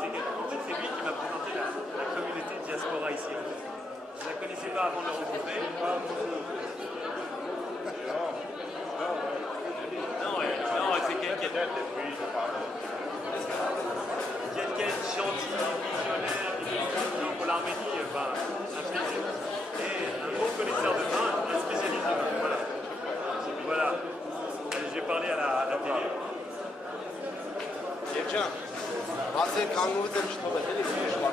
c'est lui qui m'a présenté la communauté de diaspora ici. Je ne la connaissais pas avant de le rencontrer. Non, c'est quelqu'un gentil, visionnaire, pour l'Arménie, un bon connaisseur de vin, un spécialiste de vin. Voilà. J'ai parlé à la télé. Evcan, Asya kanunu demiştim ama ne diyorsun?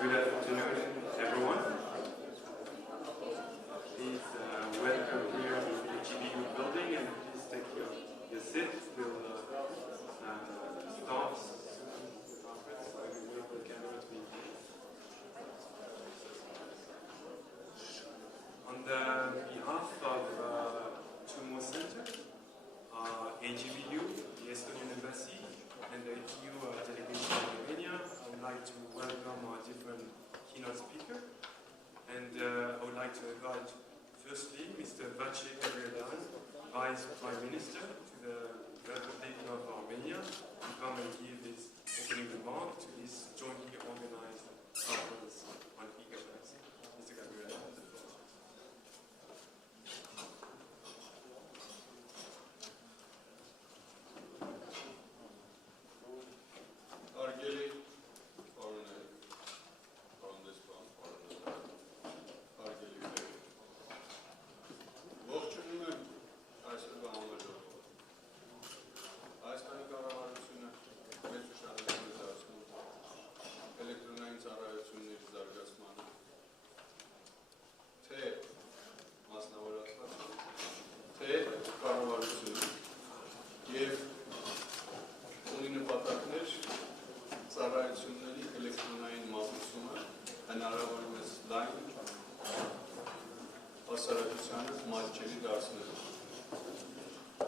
Good afternoon, everyone. Please welcome here to the GBU building and please take your seat. We'll start the conference. I will wait for the camera to be on the behalf of Toomo Center, AGBU, the Estonian Embassy, and the EU delegation in Romania, I would like to welcome our different keynote speaker. And I would like to invite, firstly, Mr. Vacek Gavrilian, Vice Prime Minister to the Republic of Armenia, to come and give his opening remark to this jointly organized conference on e-governance. Mr. Gavrilian, the floor.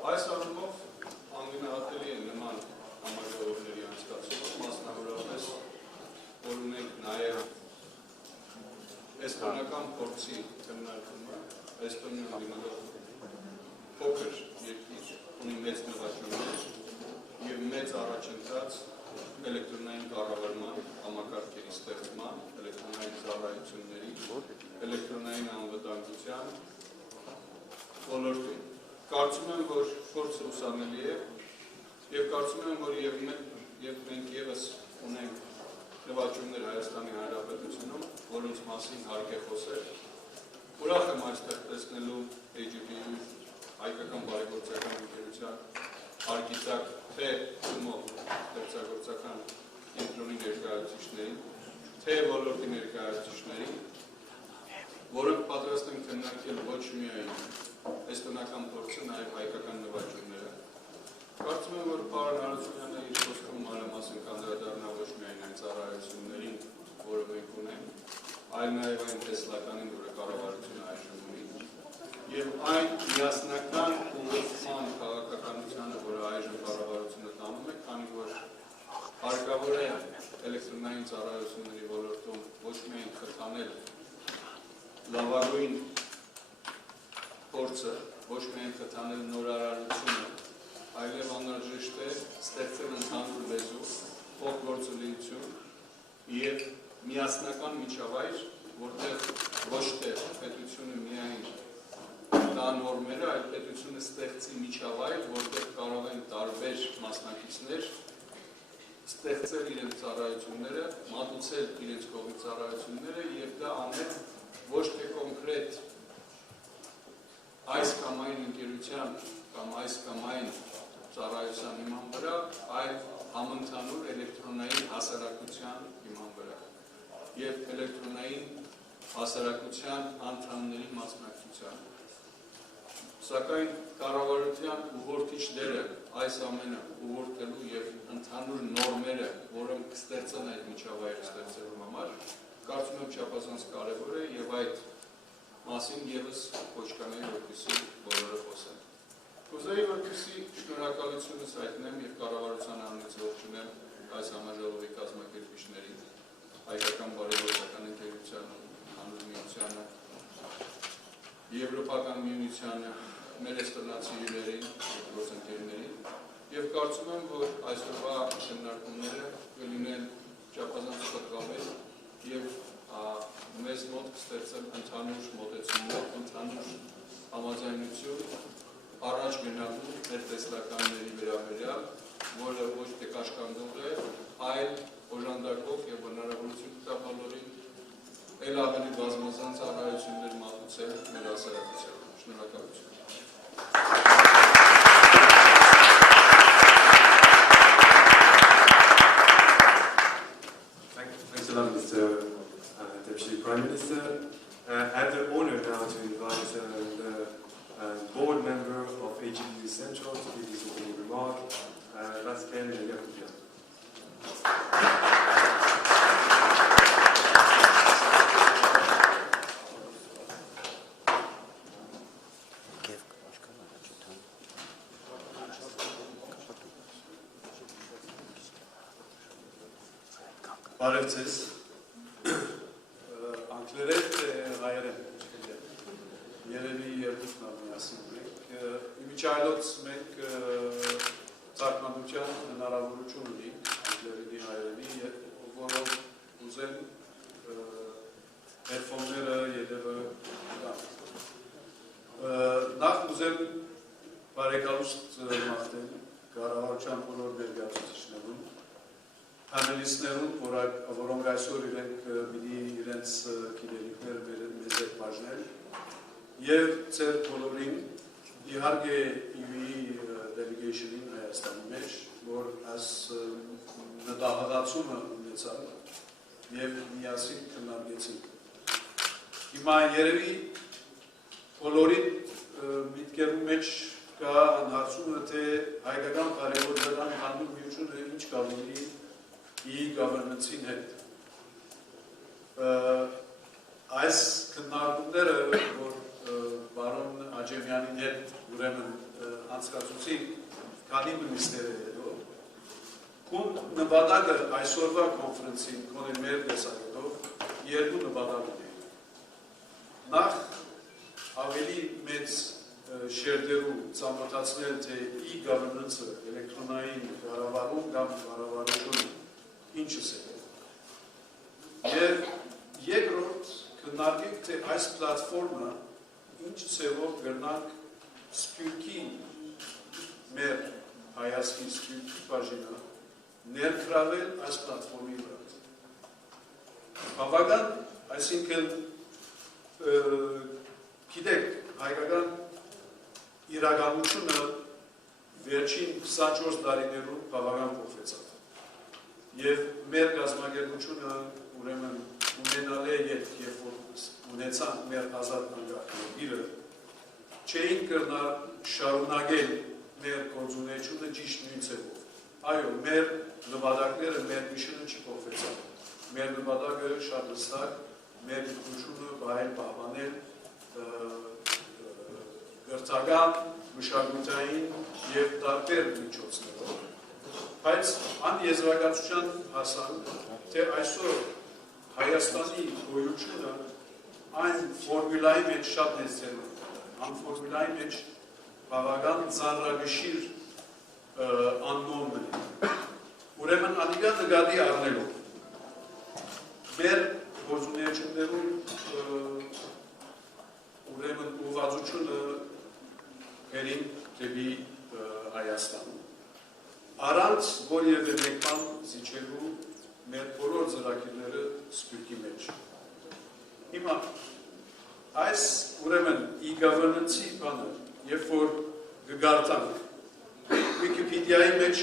Այս առումով անգնահատելի է նման համաժողովների անցկացումը, մասնավորապես որ ունենք նաև էստոնական փորձի քննարկումը, Էստոնիան դիմելով փոքր երկիր ունի մեծ նվաճումներ եւ մեծ առաջընթաց էլեկտրոնային կառավարման համակարգերի ստեղծման, էլեկտրոնային ծառայությունների, էլեկտրոնային անվտանգության ոլորտում։ Կարծում եմ, որ փորձը ուսանելի է եւ կարծում եմ, որ եւ մենք եւս ունենք նվաճումներ Հայաստանի Հանրապետությունում, որոնց մասին հարկ է խոսել։ Ուրախ եմ այստեղ տեսնելու AGB-ի Հայկական բարեգործական ընկերության հարգիտակ թե Թումո ստեղծարար կենտրոնի ներկայացուցիչներին, թե ոլորտի ներկայացուցիչներին, որոնք պատրաստ են քննարկել ոչ միայն էստոնական փորձը, նաև հայկական նվաճումները։ Կարծում եմ, որ պարոն Հարությունյանը իր խոսքում մանրամասն կանդրադառնա ոչ միայն այն ծառայություններին, որը մենք ունենք, այլ նաև այն տեսլականին, որը կառավարությունը այժմ ունի, եւ այն միասնական ուղղության քաղաքականությանը, որը այժմ կառավարությունը տանում է, քանի որ հարկավոր է էլեկտրոնային ծառայությունների ոլորտում ոչ միայն խթանել լավագույն փորձը, ոչ միայն խթանել նորարարությունը, այլև անհրաժեշտ է ստեղծել ընդհանուր լեզու, փոխգործելիություն եւ միասնական միջավայր, որտեղ ոչ թե պետությունը միայն տա նորմերը, այլ պետությունը ստեղծի միջավայր, որտեղ կարող են տարբեր մասնակիցներ ստեղծել իրենց ծառայությունները, մատուցել իրենց կողմի ծառայությունները եւ դա անել ոչ թե կոնկրետ այս կամ այն ընկերության կամ այս կամ այն ծառայության հիման վրա, այլ համընդհանուր էլեկտրոնային հասարակության հիման վրա եւ էլեկտրոնային հասարակության անդամների մասնակցության։ Սակայն կառավարության ուղղորդիչ դերը այս ամենը ուղղորդելու եւ ընդհանուր նորմերը, որոնք կստեղծեն այդ միջավայրը ստեղծելու համար, կարծում եմ չափազանց կարևոր է եւ այդ մասին եւս կոչկանեի, որպեսզի բոլորը խոսեն։ Կուզեի, որպեսզի շնորհակալությունս հայտնեմ եւ կառավարության անունից ողջունեմ այս համաժողովի կազմակերպիչներին, Հայկական բարեգործական ընկերությանը, ընդհանուր միությանը, Եվրոպական միությանը, մեր էստոնացի հյուրերին, գործընկերներին եւ կարծում եմ, որ այսօրվա քննարկումները կլինեն չափազանց խտրավեր եւ մեզ մոտ կստեղծել ընդհանուր մոտեցումներ, ընդհանուր համաձայնություն առաջ գնալու մեր տեսլականների վերաբերյալ, որը ոչ թե կաշկանդող է, այլ օժանդակող եւ հնարավորություն կտա բոլորին էլ ավելի բազմազան ծառայություններ մատուցել մեր հասարակությանը։ Շնորհակալություն։ Thanks a lot, Mr. Prime Minister. I have the honor now to invite the board member of HBU Central to give his opening remark, Vasquez Yakutia. Բարևձեզ, անգլերեն թե հայերեն, երևի երկուսն միասին ունենք, իմիջայլոց մենք ծագմանության հնարավորություն ունենք, անգլերենի հայերենի, որով ուզեն հերֆոնները ետևը նախ ուզեմ բարեկալուստ մաղթել կառավարության բոլոր ներկայացուցիչներուն, Հանելիստներուն, որոնք այսօր իրենց գիտելիքներ մեզ հետ բաժնել և ծեր բոլորին իհարկե EV delegation-ին Հայաստանի մեջ, որ այս նտահղացումը ունեցան և միասին քննարկեցին։ Հիմա երևի բոլորի միտքերու մեջ կա հարցումը, թե հայկական բարեգործական ընդհանուր միությունը ինչ կապերի e-governance-ին հետ։ Այս քննարկումները, որ բարոն Աջեմյանին հետ ուրեմն անցկացուցի քանի մինիստրեր հետո, քուն նպատակը այսօրվա կոնֆրանսին կոնե մեր տեսակետով երկու նպատակ ունի։ Նախ ավելի մեծ շերտերու ծանոթացնել, թե e-governance-ը էլեկտրոնային կառավարում կամ կառավարություն ինչս է։ Եվ երկրորդ քննարկենք, թե այս պլատֆորմը ինչ ցևով կրնանք Սփյուռքի մեր հայացքի Սփյուռքի բաժինը ներգրավել այս պլատֆորմի վրա։ Բավական, այսինքն գիտեք, հայկական իրականությունը վերջին 24 տարիներում բավական փոխվեցավ։ Եվ մեր կազմակերպությունը ուրեմն ունենալ է երբ որ ունեցանք մեր ազատ անկախները, չէին կրնալ շարունակել մեր գործունեությունը ճիշտ նույն ձևով։ Այո, մեր նպատակները, մեր միշնը չի փոխվեցավ։ Մեր նպատակը շատ հստակ, մեր ինքնությունը բայել պահպանել գրթական, մշակութային և տարբեր միջոցներով։ Բայց անեզրակացության հասան, թե այսօր Հայաստանի գոյությունը այն ֆորմուլայի մեջ շատ ներծելու, այն ֆորմուլայի մեջ բավական ծանրագշիր աննոն մնի։ Ուրեմն անիկա նկատի առնելով, մեր գործունեություններում ուրեմն ուղղվածությունը հերին դեպի Հայաստանում։ Առանց որևէ մեկ բան զիջելու մեր բոլոր ծրագիրները Սփյուռքի մեջ։ Հիմա այս ուրեմն e-governance-ի բանը, երբ որ կգարտանք Wikipedia-ի մեջ,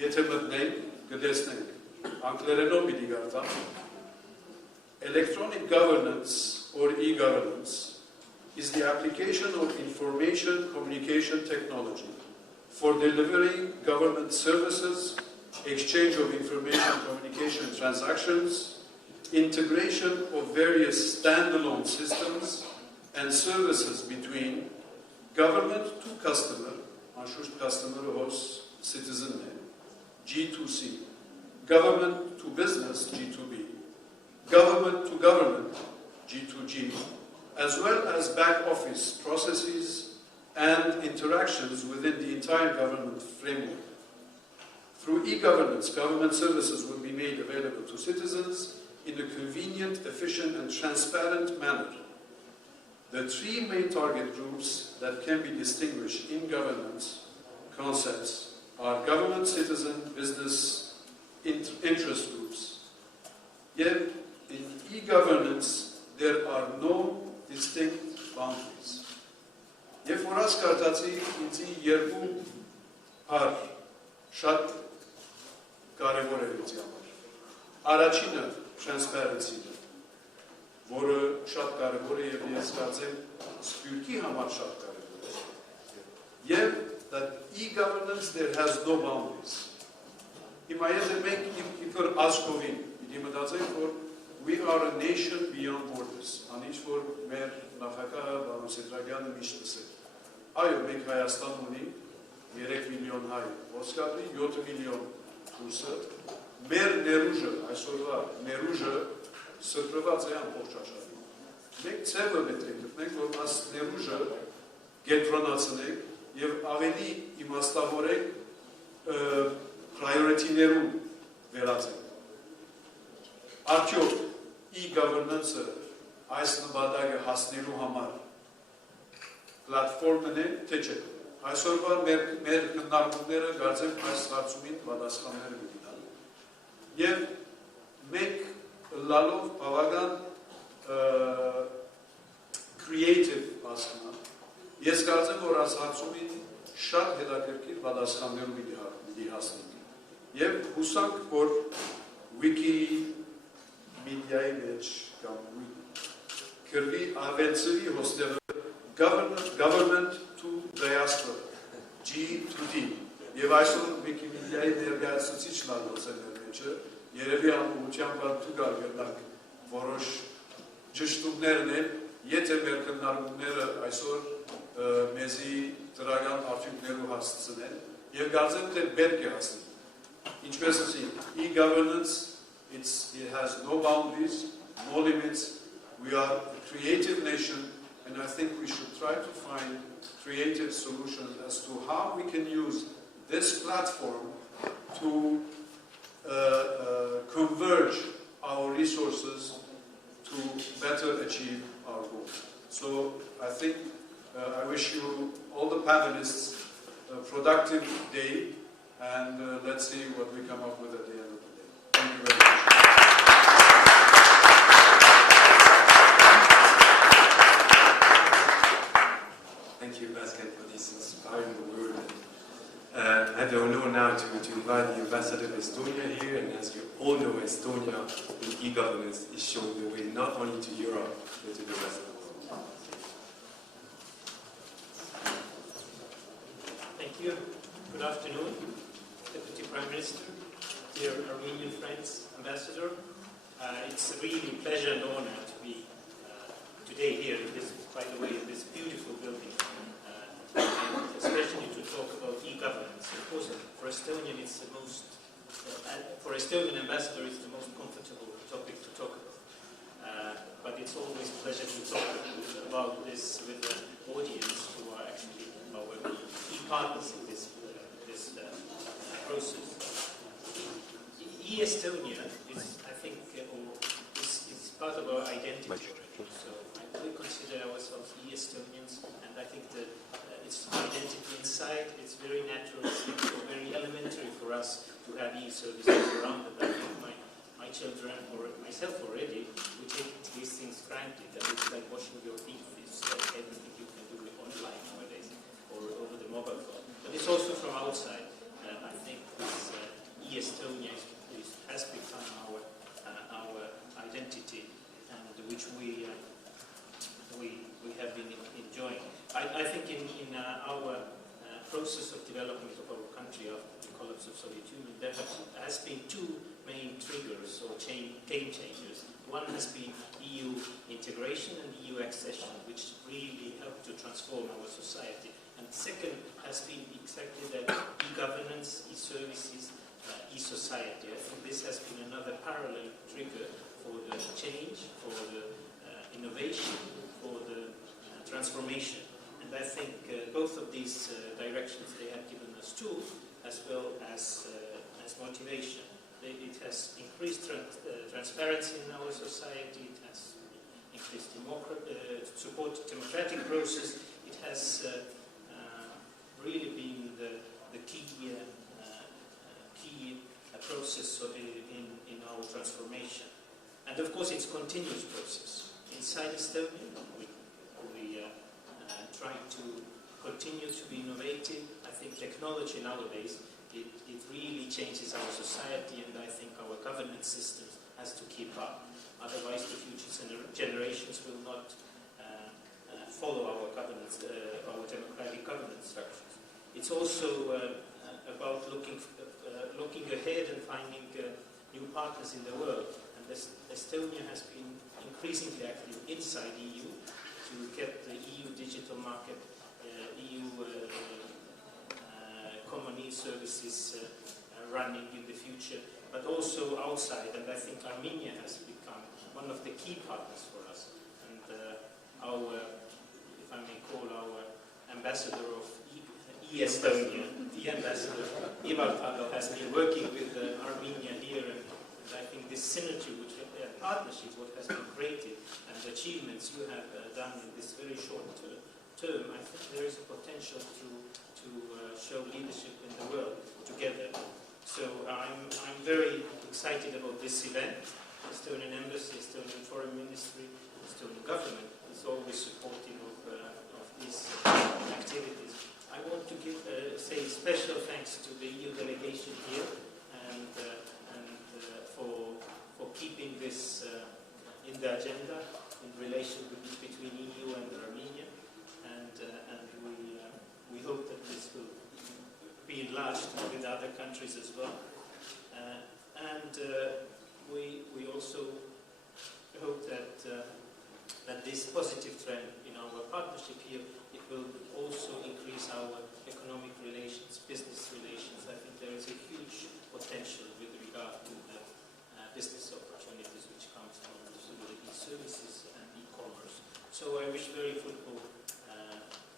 եթե մտնենք, կտեսնենք, անգլերենով պիտի գարտանք, Electronic governance or e-governance is the application of information communication technology for delivering government services, exchange of information communication transactions, integration of various standalone systems and services between government to customer, customer host citizen, G2C, government to business, G2B, government to government, G2G, as well as back office processes and interactions within the entire government framework. Through e-governance, government services will be made available to citizens in a convenient, efficient, and transparent manner. The three main target groups that can be distinguished in governance concepts are government, citizen, business, interest groups. Yet, in e-governance, there are no distinct boundaries. Եվ որ ասկարտացի ինձի երկու հար շատ կարևոր է ինձի համար։ Առաջինը transparency-ն է։ որը շատ կարևոր է եւ ես կարծեմ Սփյուռքի համար շատ կարևոր է։ Եվ that e-governance there has no boundaries. Հիմա եթե մենք իբր ազգովին պիտի մտածենք, որ we are a nation beyond borders, անիչ որ մեր նախագահը Վարոն Սեդրակյանը միշտ ասել։ Այո, մենք Հայաստան ունի 3 միլիոն հայ, ոսկատի 7 միլիոն ռուսը, մեր ներուժը, այսօրվա ներուժը սրբված է ամբողջ աշխարհում։ Մենք ցևը պետք է գտնենք, որ այս ներուժը կենտրոնացնենք եւ ավելի իմաստավորենք priority-ներում վերածենք։ Արդյոք e-governance-ը այս նպատակը հասնելու համար պլատֆորմն է, թե չէ։ Այսօրվա մեր քննարկումները կարծեմ այս հարցումին պատասխաններ կգիտան։ Եվ մենք լալով բավական creative ասկնա, ես կարծեմ, որ այս հարցումին շատ հետաքրքիր պատասխաններ պիտի հասնենք։ Եվ հուսանք, որ Wikimedia-ի մեջ կամ գրվի ավելցրի հոստեղը government to diaspora, G2D, եւ այսօր Wikimedia-ի ներկայացուցիչն ալոցել մեր մեջը, երևի ամբողջությամբ դուք գտնակ որոշ ճշտումներն են, եթե մեր քննարկումները այսօր մեզի դրական արդյունքներով հասցնեն, եւ կարծեմ, թե պետք է հասնի։ Ինչպես ասի, e-governance, it has no boundaries, no limits. We are a creative nation, and I think we should try to find creative solutions as to how we can use this platform to converge our resources to better achieve our goals. So I think I wish you, all the panelists, a productive day, and let's see what we come up with at the end of the day. Thank you very much. Thank you, Pascal, for this inspiring word. I have the honor now to invite the Ambassador of Estonia here, and as you all know, Estonia in e-governance is showing the way not only to Europe, but to the rest of the world. Thank you. Good afternoon, Deputy Prime Minister, dear Armenian friends, Ambassador. It's a really pleasure and honor to be today here in this, by the way, in this beautiful building, and especially to talk about e-governance. Of course, for Estonian, it's the most, for Estonian ambassador, it's the most comfortable topic to talk about. But it's always a pleasure to talk about this with the audience who are actually our key partners in this process. E-Estonia is, I think, is part of our identity. So we consider ourselves e-Estonians, and I think that it's identity inside. It's very natural, it's very elementary for us to have e-services around it. I think my children, or myself already, we take these things frankly, that it's like washing your teeth. It's like everything you can do online nowadays, or over the mobile phone. But it's also from outside. I think this e-Estonia has become our identity, and which we have been enjoying. I think in our process of development of our country after the collapse of Soviet Union, there has been two main triggers or game changers. One has been EU integration and EU accession, which really helped to transform our society. And second has been exactly that e-governance, e-services, e-society. I think this has been another parallel trigger for the change, for the innovation, for the transformation. And I think both of these directions, they have given us tools as well as motivation. It has increased transparency in our society, it has increased support democratic process, it has really been the key process in our transformation. And of course it's a continuous process. Inside Estonia, we try to continue to be innovative. I think technology nowadays, it really changes our society, and I think our governance system has to keep up. otherwise the future generations will not follow our governance, our democratic governance structures. It's also about looking ahead and finding new partners in the world. And Estonia has been increasingly active inside EU to get the EU digital market, EU common e-services running in the future, but also outside. And I think Armenia has become one of the key partners for us. And our, if I may call our ambassador of Estonia, the ambassador, Ivar Pavlov, has been working with Armenia here, and I think this synergy, partnership, what has been created, and the achievements you have done in this very short term, I think there is a potential to show leadership in the world together. So I'm very excited about this event. Estonian Embassy, Estonian Foreign Ministry, Estonian government is always supportive of these activities. I want to say special thanks to the EU delegation here and for keeping this in the agenda in relation between EU and Armenia, and we hope that this will be enlarged with other countries as well. We also hope that this positive trend in our partnership here, it will also increase our economic relations, business relations. I think there is a huge potential with regard to the business opportunities which come from the e-services and e-commerce. So I wish very fruitful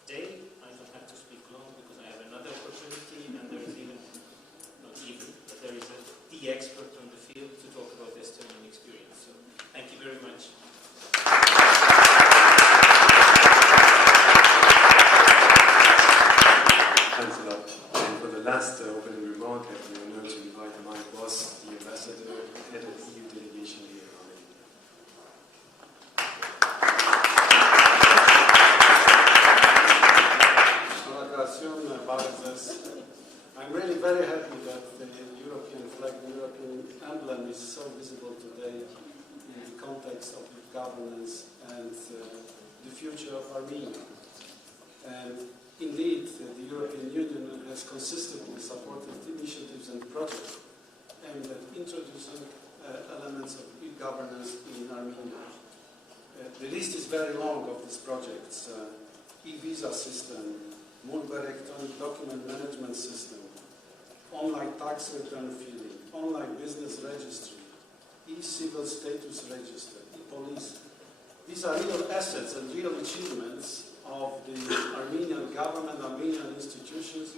day. I don't have to speak long because I have another opportunity, and there is there is the expert on the field to talk about the Estonian experience. So thank you very much. Thanks a lot. And for the last opening remark, I have the honor to invite my boss, the ambassador, head of the EU delegation here. I'm really very happy that the European flag, the European emblem is so visible today in the context of governance and the future of Armenia. And indeed, the European Union has consistently supported initiatives and projects aimed at introducing elements of e-governance in Armenia. The list is very long of these projects. E-visa system, multi-electronic document management system, online tax return filling, online business registry, e-civil status register, e-police. These are real assets and real achievements of the Armenian government, Armenian institutions,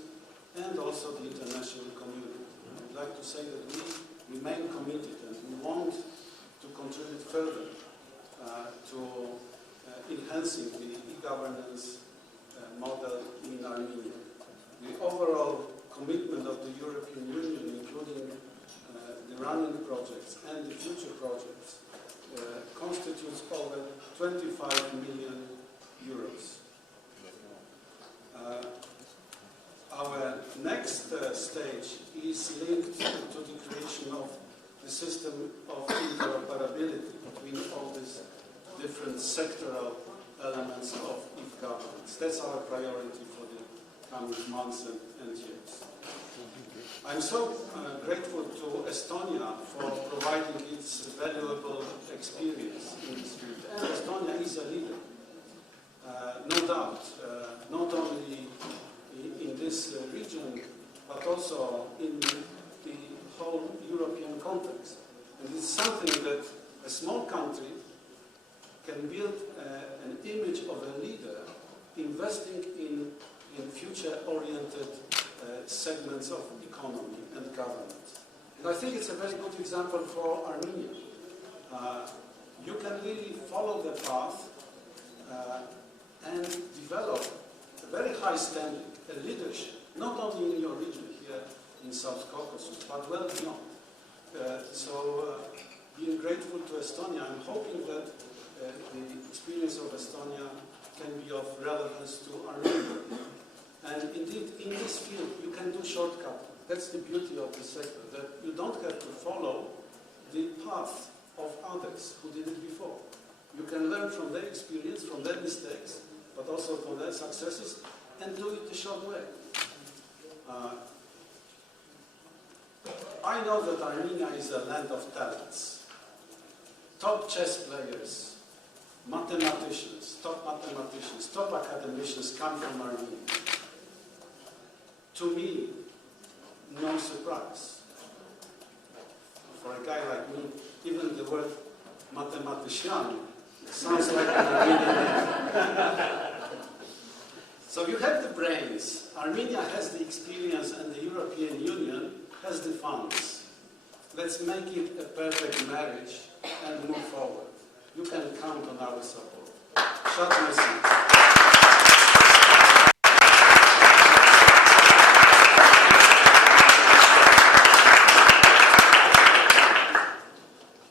and also the international community. I would like to say that we remain committed and we want to contribute further to enhancing the e-governance model in Armenia. The overall commitment of the European Union, including the running projects and the future projects, constitutes over 25 million euros. Our next stage is linked to the creation of the system of interoperability between all these different sectoral elements of e-governance. That's our priority for the coming months and years. I'm so grateful to Estonia for providing its valuable experience in this field. And Estonia is a leader, no doubt, not only in this region, but also in the whole European context. And it's something that a small country can build an image of a leader investing in future-oriented segments of economy and governance. And I think it's a very good example for Armenia. You can really follow the path and develop a very high standing, a leadership, not only in your region here in South Caucasus, but well beyond. So being grateful to Estonia, I'm hoping that the experience of Estonia can be of relevance to Armenia. And indeed, in this field, you can do shortcuts. That's the beauty of the sector, that you don't have to follow the path of others who did it before. You can learn from their experience, from their mistakes, but also from their successes, and do it the short way. I know that Armenia is a land of talents. Top chess players, mathematicians, top academicians come from Armenia. To me, no surprise. For a guy like me, even the word mathematician sounds like an Armenian name. So you have the brains, Armenia has the experience, and the European Union has the funds. Let's make it a perfect marriage and move forward. You can count on our support. Shut my seat.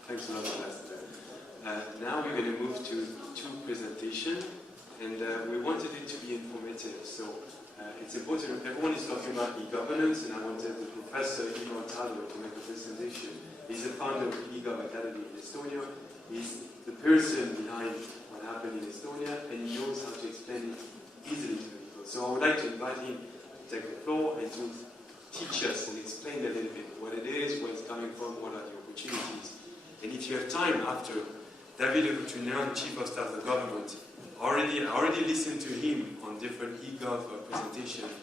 Thanks a lot, Ambassador. Now we're going to move to two presentations, and we wanted it to be informative. So it's important. Everyone is talking about e-governance, and I wanted the Professor Ino Talo to make a presentation. He's the founder of the e-gov Academy in Estonia. He's the person behind what happened in Estonia, and he knows how to explain it easily to people. So I would like to invite him to take the floor and to teach us and explain a little bit what it is, where it's coming from, what are the opportunities. And if you have time after, David Rutunan, Chief of Staff of the government, I already listened to him on different e-gov presentations.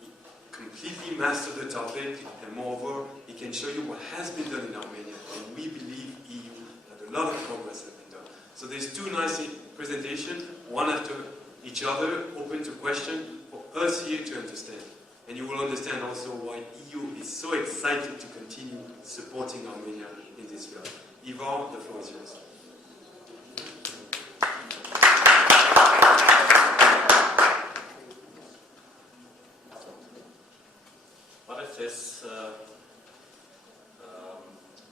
He completely mastered the topic, and moreover, he can show you what has been done in Armenia, and we believe EU that a lot of progress has been done. So there's two nice presentations, one after each other, open to question for us here to understand. And you will understand also why EU is so excited to continue supporting Armenia in this field. Ivan, the floor is yours.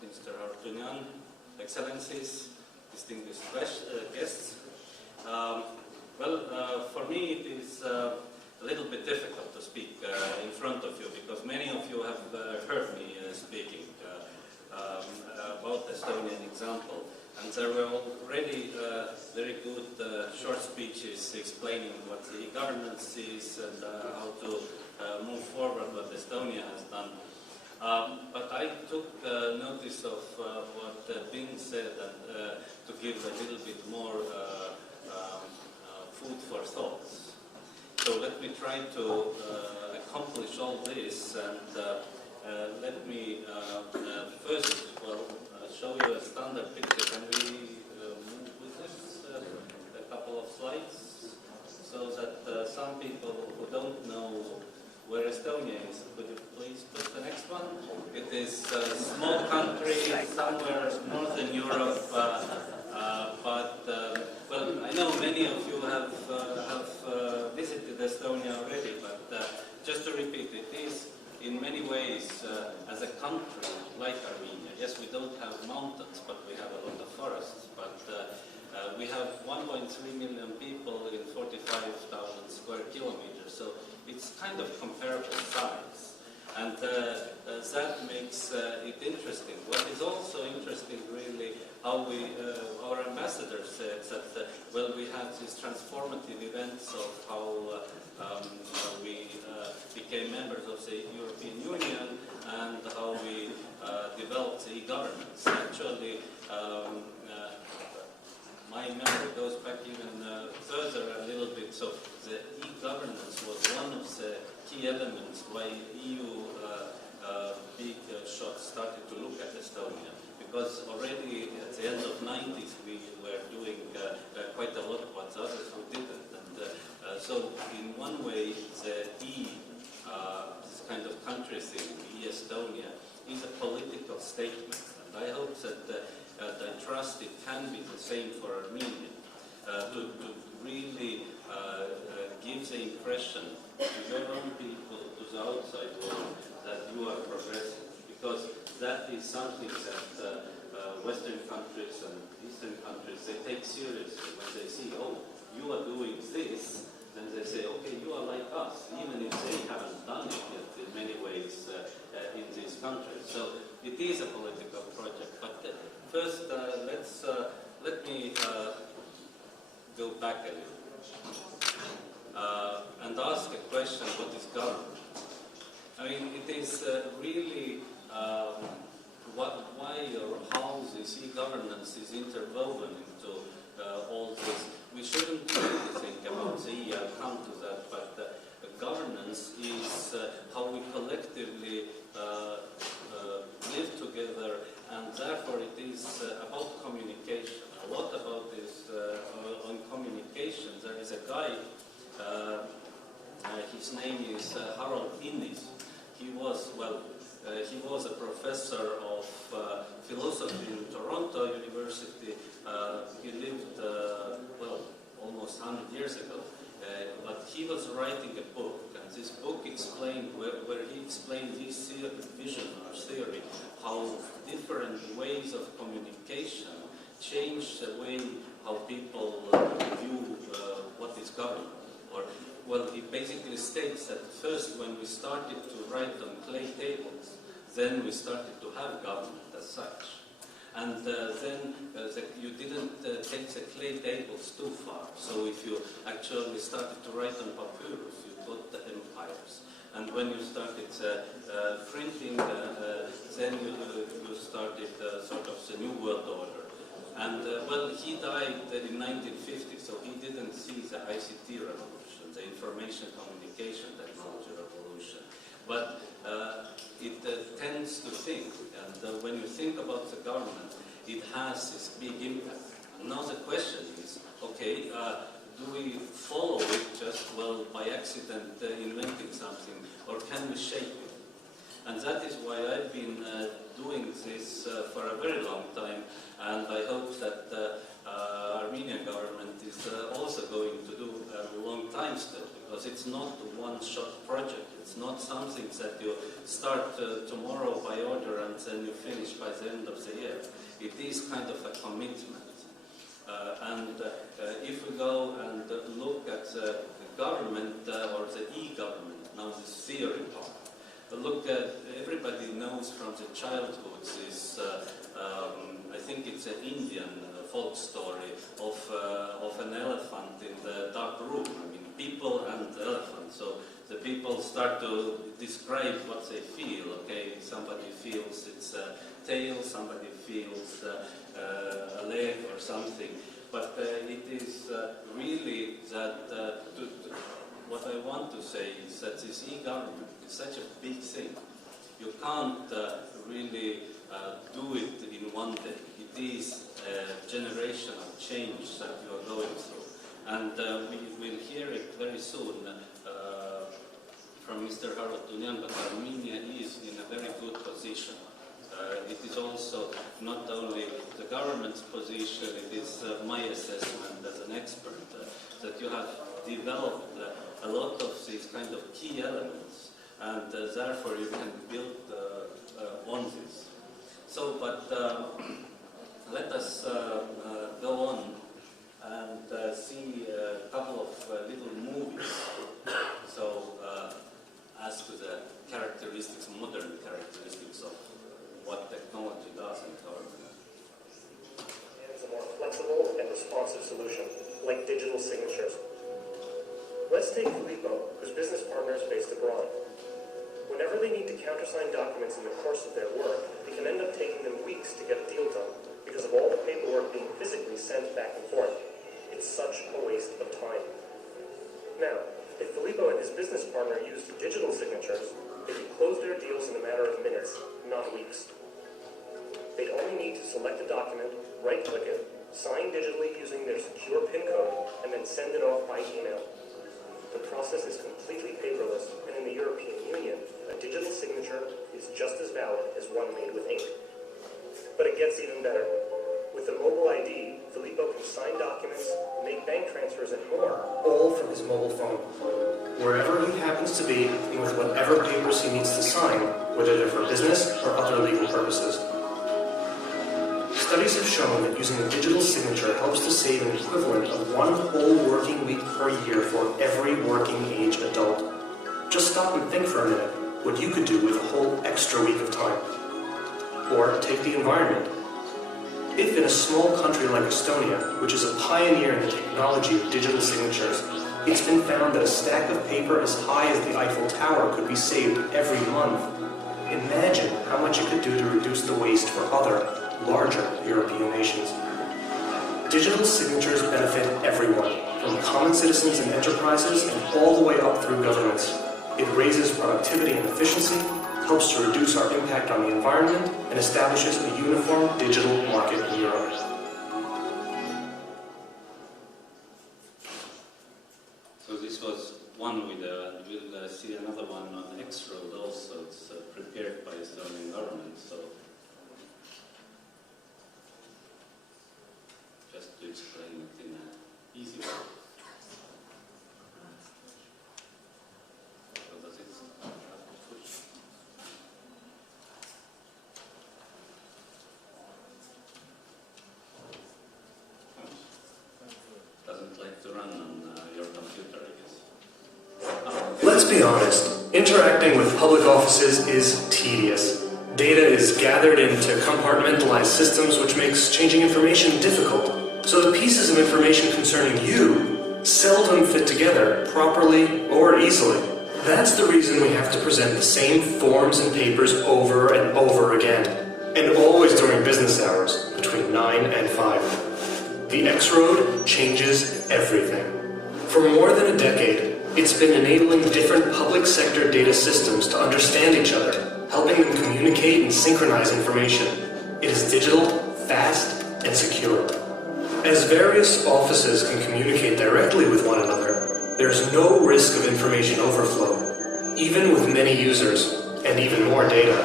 Mr. Artunian, Excellencies, distinguished guests. For me it is a little bit difficult to speak in front of you because many of you have heard me speaking about the Estonian example, and there were already very good short speeches explaining what the governance is and how to move forward what Estonia has done. But I took notice of what Bing said and to give a little bit more food for thoughts. So let me try to accomplish all this, and let me first show you a standard picture. Can we move with this a couple of slides so that some people who don't know where Estonia is, could you please put the next one? It is a small country somewhere in Northern Europe, well, I know many of you have visited Estonia already, but just to repeat, it is in many ways as a country like Armenia. Yes, we don't have mountains, but we have a lot of forests, but we have 1.3 million people in 45,000 square kilometers, so it's kind of comparable size, and that makes it interesting. What is also interesting, really, how our ambassador said that, well, we had these transformative events of how we became members of the European Union and how we developed the e-governance. Actually, my memory goes back even further a little bit. So the e-governance was one of the key elements why EU big shots started to look at Estonia. Because already at the end of the 90s we were doing quite a lot what others who didn't. And so in one way the this kind of country thing, e-Estonia, is a political statement. And I hope that I trust it can be the same for Armenia, to really give the impression to your own people, to the outside world, that you are progressing. Because that is something that Western countries and Eastern countries, they take seriously when they see, oh, you are doing this, then they say, okay, you are like us, even if they haven't done it yet in many ways in these countries. So it is a political project, but First, let me go back a little and ask a question: what is government? I mean, it is really why or how this e-governance is interwoven into all this. We shouldn't really think about the e. I'll come to that, but governance is how we collectively live together, and therefore it is about communication. A lot about this on communication. There is a guy, his name is Harold Innis. He was a professor of philosophy in Toronto University. He lived, almost 100 years ago. But he was writing a book, and this book explained, where he explained this vision or theory, how different ways of communication change the way how people view what is government. He basically states that first, when we started to write on clay tables, then we started to have government as such. And then you didn't take the clay tables too far. So if you actually started to write on papyrus, you got the empires. And when you started printing, then you started sort of the New World Order. And he died in 1950, so he didn't see the ICT revolution, the information communication technology revolution. But it tends to think, and when you think about the government, it has this big impact. And now the question is, okay, do we follow it just, by accident inventing something, or can we shape it? And that is why I've been doing this for a very long time, and I hope that Armenian government is also going to do a long time still, because it's not a one-shot project. It's not something that you start tomorrow by order and then you finish by the end of the year. It is kind of a commitment. If we go and look at the government or the e-government, now this theory part, look at, everybody knows from the childhood this, I think it's an Indian folk story of an elephant in the dark room. I mean, people and elephants. So the people start to describe what they feel. Okay, somebody feels its tail, somebody feels a leg or something. But it is really that what I want to say is that this e-government is such a big thing. You can't really do it in one day. It is a generational change that you are going through. And we will hear it very soon from Mr. Harotunyan, but Armenia is in a very good position. It is also not only the government's position, it is my assessment as an expert, that you have developed a lot of these kind of key elements, and therefore you can build on this. So, but let us go on and see a couple of little movies. So, as to the characteristics, modern characteristics of what technology does in government. It's a more flexible and responsive solution, like digital signatures. Let's take Filippo, whose business partner is based abroad. Whenever they need to countersign documents in the course of their work, it can end up taking them weeks to get a deal done because of all the paperwork being physically sent back and forth. It's such a waste of time. Now, if Filippo and his business partner used digital signatures, they could close their deals in a matter of minutes, not weeks. They'd only need to select a document, right-click it, sign digitally using their secure PIN code, and then send it off by email. The process is completely paperless, and in the European Union, a digital signature is just as valid as one made with ink. But it gets even better. With the mobile ID, Filippo can sign documents, make bank transfers, and more, all from his mobile phone. Wherever he happens to be, and with whatever papers he needs to sign, whether they're for business or other legal purposes. Studies have shown that using a digital signature helps to save an equivalent of 1 whole working week per year for every working age adult. Just stop and think for a minute what you could do with a whole extra week of time. Or take the environment. if in a small country like Estonia, which is a pioneer in the technology of digital signatures, it's been found that a stack of paper as high as the Eiffel Tower could be saved every month, imagine how much it could do to reduce the waste for other, larger European nations. Digital signatures benefit everyone, from common citizens and enterprises and all the way up through governments. It raises productivity and efficiency, helps to reduce our impact on the environment, and establishes a uniform digital market in Europe. So this was one video, and we'll see another one on X-Road also. It's prepared by the Estonian government, so just to explain it in an easy way. So does it push? Doesn't like to run on your computer, I guess. Let's be honest, interacting with public offices is tedious. Data is gathered into compartmentalized systems, which makes changing information difficult. So the pieces of information concerning you seldom fit together properly or easily. That's the reason we have to present the same forms and papers over and over again, and always during business hours, between 9 and 5. The X-Road changes everything. For more than a decade, it's been enabling different public sector data systems to understand each other, helping them communicate and synchronize information. It is digital, fast, and secure. As various offices can communicate directly with one another, there's no risk of information overflow, even with many users, and even more data.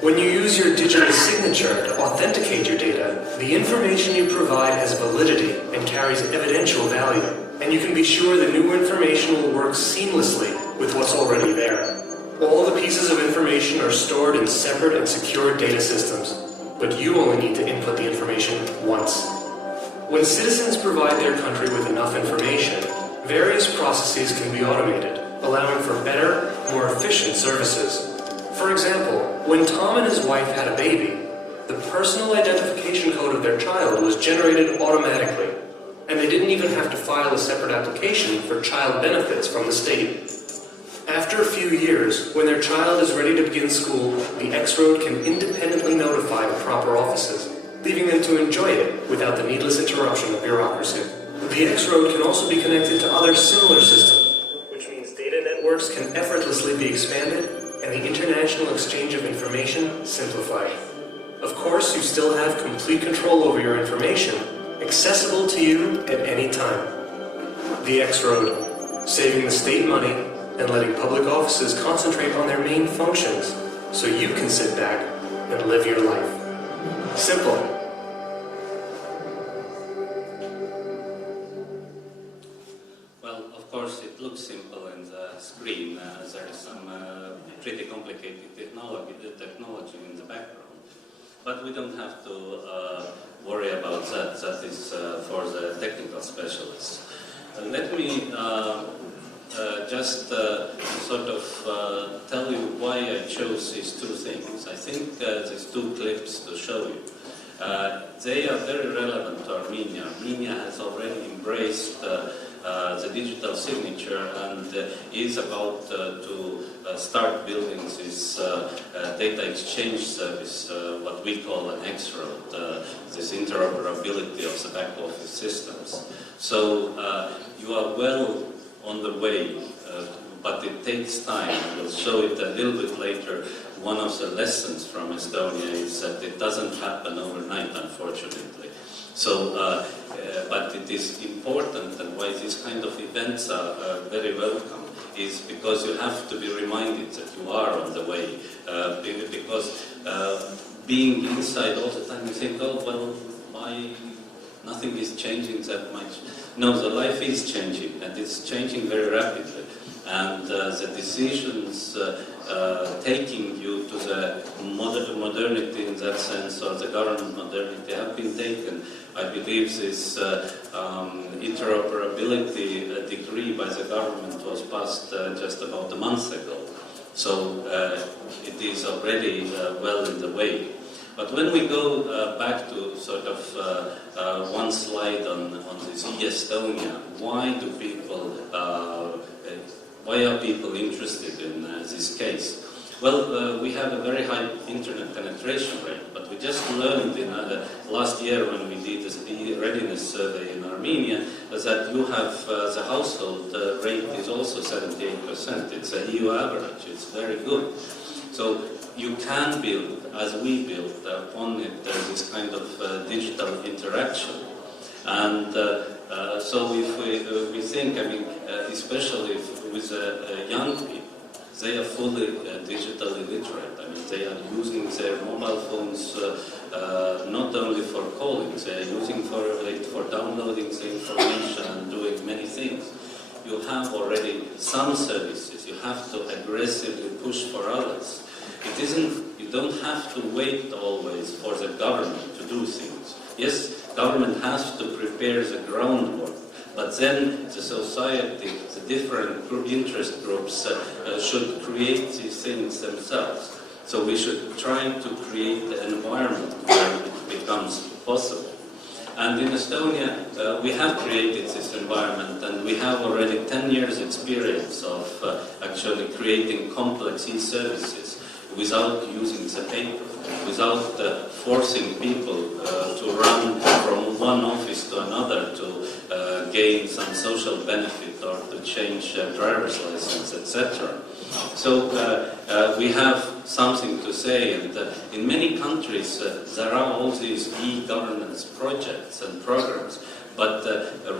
When you use your digital signature to authenticate your data, the information you provide has validity and carries evidential value, and you can be sure the new information will work seamlessly with what's already there. All the pieces of information are stored in separate and secure data systems, but you only need to input the information once. When citizens provide their country with enough information, various processes can be automated, allowing for better, more efficient services. For example, when Tom and his wife had a baby, the personal identification code of their child was generated automatically, and they didn't even have to file a separate application for child benefits from the state. After a few years, when their child is ready to begin school, the X-Road can independently notify the proper offices, leaving them to enjoy it without the needless interruption of bureaucracy. The X-Road can also be connected to other similar systems, which means data networks can effortlessly be expanded and the international exchange of information simplified. Of course, you still have complete control over your information, accessible to you at any time. The X-Road, saving the state money and letting public offices concentrate on their main functions so you can sit back and live your life. Simple. Well, of course, it looks simple in the screen. There is some pretty complicated technology in the background. But we don't have to worry about that. That is for the technical specialists. Let me just sort of tell you why I chose these two things. I think these two clips to show you. They are very relevant to Armenia. Armenia has already embraced the digital signature and is about to start building this data exchange service, what we call an X-Road, this interoperability of the back office systems. So you are well on the way, but it takes time. We'll show it a little bit later. One of the lessons from Estonia is that it doesn't happen overnight, unfortunately. So, but it is important, and why these kind of events are very welcome is because you have to be reminded that you are on the way. Because being inside all the time, you think, oh, well, nothing is changing that much. No, the life is changing, and it's changing very rapidly. And the decisions taking you to the modernity in that sense, or the government modernity, have been taken. I believe this interoperability decree by the government was passed just about a month ago. So it is already well in the way. But when we go back to sort of one slide on this e-Estonia, why are people interested in this case? Well, we have a very high internet penetration rate, but we just learned in last year when we did the readiness survey in Armenia that you have the household rate is also 78%. It's a EU average. It's very good. So you can build, as we built upon it, this kind of digital interaction. And so if we think, I mean, especially with young people, they are fully digitally literate. I mean, they are using their mobile phones not only for calling, they are using for downloading the information and doing many things. You have already some services. You have to aggressively push for others. It isn't. You don't have to wait always for the government to do things. Yes, government has to prepare the groundwork. But then the society, the different interest groups should create these things themselves. So we should try to create an environment where it becomes possible. And in Estonia, we have created this environment, and we have already 10 years experience of actually creating complex e-services without using the paper, without forcing people to run from one office to another to gain some social benefit or to change driver's license, etc. So we have something to say, and in many countries there are all these e-governance projects and programs, but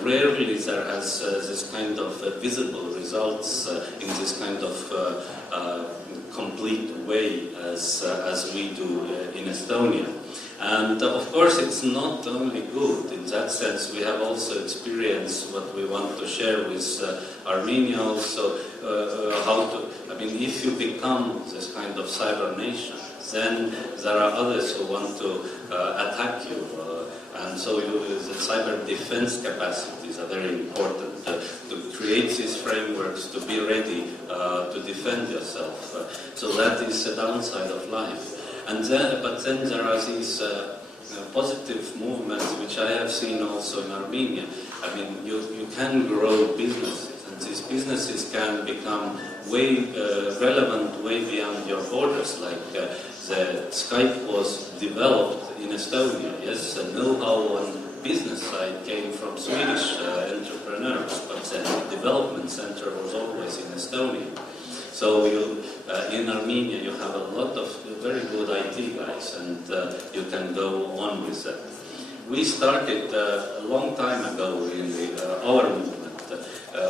rarely there has this kind of visible results in this kind of complete way as we do in Estonia. And of course it's not only good. In that sense we have also experienced what we want to share with Armenia also, how to, I mean, if you become this kind of cyber nation, then there are others who want to attack you. And so the cyber defense capacities are very important to create these frameworks, to be ready to defend yourself. So that is the downside of life. And then, but then there are these positive movements which I have seen also in Armenia. I mean, you can grow businesses, and these businesses can become way relevant way beyond your borders. Like the Skype was developed in Estonia. Yes, the know-how on business side came from Swedish entrepreneurs, but the development center was always in Estonia. So in Armenia you have a lot of very good IT guys, and you can go on with that. We started a long time ago in our movement.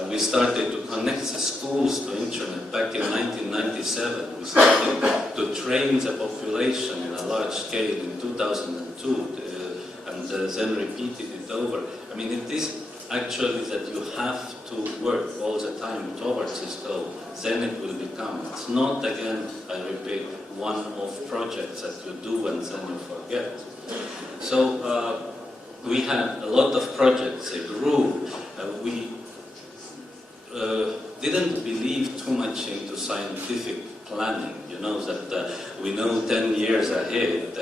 We started to connect the schools to internet back in 1997. We started to train the population in a large scale in 2002, and then repeated it over. I mean, it is actually that you have to work all the time towards this goal, then it will become. It's not, again, I repeat, one-off projects that you do and then you forget. So we had a lot of projects, they grew. We didn't believe too much into scientific planning, you know, that we know 10 years ahead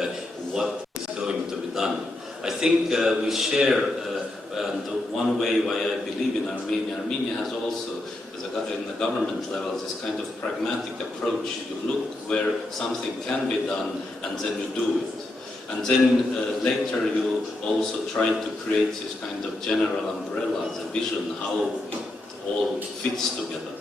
what is going to be done. I think we share, and one way why I believe in Armenia, Armenia has also, in the government level, this kind of pragmatic approach. You look where something can be done and then you do it. And then later you also try to create this kind of general umbrella, the vision, how it all fits together.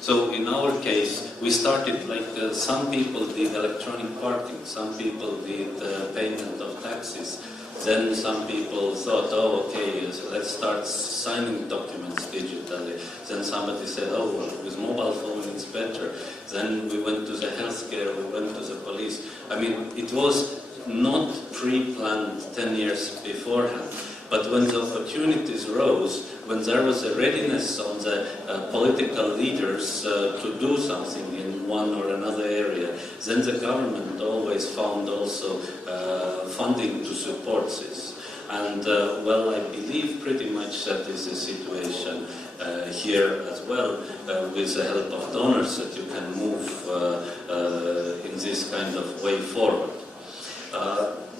So in our case, we started like some people did electronic parking, some people did payment of taxes. Then some people thought, oh, okay, so let's start signing documents digitally. Then somebody said, oh, well, with mobile phone it's better. Then we went to the healthcare, we went to the police. I mean, it was not pre-planned 10 years beforehand. But when the opportunities rose, when there was a readiness on the political leaders to do something in one or another area, then the government always found also funding to support this. And well, I believe pretty much that is the situation here as well, with the help of donors, that you can move in this kind of way forward.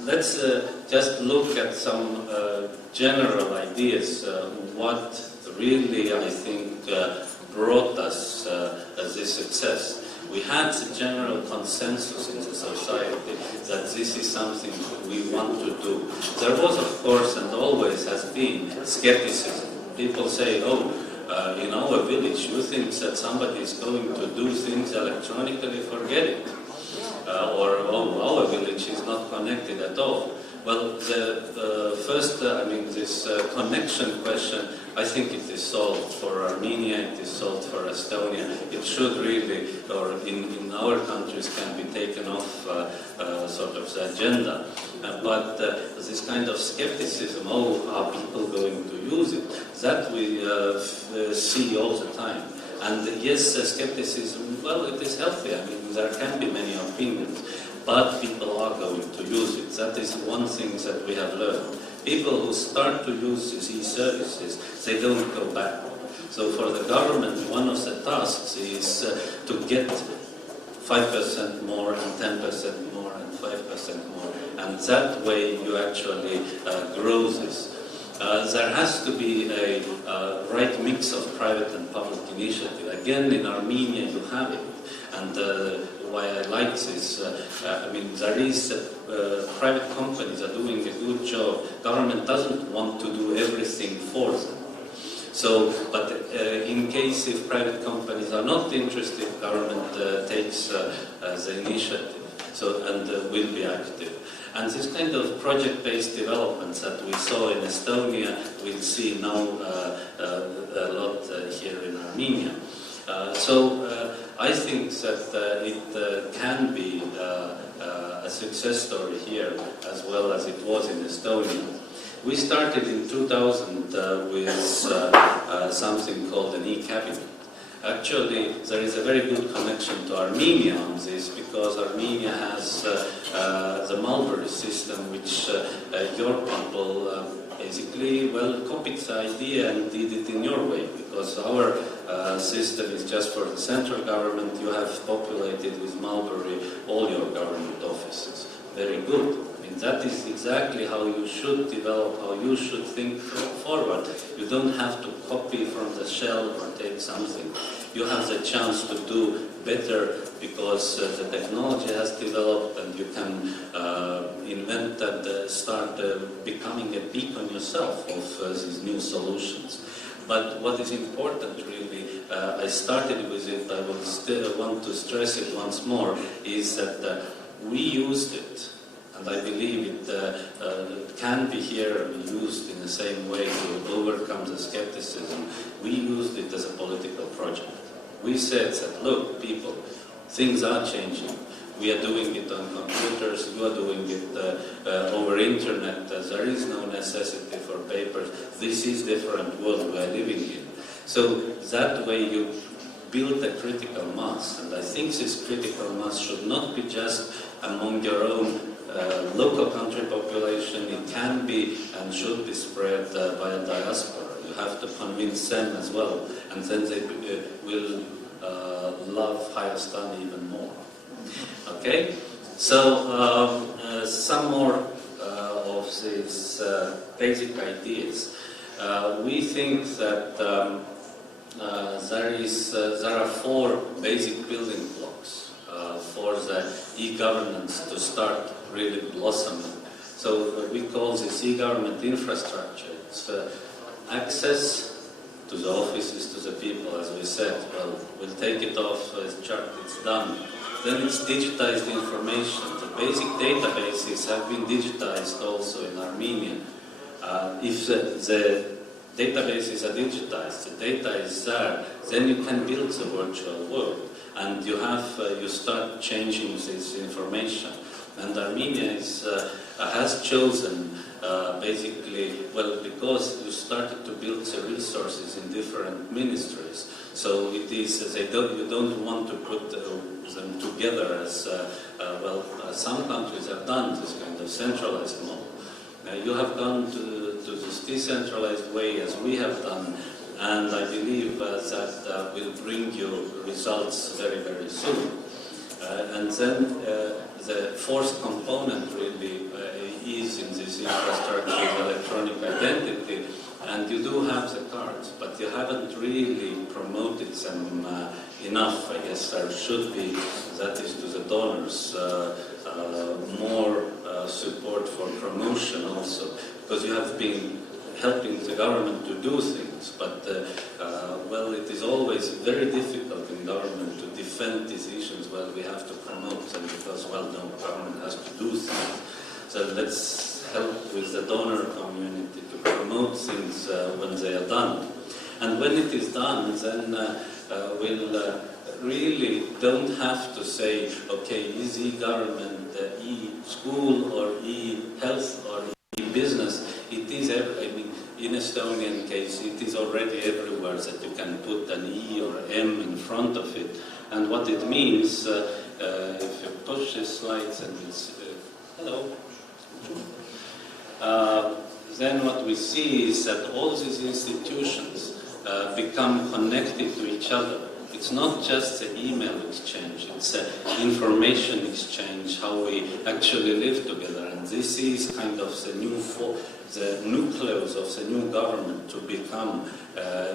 Let's just look at some general ideas. What really, I think, brought us this success. We had a general consensus in the society that this is something we want to do. There was, of course, and always has been, skepticism. People say, oh, in our village, you think that somebody is going to do things electronically, forget it. Or, oh, our village is not connected at all. Well, the first, this connection question, I think it is solved for Armenia, it is solved for Estonia. It should really, or in our countries, can be taken off sort of the agenda. But this kind of skepticism, oh, are people going to use it? That we see all the time. And yes, skepticism, well, it is healthy. I mean, there can be many opinions, but people are going to use it. That is one thing that we have learned. People who start to use these e-services, they don't go back. So for the government, one of the tasks is to get 5% more and 10% more and 5% more. And that way you actually grow this. There has to be a right mix of private and public initiative. Again, in Armenia you have it. And why I like this, there is private companies are doing a good job. Government doesn't want to do everything for them. So, but in case if private companies are not interested, government takes the initiative. So, and will be active. And this kind of project-based developments that we saw in Estonia, we'll see now a lot here in Armenia. I think that it can be a success story here as well as it was in Estonia. We started in 2000 with something called an e-cabinet. Actually, there is a very good connection to Armenia on this because Armenia has the Mulberry system, which your people basically, copied the idea and did it in your way, because our system is just for the central government. You have populated with Mulberry all your government offices. Very good. I mean, that is exactly how you should develop, how you should think forward. You don't have to copy from the shelf or take something. You have the chance to do better because the technology has developed and you can invent and start becoming a beacon yourself of these new solutions. But what is important really, I started with it, I will still want to stress it once more, is that we used it, and I believe it can be here used in the same way to overcome the skepticism. We used it as a political project. We said that, look, people, things are changing. We are doing it on computers, you are doing it over internet. There is no necessity for papers. This is a different world we are living in. So that way you build a critical mass, and I think this critical mass should not be just among your own local country population. It can be and should be spread by a diaspora. You have to convince them as well, and then they will love Hayastan even more. Okay, so some more of these basic ideas. We think that there are four basic building blocks for the e-governance to start really blossoming. So we call this e-government infrastructure. It's access to the offices, to the people, as we said. Well, we'll take it off as chart, it's done. Then it's digitized information. The basic databases have been digitized also in Armenia. If the databases are digitized, the data is there, then you can build the virtual world. And you start changing this information. And Armenia has chosen basically, because you started to build the resources in different ministries. So it is, you don't want to put them together as, some countries have done this kind of centralized model. You have gone to this decentralized way as we have done, and I believe that will bring you results very, very soon. And then the fourth component really is in this infrastructure of electronic identity. And you do have the cards, but you haven't really promoted them enough. I guess there should be, that is to the donors, more support for promotion also, because you have been helping the government to do things, but well, it is always very difficult in government to defend these issues. Well, we have to promote them because, well, no, government has to do things. So let's help with the donor community to promote things when they are done. And when it is done, then we'll really don't have to say, okay, is e-government, e-school, or e-health, or e-business? It is, I mean, in Estonian case, it is already everywhere that you can put an E or M in front of it. And what it means, if you push the slides and it's, hello. Then what we see is that all these institutions become connected to each other. It's not just the email exchange, it's information exchange, how we actually live together. And this is kind of the the nucleus of the new government to become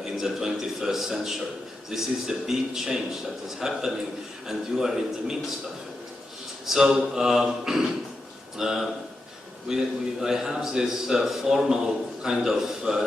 in the 21st century. This is the big change that is happening, and you are in the midst of it. So I have this formal kind of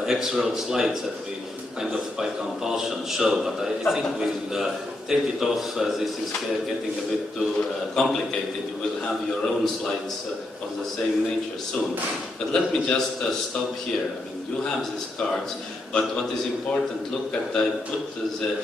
Excel slides that we kind of by compulsion show, but I think we'll take it off. This is getting a bit too complicated. You will have your own slides of the same nature soon. But let me just stop here. I mean, you have these cards, but what is important, look at, I put the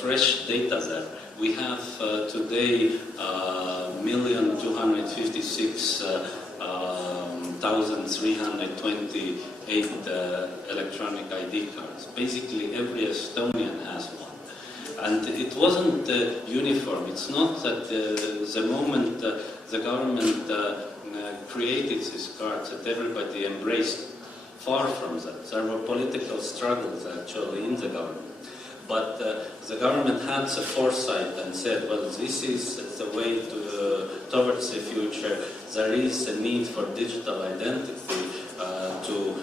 fresh data there. We have today 1,256,328 electronic ID cards. Basically, every Estonian has one. And it wasn't uniform. It's not that the moment the government created these cards that everybody embraced them. Far from that. There were political struggles actually in the government. But the government had the foresight and said, well, this is the way towards the future. There is a need for digital identity to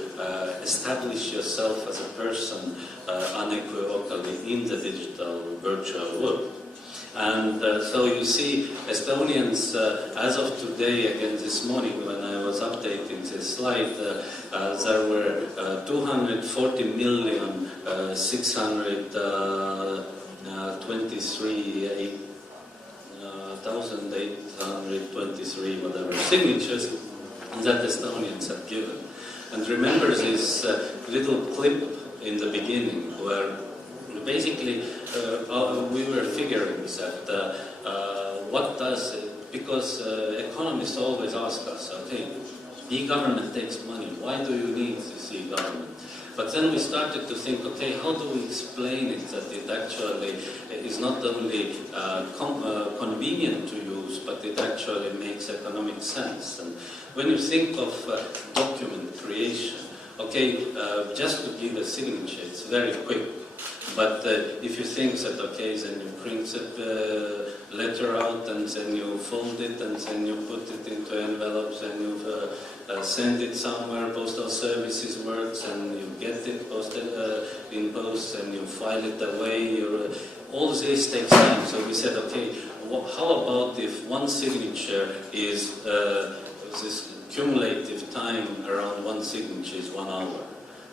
establish yourself as a person unequivocally in the digital virtual world. And so you see, Estonians, as of today, again this morning when I was updating this slide, there were 240,623,823 whatever signatures that Estonians have given. And remember this little clip in the beginning where basically we were figuring that what does it, because economists always ask us, okay, e-government takes money, why do you need this e-government? But then we started to think, okay, how do we explain it that it actually is not only convenient to use, but it actually makes economic sense. And when you think of document creation, okay, just to give a signature, it's very quick. But if you think that, okay, then you print the letter out and then you fold it and then you put it into envelopes and you send it somewhere, postal services works and you get it posted in post and you file it away, all this takes time. So we said, okay, how about if one signature is this cumulative time around one signature is 1 hour?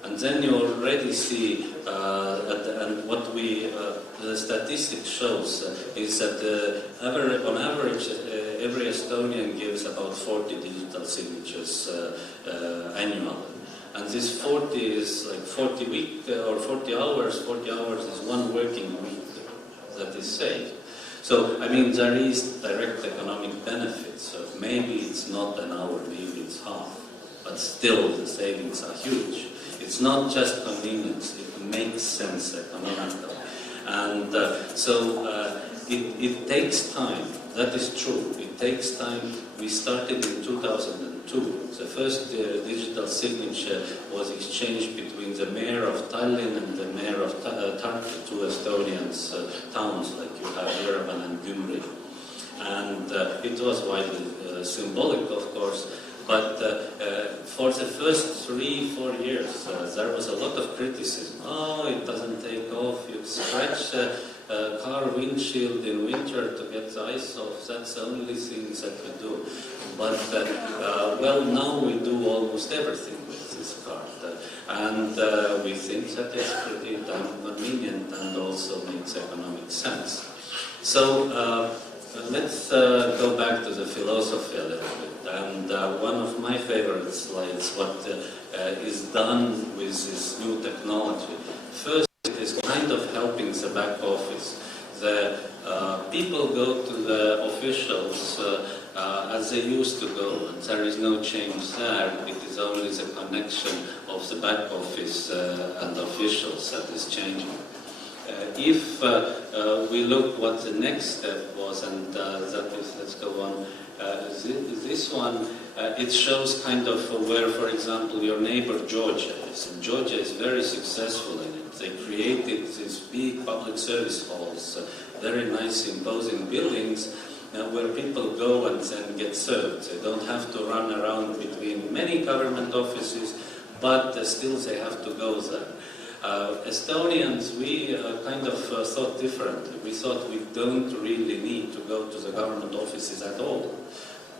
And then you already see, and what the statistics shows is that on average, every Estonian gives about 40 digital signatures annually. And this 40 is like 40 week or 40 hours. 40 hours is 1 working week that is saved. So, I mean, there is direct economic benefits. So maybe it's not an hour, maybe it's half. But still, the savings are huge. It's not just convenience, it makes sense economically. And it takes time, that is true, it takes time. We started in 2002. The first digital signature was exchanged between the mayor of Tallinn and the mayor of Tartu, 2 Estonian towns like you have Yerevan and Gyumri. and it was widely symbolic, of course. But for the first 3-4 years, there was a lot of criticism. Oh, it doesn't take off. You scratch a car windshield in winter to get the ice off. That's the only thing that we do. But well, now we do almost everything with this card, and we think that it's pretty damn convenient and also makes economic sense. So let's go back to the philosophy a little bit. And one of my favorite slides, what is done with this new technology. First, it is kind of helping the back office. The people go to the officials as they used to go, and there is no change there. It is only the connection of the back office and officials that is changing. If we look what the next step was, and that is, let's go on, this one, it shows kind of where, for example, your neighbor Georgia is. And Georgia is very successful in it. They created these big public service halls, very nice imposing buildings, where people go and then get served. They don't have to run around between many government offices, but still they have to go there. Estonians, we kind of thought differently. We thought we don't really need to go to the government offices at all.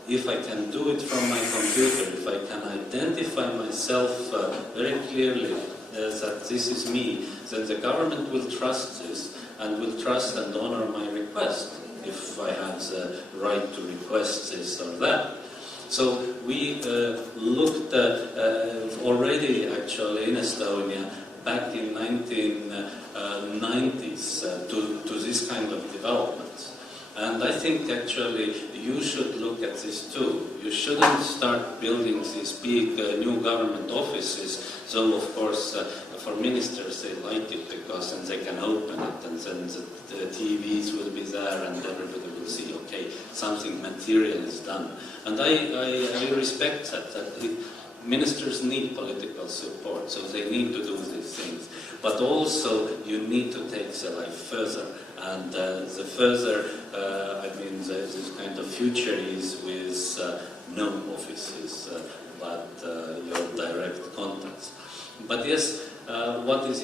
If I can do it from my computer, if I can identify myself very clearly that this is me, then the government will trust this and will trust and honor my request if I have the right to request this or that. So we looked already actually in Estonia back in 1990s to this kind of developments. And I think actually you should look at this too. You shouldn't start building these big new government offices. So of course for ministers they like it because then they can open it and then the TVs will be there and everybody will see, okay, something material is done. And I respect that ministers need political support, so they need to do these things. But also, you need to take the life further. And the further, I mean, this kind of future is with no offices, but your direct contacts. But yes, what is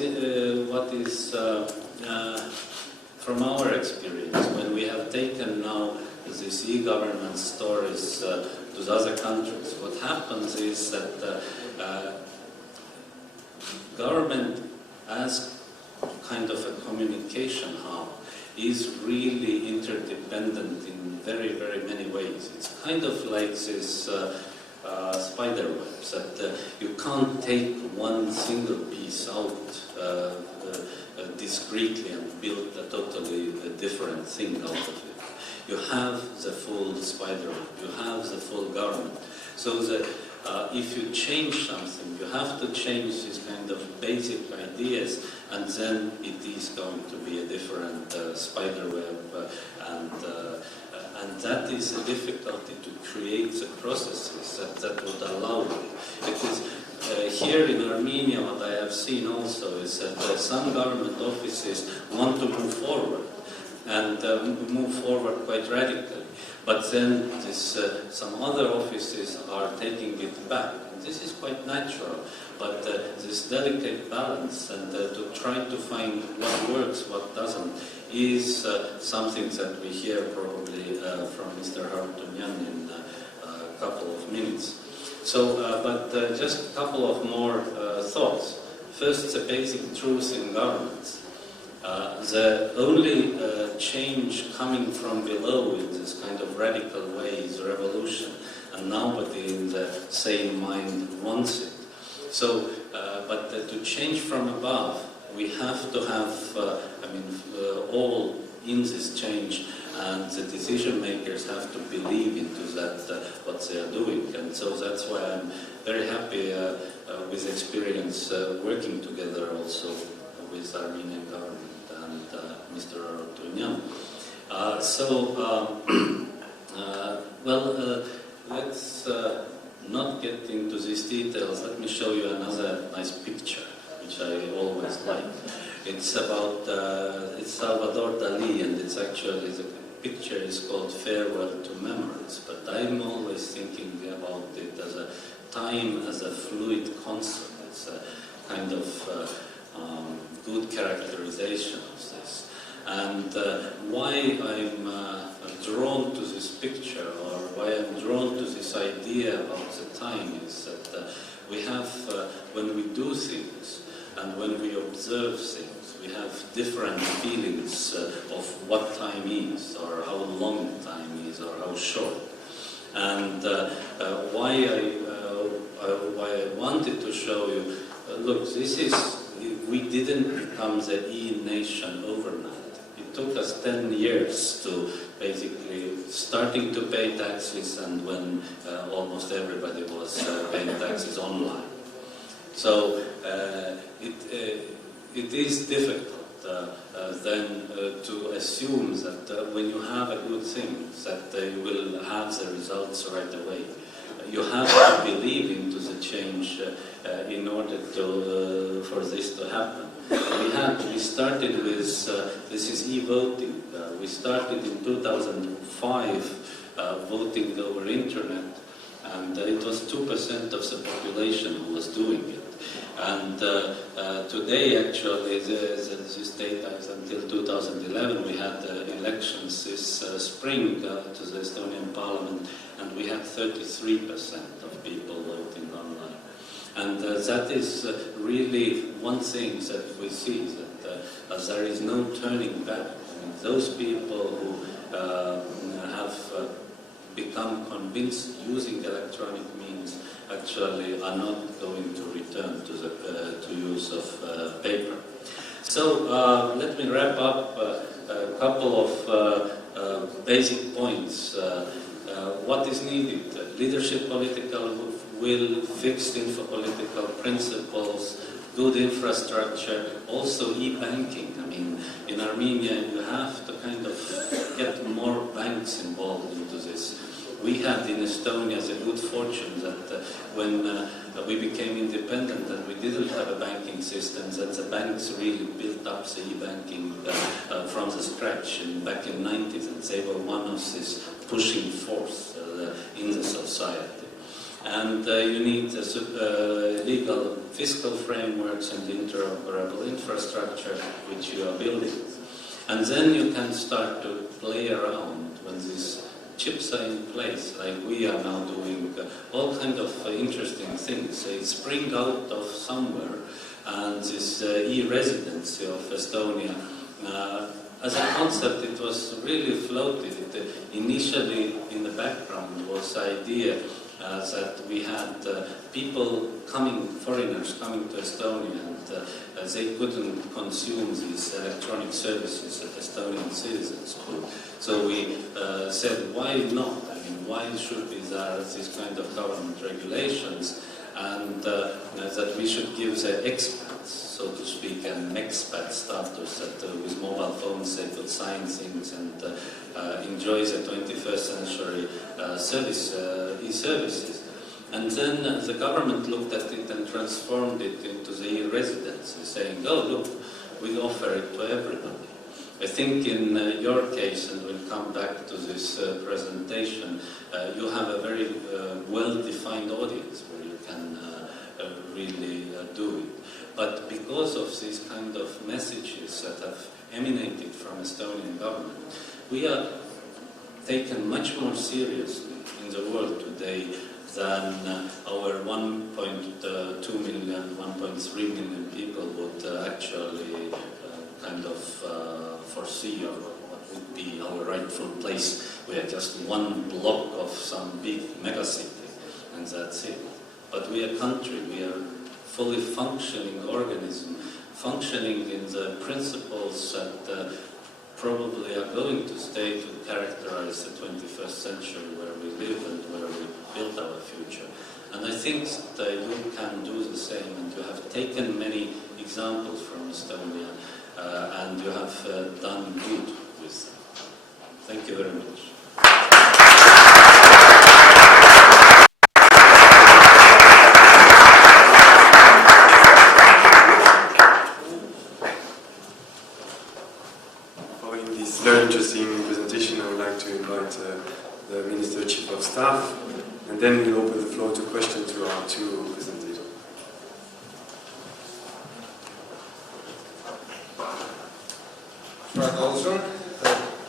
from our experience, when we have taken now these e-government stories to the other countries, what happens is that government as kind of a communication hub is really interdependent in very, very many ways. It's kind of like this spider webs that you can't take one single piece out discreetly and build a totally different thing out of it. You have the full spider web, you have the full government. So that if you change something, you have to change this kind of basic ideas, and then it is going to be a different spider web, and that is a difficulty to create the processes that would allow it. Because here in Armenia, what I have seen also is that some government offices want to move forward, and move forward quite radically. But then some other offices are taking it back. And this is quite natural, but this delicate balance and to try to find what works, what doesn't, is something that we hear probably from Mr. Hartunyan in a couple of minutes. So, but just a couple of more thoughts. First, the basic truth in governance. The only change coming from below in this kind of radical way is revolution, and nobody in the sane mind wants it. So, but to change from above, we have to have, all in this change, and the decision makers have to believe into that, what they are doing. And so that's why I'm very happy with experience working together also with Armenian government and Mr. Artunyan. Let's not get into these details. Let me show you another nice picture, which I always like. It's about, it's Salvador Dali, and it's actually the picture is called Farewell to Memories, but I'm always thinking about it as a time as a fluid concept. It's a kind of good characterization of this. And why I'm drawn to this picture, or why I'm drawn to this idea about the time, is that we have, when we do things and when we observe things, we have different feelings of what time is, or how long time is, or how short. And why I wanted to show you, look, this is, we didn't become the E-nation overnight. It took us 10 years to basically starting to pay taxes, and when almost everybody was paying taxes online. So it is difficult then to assume that when you have a good thing, that you will have the results right away. You have to believe into the change in order to for this to happen. We started with this is e-voting. We started in 2005 voting over internet, and it was 2% of the population who was doing it. And today, actually, this data is until 2011. We had elections this spring to the Estonian Parliament, and we had 33% of people voting online. And that is really one thing that we see, that there is no turning back. I mean, those people who have become convinced using electronic means actually are not going to return to the use of paper. So let me wrap up a couple of basic points. What is needed? Leadership, political will, fixed info-political principles, good infrastructure, also e-banking. I mean, in Armenia you have to kind of get more banks involved into this. We had in Estonia the good fortune that when we became independent and we didn't have a banking system, that the banks really built up the e-banking from the scratch back in the 90s, and they were one of this pushing force in the society. And you need legal fiscal frameworks and interoperable infrastructure, which you are building. And then you can start to play around when these chips are in place, like we are now doing all kinds of interesting things. They spring out of somewhere, and this e-residency of Estonia, as a concept, it was really floated. Initially, in the background was the idea that we had people coming, foreigners coming to Estonia, and they couldn't consume these electronic services that Estonian citizens could. So we said, why not? I mean, why should be there this kind of government regulations, and that we should give the expats, so to speak, an expat status, that with mobile phones they could sign things and enjoy the 21st century e-services. And then the government looked at it and transformed it into the e-residency, saying, oh, look, we offer it to everybody. I think in your case, and we'll come back to this presentation, you have a very well-defined audience where you can really do it. But because of these kind of messages that have emanated from Estonian government, we are taken much more seriously in the world today than our 1.2 million, 1.3 million people would actually kind of foresee, or what would be our rightful place. We are just one block of some big megacity, and that's it. But we are a country, we are fully functioning organism, functioning in the principles that probably are going to stay to characterize the 21st century where we live and where we build our future. And I think that you can do the same, and you have taken many examples from Estonia, and you have done good with them. Thank you very much. For in this very interesting presentation, addition, I would like to invite the Minister Chief of Staff, and then we'll open the floor to questions to our two presenters.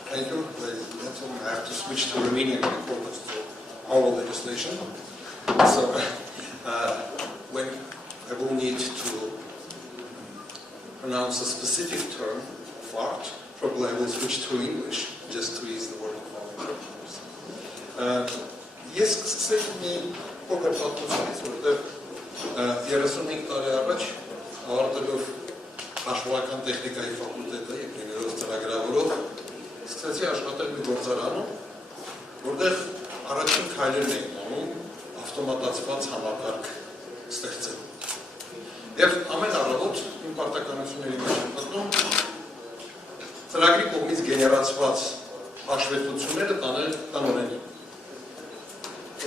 Thank you, ladies and gentlemen. I have to switch to Romanian in accordance to our legislation. So, when I will need to pronounce a specific term of art, probably I will switch to English, just to ease the word of knowledge. Ես սկսեցի մի փոքր պատմությունից, որտեղ 35 տարի առաջ ավարտելով Աշխարհական տեխնիկայի ֆակուլտետը եւ ինժեներով ծրագրավորող սկսեցի աշխատել մի գործարանում, որտեղ առաջին քայլերն էին անում ավտոմատացված համակարգ ստեղծելու։ Եվ ամեն առավոտ իմ պարտականությունների մեջ եմ մտնում ծրագրի կողմից գեներացված հաշվետվությունները տանել տնօրենին։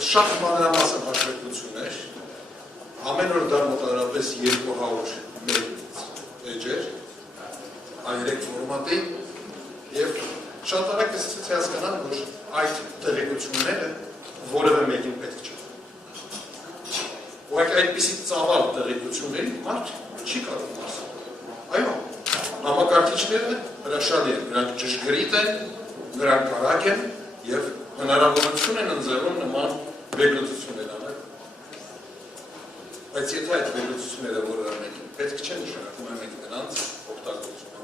Շատ մանրամասն հաշվետվություններ, ամեն օր դա մոտավորապես 200 մեգ էջեր, այրեք ֆորմատի եւ շատ արագ սկսեցի հասկանալ, որ այդ տեղեկությունները որևէ մեկին պետք չէ։ Ուղղակի այդպիսի ծավալ տեղեկությունների մարդ չի կարող հասնել։ Այո, համակարգիչները հրաշալի են, նրանք ճշգրիտ են, նրանք արագ են եւ հնարավորություն են ընձեռում նման վերլուծություններ անել։ Բայց եթե այդ վերլուծությունները որևէ մեկին պետք չեն, նշանակում է մենք նրանց օգտագործում ենք։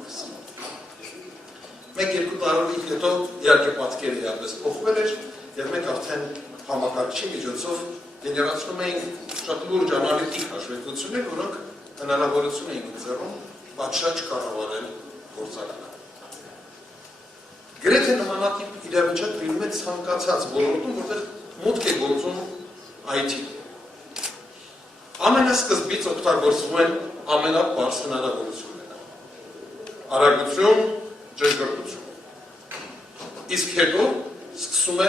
Մեկ-երկու տարի հետո իհարկե պատկերը իհարկե փոխվել էր եւ մենք արդեն համակարգչի միջոցով գեներացնում էինք շատ լուրջ անալիտիկ հաշվետվություններ, որոնք հնարավորություն էին ընձեռում պատշաճ կառավարել գործարանը։ Գրեթե նմանատիպ իրավիճակ լինում է ցանկացած ոլորտում, որտեղ մուտք է գործում IT։ Ամենասկզբից օգտագործվում են ամենաբարձ հնարավորությունները։ Արագություն, ճշգրտություն։ Իսկ հետո սկսում է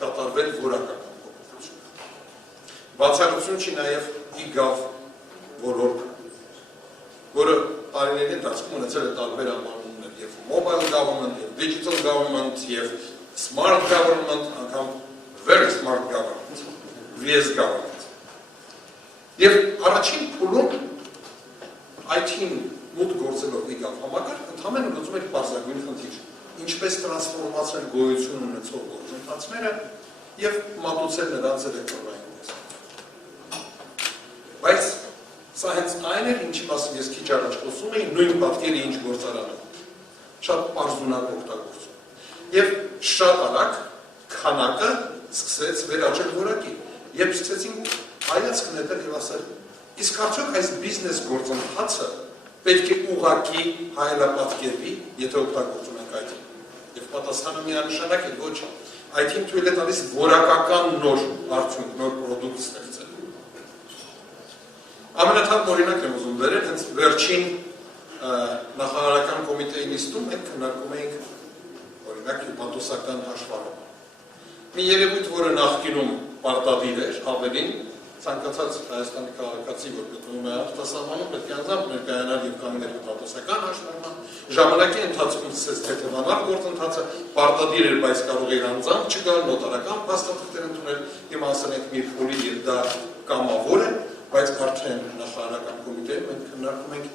կատարվել որակական փոփոխություն։ Բացառություն չի նաև ԻԳԱՎ ոլորտը, որը տարիների ընթացքում ունեցել է տարբեր անվանումներ եւ mobile government, եւ digital government, եւ smart government, անգամ very smart government, VS government։ Եվ առաջին փուլում IT-ին մուտք գործելով ԻԳԱՎ համակարգ ընդհանրապես լուծում էր բարձրագույն խնդիր, ինչպես տրանսֆորմացնել գոյություն ունեցող գործընթացները եւ մատուցել նրանց էլեկտրոնային տեսակ։ Բայց սա հենց այն էր, ինչի մասին ես քիչ առաջ խոսում էի, նույն պատկերը ինչ գործարանը, շատ պարզունակ օգտագործում։ Եվ շատ արագ քանակը սկսեց վերաճել որակի, երբ սկսեցին հայացք նետել եւ ասել, իսկ արդյոք այս բիզնես գործընթացը պետք է ուղղակի հայելապատկերվի, եթե օգտագործում ենք IT-ին։ Եվ պատասխանը միանշանակ է ոչ, IT-ին թույլ է տալիս որակական նոր արդյունք, նոր պրոդուկտ ստեղծել։ Ամենաթարմ օրինակն եմ ուզում բերել, հենց վերջին նախարարական կոմիտեի նիստում մենք քննարկում էինք օրինակ հյուպատոսական հաշվառումը։ Մի երևույթ, որը նախկինում պարտադիր էր, ավելին ցանկացած Հայաստանի քաղաքացի, որ գտնվում է արտասահմանում, պետք է անձամբ ներկայանալ եւ կանգնել հյուպատոսական հաշվառման։ Ժամանակի ընթացքում սկսեց թեթևանալ գործընթացը, պարտադիր էր, բայց կարող էր անձամբ չգալ, նոտարական փաստաթղթեր ընդունել, հիմա ասել ենք մի փուլի եւ դա կամավոր է, բայց արդեն նախարարական կոմիտեում մենք քննարկում ենք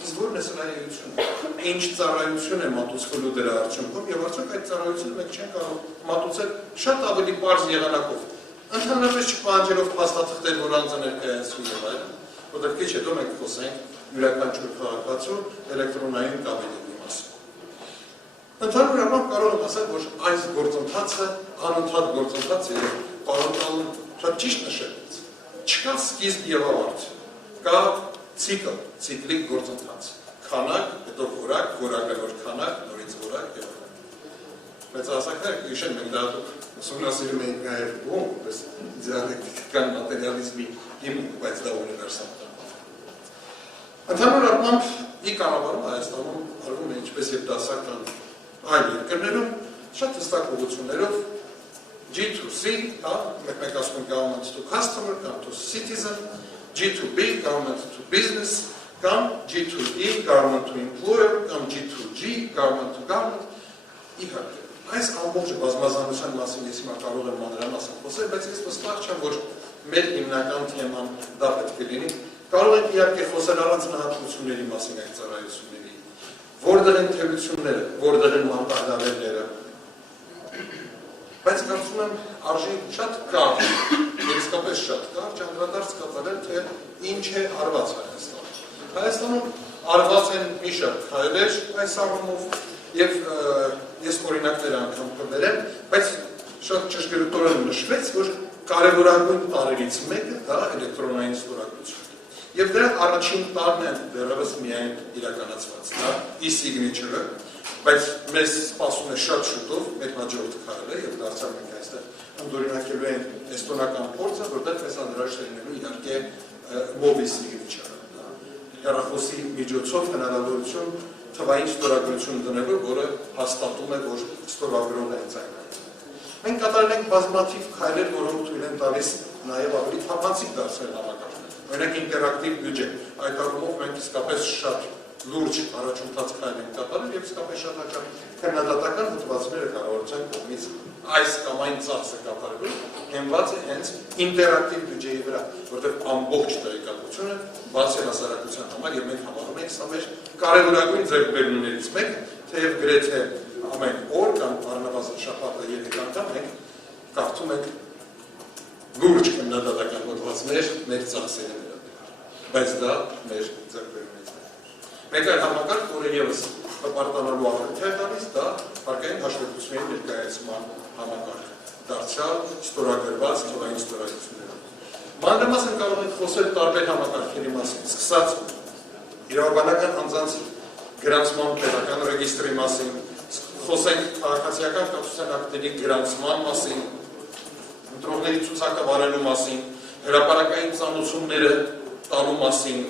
իսկ որն է սրա էությունը, ինչ ծառայություն է մատուցվելու դրա արդյունքում եւ արդյոք այդ ծառայությունը մենք չենք կարող մատուցել շատ ավելի պարզ եղանակով, ընդհանրապես չպահանջելով փաստաթղթեր, որ անձը ներկայացվի եւ այլն, որտեղ քիչ հետո մենք խոսենք յուրաքանչյուր քաղաքացու էլեկտրոնային կապերի մասին։ Ընդհանուր առմամբ կարող եմ ասել, որ այս գործընթացը անընդհատ գործընթաց է եւ պարոն Տալուն շատ ճիշտ նշեց, չկա սկիզբ եւ ավարտ, կա ցիկլիկ գործընթաց, քանակ, հետո որակ, որակը նոր քանակ, նորից որակ եւ այլն։ Մեծահասակները հիշեն մենք դա ուսումնասիրում ենք նաեւ պես դիալեկտիկական մատերիալիզմի հիմք, բայց դա ունիվերսալ է։ Ընդհանուր առմամբ ի կառավարումը Հայաստանում արվում է ինչպես եւ դասակ կան այլ երկրներում շատ հստակ ուղղություններով G2C, մեկ ասում government to customer, կամ to citizen, G2B, government to business, կամ G2E, government to employer, կամ G2G, government to government, իհարկե։ Այս ամբողջ բազմազանության մասին ես հիմա կարող եմ մանրամասն խոսել, բայց ես վստահ չեմ, որ մեր հիմնական թեման դա պետք է լինի։ Կարող ենք իհարկե խոսել առանձնահատկությունների մասին այդ ծառայությունների, որտեղ են թերությունները, որտեղ են մանրադավերները, բայց կարծում եմ արժի շատ կարճ, իսկապես շատ կարճ անդրադարձ կատարել, թե ինչ է արված Հայաստանում։ Հայաստանում արված են մի շարք քայլեր այս առումով, եւ ես օրինակներ անգամ կներեմ, բայց շատ ճշգրտորեն նշվեց, որ կարևորագույն տարրերից մեկը դա էլեկտրոնային ստորագրությունն է։ Եվ դրա առաջին տարրն է դեռևս միայն իրականացված, դա e-signature-ը, բայց մեզ սպասում է շատ շուտով մեր հաջորդ քայլը եւ դարձյալ մենք այստեղ ընդօրինակելու ենք էստոնական փորձը, որտեղ մեզ անհրաժեշտ է լինելու իհարկե mobile signature-ը, հեռախոսի միջոցով հնարավորություն թվային ստորագրություն դնելու, որը հաստատում է, որ ստորագրողը հենց այն է։ Մենք կատարել ենք բազմաթիվ քայլեր, որոնք թույլ են տալիս նաև ավելի թափանցիկ դարձնել համակարգը։ Օրինակ ինտերակտիվ բյուջե, այդ առումով մենք իսկապես շատ լուրջ առաջընթաց քայլ ենք կատարել եւ իսկապես շատ հաճախ քննադատական հոդվածները կառավարության կողմից այս կամ այն ծախսը կատարելու հենված է հենց ինտերակտիվ բյուջեի վրա, որտեղ ամբողջ տեղեկատվությունը բաց է հասարակության համար եւ մենք համարում ենք սա մեր կարևորագույն ձեռքբերումներից մեկը, թեև գրեթե ամեն օր կամ առնվազն շաբաթը 3 անգամ մենք կարդում ենք լուրջ քննադատական հոդվածներ մեր ծախսերի վերաբերյալ, բայց դա մեր ձեռքբերումներից մեկն է։ Մեկ այլ համակարգ, որը ևս պարտանալու առիթ է տալիս, դա հարկային հաշվետվությունների ներկայացման համակարգը, դարձյալ ստորագրված թվային ստորագրություններով։ Մանրամասն կարող ենք խոսել տարբեր համակարգերի մասին, սկսած իրավաբանական անձանց գրանցման պետական ռեգիստրի մասին, խոսենք քաղաքացիական կապության ակտերի գրանցման մասին, ընտրողների ցուցակը վարելու մասին, հրապարակային ծանոթությունները տալու մասին,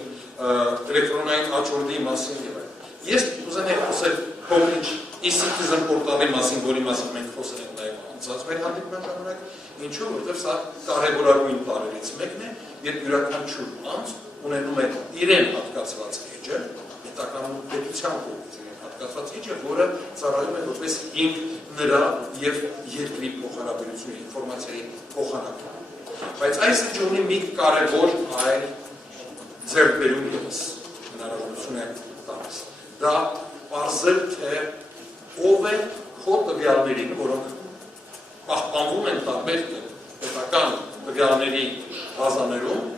էլեկտրոնային աճորդի մասին եւ այլն։ Ես ուզենայի խոսել փոքրինչ e-citizen պորտալի մասին, որի մասին մենք խոսել ենք նաեւ անցած մեր հանդիպման ժամանակ, ինչու, որովհետեւ սա կարևորագույն տարրերից մեկն է, երբ յուրաքանչյուր անձ ունենում է իրեն հատկացված էջը, պետական պետության կողմից հատկացված էջը, որը ծառայում է որպես ինք նրա եւ երկրի փոխհարաբերությունների ինֆորմացիայի փոխանակում։ Բայց այս էջը ունի մի կարևոր այլ ձեռքբերում ևս հնարավորություն է տալիս։ Դա պարզել, թե ով է քո տվյալներին, որոնք պահպանվում են տարբեր պետական տվյալների բազաներում,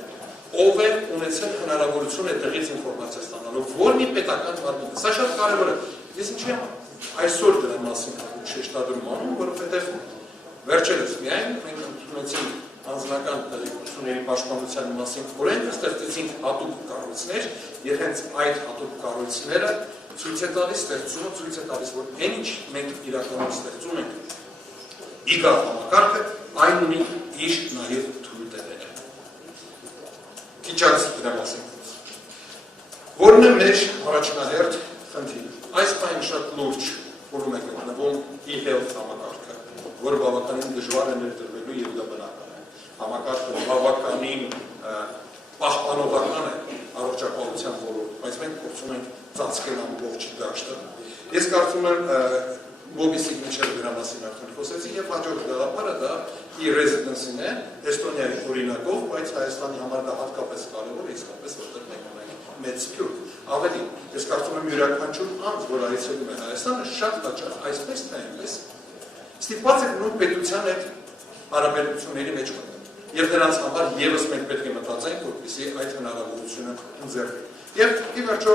ով է ունեցել հնարավորություն այդտեղից ինֆորմացիա ստանալու, որ մի պետական մարմին է։ Սա շատ կարևոր է։ Ես ինչի եմ այսօր դրա մասին շեշտադրում անում, որովհետև վերջերս միայն մենք ընդունեցինք անձնական տեղեկությունների պաշտպանության մասին օրենքը, ստեղծեցինք հատուկ կառույցներ, եւ հենց այդ հատուկ կառույցները ցույց է տալիս, ստեղծումը ցույց է տալիս, որ այն ինչ մենք իրականում ստեղծում ենք իգա համակարգը, այն ունի իր նաեւ թույլ տերերը։ Քիչած դրա մասին։ Որն է մեր առաջնահերթ խնդիրը։ Այս պայն շատ լուրջ որում է գտնվում e-health համակարգը, որը բավականին դժվար է ներդրվելու եւ դա բնական է։ Համակարգը բավականին պահպանողական է առողջապահության ոլորտում, բայց մենք փորձում ենք ծածկել ամբողջ դաշտը։ Ես կարծում եմ mobile signature-ը դրա մասին արդեն խոսեցի եւ հաջորդ գաղափարը դա e-residency-ն է, Էստոնիայի օրինակով, բայց Հայաստանի համար դա հատկապես կարևոր է, իսկապես որտեղ մենք ունենք մեծ Սփյուռք։ Ավելի, ես կարծում եմ յուրաքանչյուր անձ, որ այցելում է Հայաստանը, շատ հաճախ այսպես թե այնպես ստիպված է նույն պետության հետ հարաբերությունների մեջ մտնել։ Եվ դրանց համար եւս մենք պետք է մտածենք, որպեսզի այդ հնարավորությունը ընձեռվի։ Եվ ի վերջո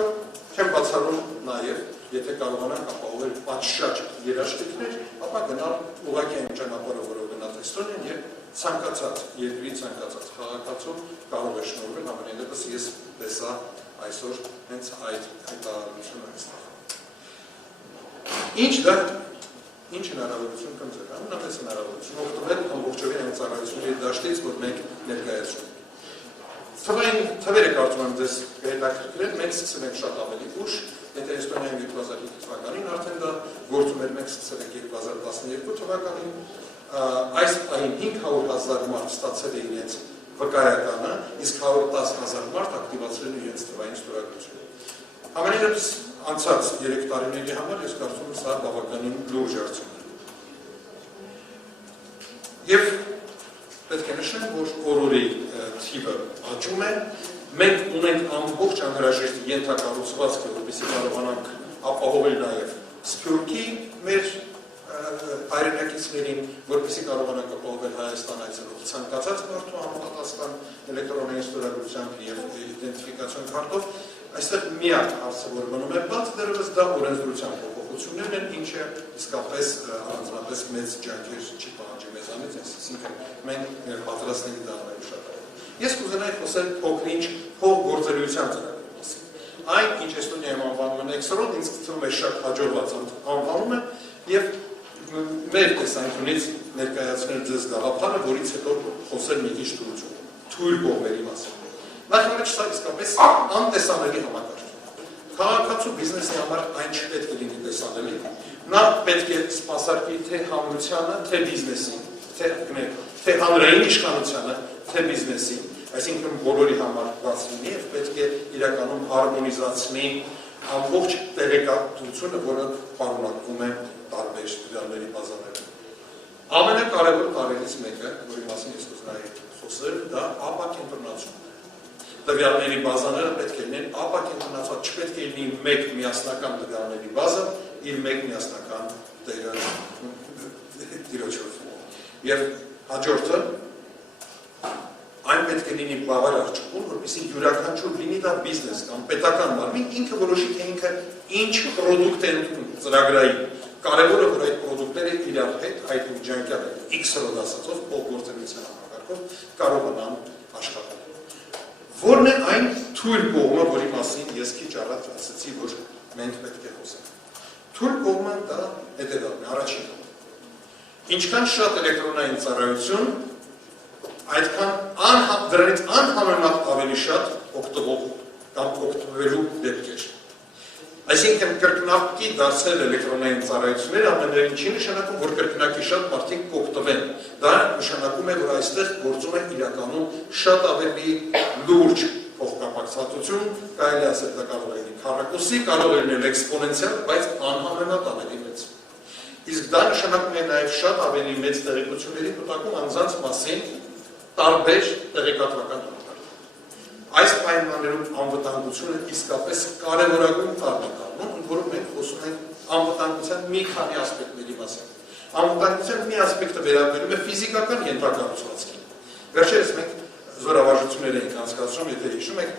չեմ բացառում նաեւ, եթե կարողանանք ապահովել պատշաճ երաշխիքներ, ապա գնալ ուղղակի այն ճանապարհով, որով գնաց Էստոնիան եւ ցանկացած երկրի ցանկացած քաղաքացու կարող է շնորհվել, ամենայն դեպս ես տեսա այսօր հենց այդ հայտարարությունը այստեղ։ Ինչ հնարավորություն կընձեռ, ամենապես հնարավորություն օգտվել ամբողջովին այն ծառայությունների դաշտից, որ մենք ներկայացնում ենք։ Թվային թվերը կարծում եմ ձեզ կհետաքրքրեն, մենք սկսել ենք շատ ավելի ուշ, եթե Էստոնիայում 2005 թվականին արդեն դա գործում էր, մենք սկսել ենք 2012 թվականին, այս պահին 500,000 մարդ ստացել է իրենց վկայականը, իսկ 110,000 մարդ ակտիվացրել է իրենց թվային ստորագրությունը։ Ամենայնիվս անցած 3 տարիների համար ես կարծում եմ սա բավականին լուրջ արդյունք է։ Եվ պետք է նշեմ, որ օրորի թիվը աճում է, մենք ունենք ամբողջ անհրաժեշտ ենթակառուցվածքը, որպեսզի կարողանանք ապահովել նաև Սփյուռքի մեր հայրենակիցներին, որպեսզի կարողանանք ապահովել Հայաստան այցելող ցանկացած մարդու համապատասխան էլեկտրոնային ստորագրությամբ եւ իդենտիֆիկացիոն քարտով, այստեղ միակ հարցը, որ մնում է բաց, դեռևս դա օրենսդրության փոփոխություններն են, ինչը իսկապես առանձնապես մեծ ջանքեր չի պահանջի մեզանից, այսինքն մենք պատրաստ ենք դա անելու շատ արագ։ Ես կուզենայի խոսել փոքր-ինչ փոխգործելիության ծրագրի մասին։ Այն, ինչ Էստոնիայում անվանում են էքսրոդ, ինձ թվում է շատ հաջողված անվանում է եւ մեր տեսանկյունից ներկայացնել ձեզ գաղափարը, որից հետո խոսել մի քիչ թույլ կողմերի մասին։ Նախ-առաջ սա իսկապես անտեսանելի համակարգ է։ Քաղաքացու բիզնեսի համար այն չպետք է լինի տեսանելի։ Նա պետք է սպասարկի թե հանրությանը, թե բիզնեսին, թե հանրային իշխանությանը, թե բիզնեսին, այսինքն բոլորի համար բաց լինի եւ պետք է իրականում հարմոնիզացնի ամբողջ տեղեկատվությունը, որը պարունակվում է տարբեր տվյալների բազաներում։ Ամենակարևոր տարրերից մեկը, որի մասին ես կուզենայի խոսել, դա ապակենտրոնացումն է։ Տվյալների բազաները պետք է լինեն ապակենտրոնացված, չպետք է լինի մեկ միասնական տվյալների բազա, իր մեկ միասնական տիրոջով։ Եվ հաջորդը այն պետք է լինի բավարար ճկուն, որպեսզի յուրաքանչյուր լինի դա բիզնես կամ պետական մարմին, ինքը որոշի թե ինքը ինչ պրոդուկտ է ընդունում ծրագրային։ Կարևորը, որ այդ պրոդուկտները իրար հետ այդ միջանկյալը X-ռոդ ասածով փոխգործելիության համակարգով կարողանան աշխատել։ Որն է այն թույլ կողմը, որի մասին ես քիչ առաջ ասացի, որ մենք պետք է խոսենք։ Թույլ կողմը դա հետևյալն է, առաջինը։ Ինչքան շատ էլեկտրոնային ծառայություն, այդքան դրանից անհամեմատ ավելի շատ օգտվող կամ օգտվելու դեպքեր։ Այսինքն կրկնակի դարձել էլեկտրոնային ծառայությունները ամենայն չի նշանակում, որ կրկնակի շատ մարդիկ կօգտվեն։ Դա նշանակում է, որ այստեղ գործում է իրականում շատ ավելի լուրջ փոխկապակցվածություն, կարելի ասել դա կարող է լինել քառակուսի, կարող է լինել էքսպոնենցիալ, բայց անհամեմատ ավելի մեծ։ Իսկ դա նշանակում է նաև շատ ավելի մեծ տեղեկությունների կուտակում անձանց մասին տարբեր տեղեկատվական համակարգ։ Այս պայմաններում անվտանգությունը իսկապես կարևորագույն կարգ է դառնում, ընդ որում մենք խոսում ենք անվտանգության մի քանի ասպեկտների մասին։ Անվտանգության մի ասպեկտը վերաբերում է ֆիզիկական ենթակառուցվածքին։ Վերջերս մենք զորավարժություններ ենք անցկացնում, եթե հիշում եք,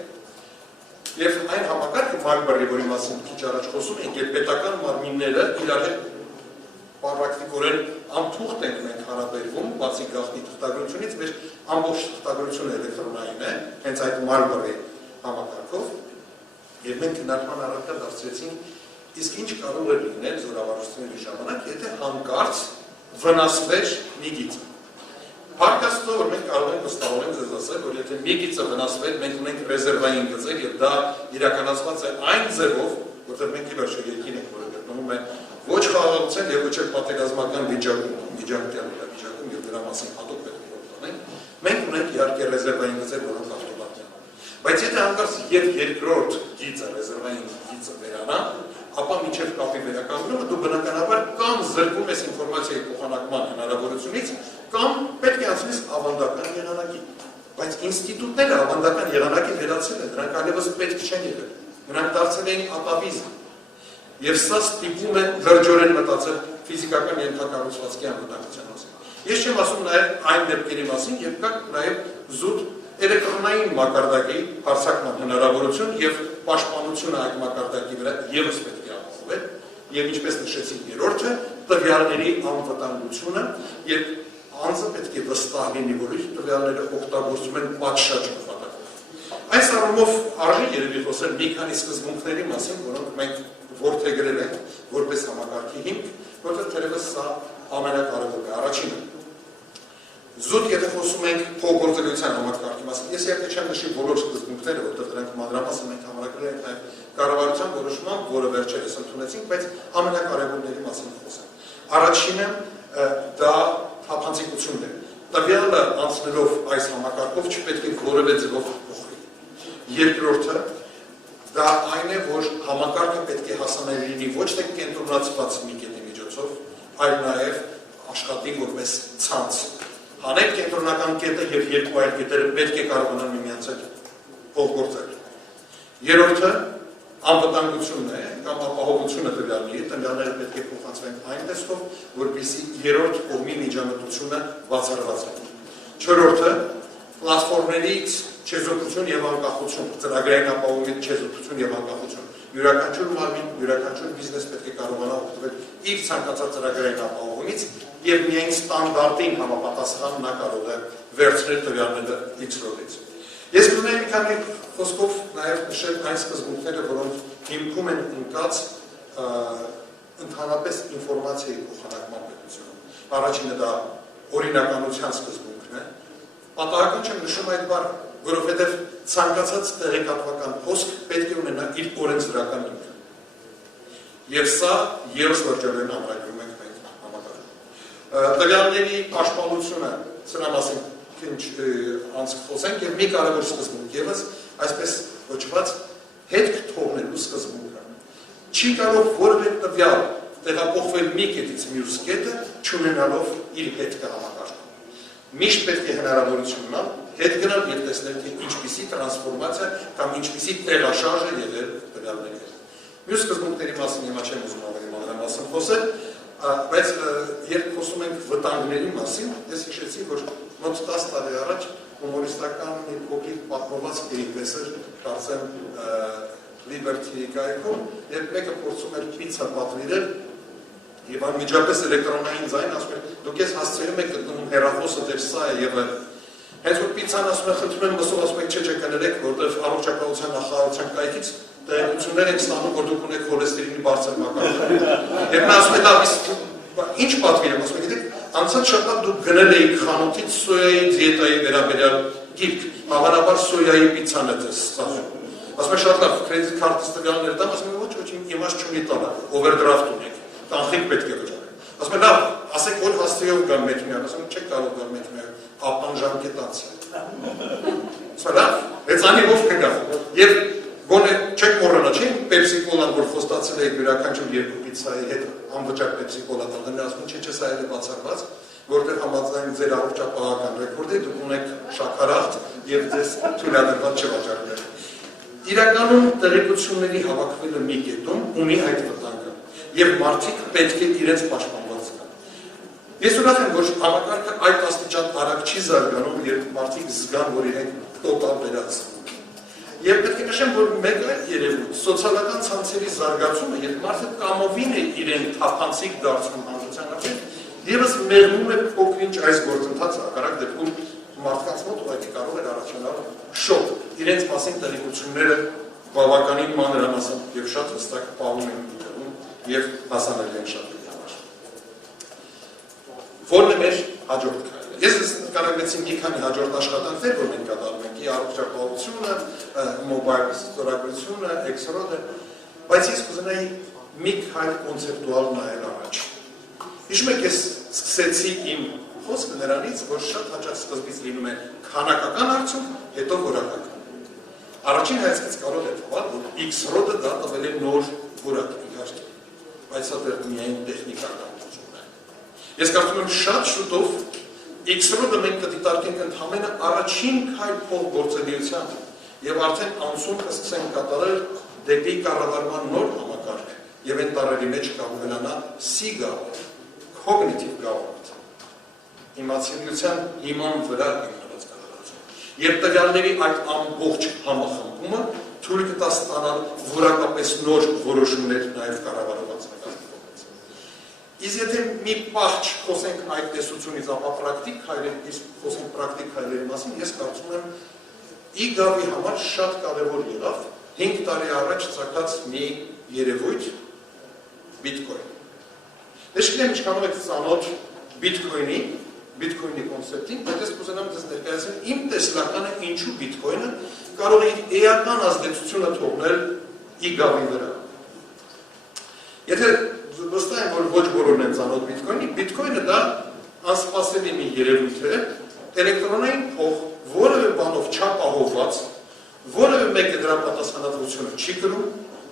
եւ այն համակարգը Մակբերի, որի մասին քիչ առաջ խոսում ենք, երբ պետական մարմինները իրար հետ պրակտիկորեն անթուղթ ենք մենք հարաբերվում, բացի գաղտնի թղթագրությունից, մեր ամբողջ թղթագրությունը էլեկտրոնային է, հենց այդ Մակբերի համակարգով, եւ մենք քննարկման առարկա դարձրեցինք, իսկ ինչ կարող է լինել զորավարժությունների ժամանակ, եթե հանկարծ վնասվեր մի գիծ։ Փառքաստո, որ մենք կարող ենք վստահորեն ձեզ ասել, որ եթե մի գիծը վնասվեր, մենք ունենք ռեզերվային գծեր եւ դա իրականացված է այն ձևով, որտեղ մենք ի վերջո երկին ենք, որը գտնվում է ոչ խաղաղության եւ ոչ էլ պատերազմական վիճակում, միջանկյալ վիճակում եւ դրա մասին հատուկ պետք է խոսենք, մենք ունենք իհարկե ռեզերվային գծեր, որոնք ավտոմատ են։ Բայց եթե հանկարծ եւ երկրորդ գիծը ռեզերվային գիծը վերանա, ապա մինչև կապի վերականգնումը դու բնականաբար կամ զրկում ես ինֆորմացիայի փոխանակման հնարավորությունից, կամ պետք է անցնես ավանդական եղանակի։ Բայց ինստիտուտները ավանդական եղանակի վերացել են, դրանք այլևս պետք չեն եղել։ Նրանք դարձել էին ատավիզմ։ Եվ սա ստիպում է լրջորեն մտածել ֆիզիկական ենթակառուցվածքի անվտանգության մասին։ Ես չեմ ասում նաև այն դեպքերի մասին, երբ կա նաև զուտ էլեկտրոնային մակարդակի հարձակման հնարավորություն եւ պաշտպանությունը այդ մակարդակի վրա եւս պետք է ապահովել, եւ ինչպես նշեցինք երրորդը, տվյալների անվտանգությունը, երբ անձը պետք է վստահ լինի, որ իր տվյալները օգտագործում են պատշաճ նպատակով։ Այս առումով արժի երևի խոսել մի քանի սկզբունքների մասին, որոնք մենք որդեգրել ենք որպես համակարգի հիմք, որտեղ թերևս սա ամենակարևորն է։ Առաջինը, զուտ եթե խոսում ենք փոխգործելիության համակարգի մասին, ես իհարկե չեմ նշի բոլոր սկզբունքները, որտեղ դրանք մանրամասն մենք համարագրել ենք նաև կառավարության որոշմամբ, որը վերջերս ընդունեցինք, բայց ամենակարևորների մասին խոսեմ։ Առաջինը դա թափանցիկությունն է։ Տվյալը անցնելով այս համակարգով չպետք է որևէ ձևով փոխվի։ Երկրորդը դա այն է, որ համակարգը պետք է հասանելի լինի ոչ թե կենտրոնացված մի կետի միջոցով, այլ նաև աշխատի որպես ցանց։ հանեք կենտրոնական կետը եւ երկու այլ կետերը պետք է կարողանան միմյանց հետ փոխգործել։ Երրորդը անվտանգությունն է կամ ապահովությունը տվյալները պետք է փոխանցվեն այն տեսքով, որպեսզի երրորդ կողմի միջամտությունը բացառված լինի։ Չորրորդը պլատֆորմներից չեզոքություն եւ անկախություն, ծրագրային ապահովումից չեզոքություն եւ անկախություն։ Յուրաքանչյուր մարմին, յուրաքանչյուր բիզնես պետք է կարողանա օգտվել իր ցանկացած ծրագրային ապահովումից եւ միայն ստանդարտին համապատասխան նա կարող է վերցնել տվյալները X-ռոդից։ Ես կունեի մի քանի խոսքով նաեւ նշել այն սկզբունքները, որոնք հիմքում են ընկած ընդհանրապես ինֆորմացիայի փոխանակման պետությունում։ Առաջինը դա օրինականության սկզբունքն է։ Պատահական չեմ նշում այդ բառը, որովհետև ցանկացած տեղեկատվական խոսք պետք է ունենա իր օրենսդրական հիմքը։ Եվ սա երրորդ վարչարան ամրագրում ենք մենք համակարգում։ Տվյալների պաշտպանությունը, սրա մասին ինչ անցք խոսենք, եւ մի կարևոր սկզբունք եւս, այսպես կոչված հետք թողնելու սկզբունքը։ Չի կարող որևէ տվյալ տեղափոխվել մի կետից մյուս կետը, չունենալով իր հետքը համակարգում։ Միշտ պետք է հնարավորություն ունենալ հետ գնալ եւ տեսնել, թե ինչպիսի տրանսֆորմացիա կամ ինչպիսի տեղաշարժ է եղել տվյալների հետ։ Մյուս սկզբունքների մասին հիմա չեմ ուզում ավելի մանրամասն խոսել, բայց երբ խոսում ենք վտանգների մասին, ես հիշեցի, որ մոտ 10 տարի առաջ հումորիստական մի փոքրիկ պատմվածք էինպես էր, կարծեմ Liberty կայքում, երբ մեկը փորձում էր պիցա պատվիրել եւ անմիջապես էլեկտրոնային ձայն ասում էր, դուք ես հասցրել եք գտնում հեռախոսը դեր սա է եւ հենց որ պիցան ասում է խնդրում եմ մսով ասում եք չէ կներեք, որտեղ առողջապահության նախարարության կայքից տեղեկություններ եք ստանում, որ դուք ունեք խոլեստերինի բարձր մակարդակ։ Եվ նա ասում է դա ինչ պատվիրեմ, ասում եք, գիտեք, անցած շաբաթ դուք գնել էիք խանութից սոյայի դիետայի վերաբերյալ գիրք, հավանաբար սոյայի պիցան է ձեզ ստացվում։ Ասում է շատ լավ, կրեդիտ քարտից տվյալներ տամ, ասում է ոչ, իմաստ չունի տալը, օվերդրաֆտ ունեք, կանխիկ պետք է վճարեք։ Ասում է լավ, ասեք որ հաստիով գան մեթմիան, ասում է չեք կարող գան մեթմիան, ապան ժամկետանց է։ Ասում է լավ, հեծանի ով կգա։ Եվ գոնե չեք մոռանա, չէ՞, պեպսի կոլան, որ խոստացել եք յուրաքանչյուր երկու պիցայի հետ անվճար պեպսի կոլա տալը, ասում է չէ, սա էլ է բացառված, որտեղ համաձայն ձեր առողջապահական ռեկորդի դուք ունեք շաքարախտ եւ ձեզ թույլատրված չվաճառել։ Իրականում տեղեկությունների հավաքվելը մի կետում ունի այդ վտանգը եւ մարդիկ պետք է իրենց պաշտպանված զգան։ Ես ուրախ եմ, որ համակարգը այդ աստիճան արագ չի զարգանում, երբ մարդիկ զգան, որ իրենք տոտալ վերահսկվում են։ Եվ պետք է նշեմ, որ մեկ այլ երևույթ սոցիալական ցանցերի զարգացումը, երբ մարդը կամովին է իրեն թափանցիկ դարձնում հանրության առջև, եւս մեղմում է փոքրինչ այս գործընթացը, հակառակ դեպքում մարդկանց մոտ ուղղակի կարող է առաջանալ շոկ, իրենց մասին տեղեկությունները բավականին մանրամասն եւ շատ հստակ պահում են դրում եւ հասանելի են շատերի համար։ Որն է մեր հաջորդ քայլը։ Ես նկարագրեցի մի քանի հաջորդ աշխատանքներ, որ մենք կատարում ենք՝ առողջապահությունը, մոբայլ ստորագրությունը, X-ռոդը, բայց ես կուզենայի մի քայլ կոնցեպտուալ նայել առաջ։ Հիշում եք, ես սկսեցի իմ խոսքը նրանից, որ շատ հաճախ սկզբից լինում է քանակական արդյունք, հետո որակական։ Առաջին հայացքից կարող է թվալ, որ X-ռոդը դա տվել է նոր որակ իհարկե, բայց սա դեռ միայն տեխնիկական բաժնում է։ Ես կարծում եմ շատ շուտով X-ռոդը մենք կդիտարկենք ընդհանրապես առաջին քայլ փոխգործելիության եւ արդեն անցում կսկսենք կատարել դեպի կառավարման նոր համակարգ եւ այն տարերի մեջ կավելանա SIGA, cognitive government, իմացիության հիման վրա հիմնված կառավարություն։ Եվ տվյալների այդ ամբողջ համախմբումը թույլ կտա ստանալ որակապես նոր որոշումներ նաև կառավարված կազմակերպված։ Իսկ եթե մի պահ խոսենք այդ տեսությունից, ապա պրակտիկ քայլերի մասին, ես կարծում եմ ԻԳԱՎ-ի համար շատ կարևոր եղավ 5 տարի առաջ ցակած մի երևույթ բիտկոին։ Ես չգիտեմ ինչքանով եք ծանոթ բիտկոինի կոնցեպտին, բայց ես կուզենամ ձեզ ներկայացնել իմ տեսլականը ինչու բիտկոինը կարող է իր էական ազդեցությունը թողնել ԻԳԱՎ-ի վրա։ Եթե վստահ եմ, որ ոչ բոլորն են ծանոթ բիտկոինը դա անսպասելի մի երևույթ է, էլեկտրոնային փող, որևէ բանով չապահովված, որևէ մեկը դրա պատասխանատվությունը չի կրում,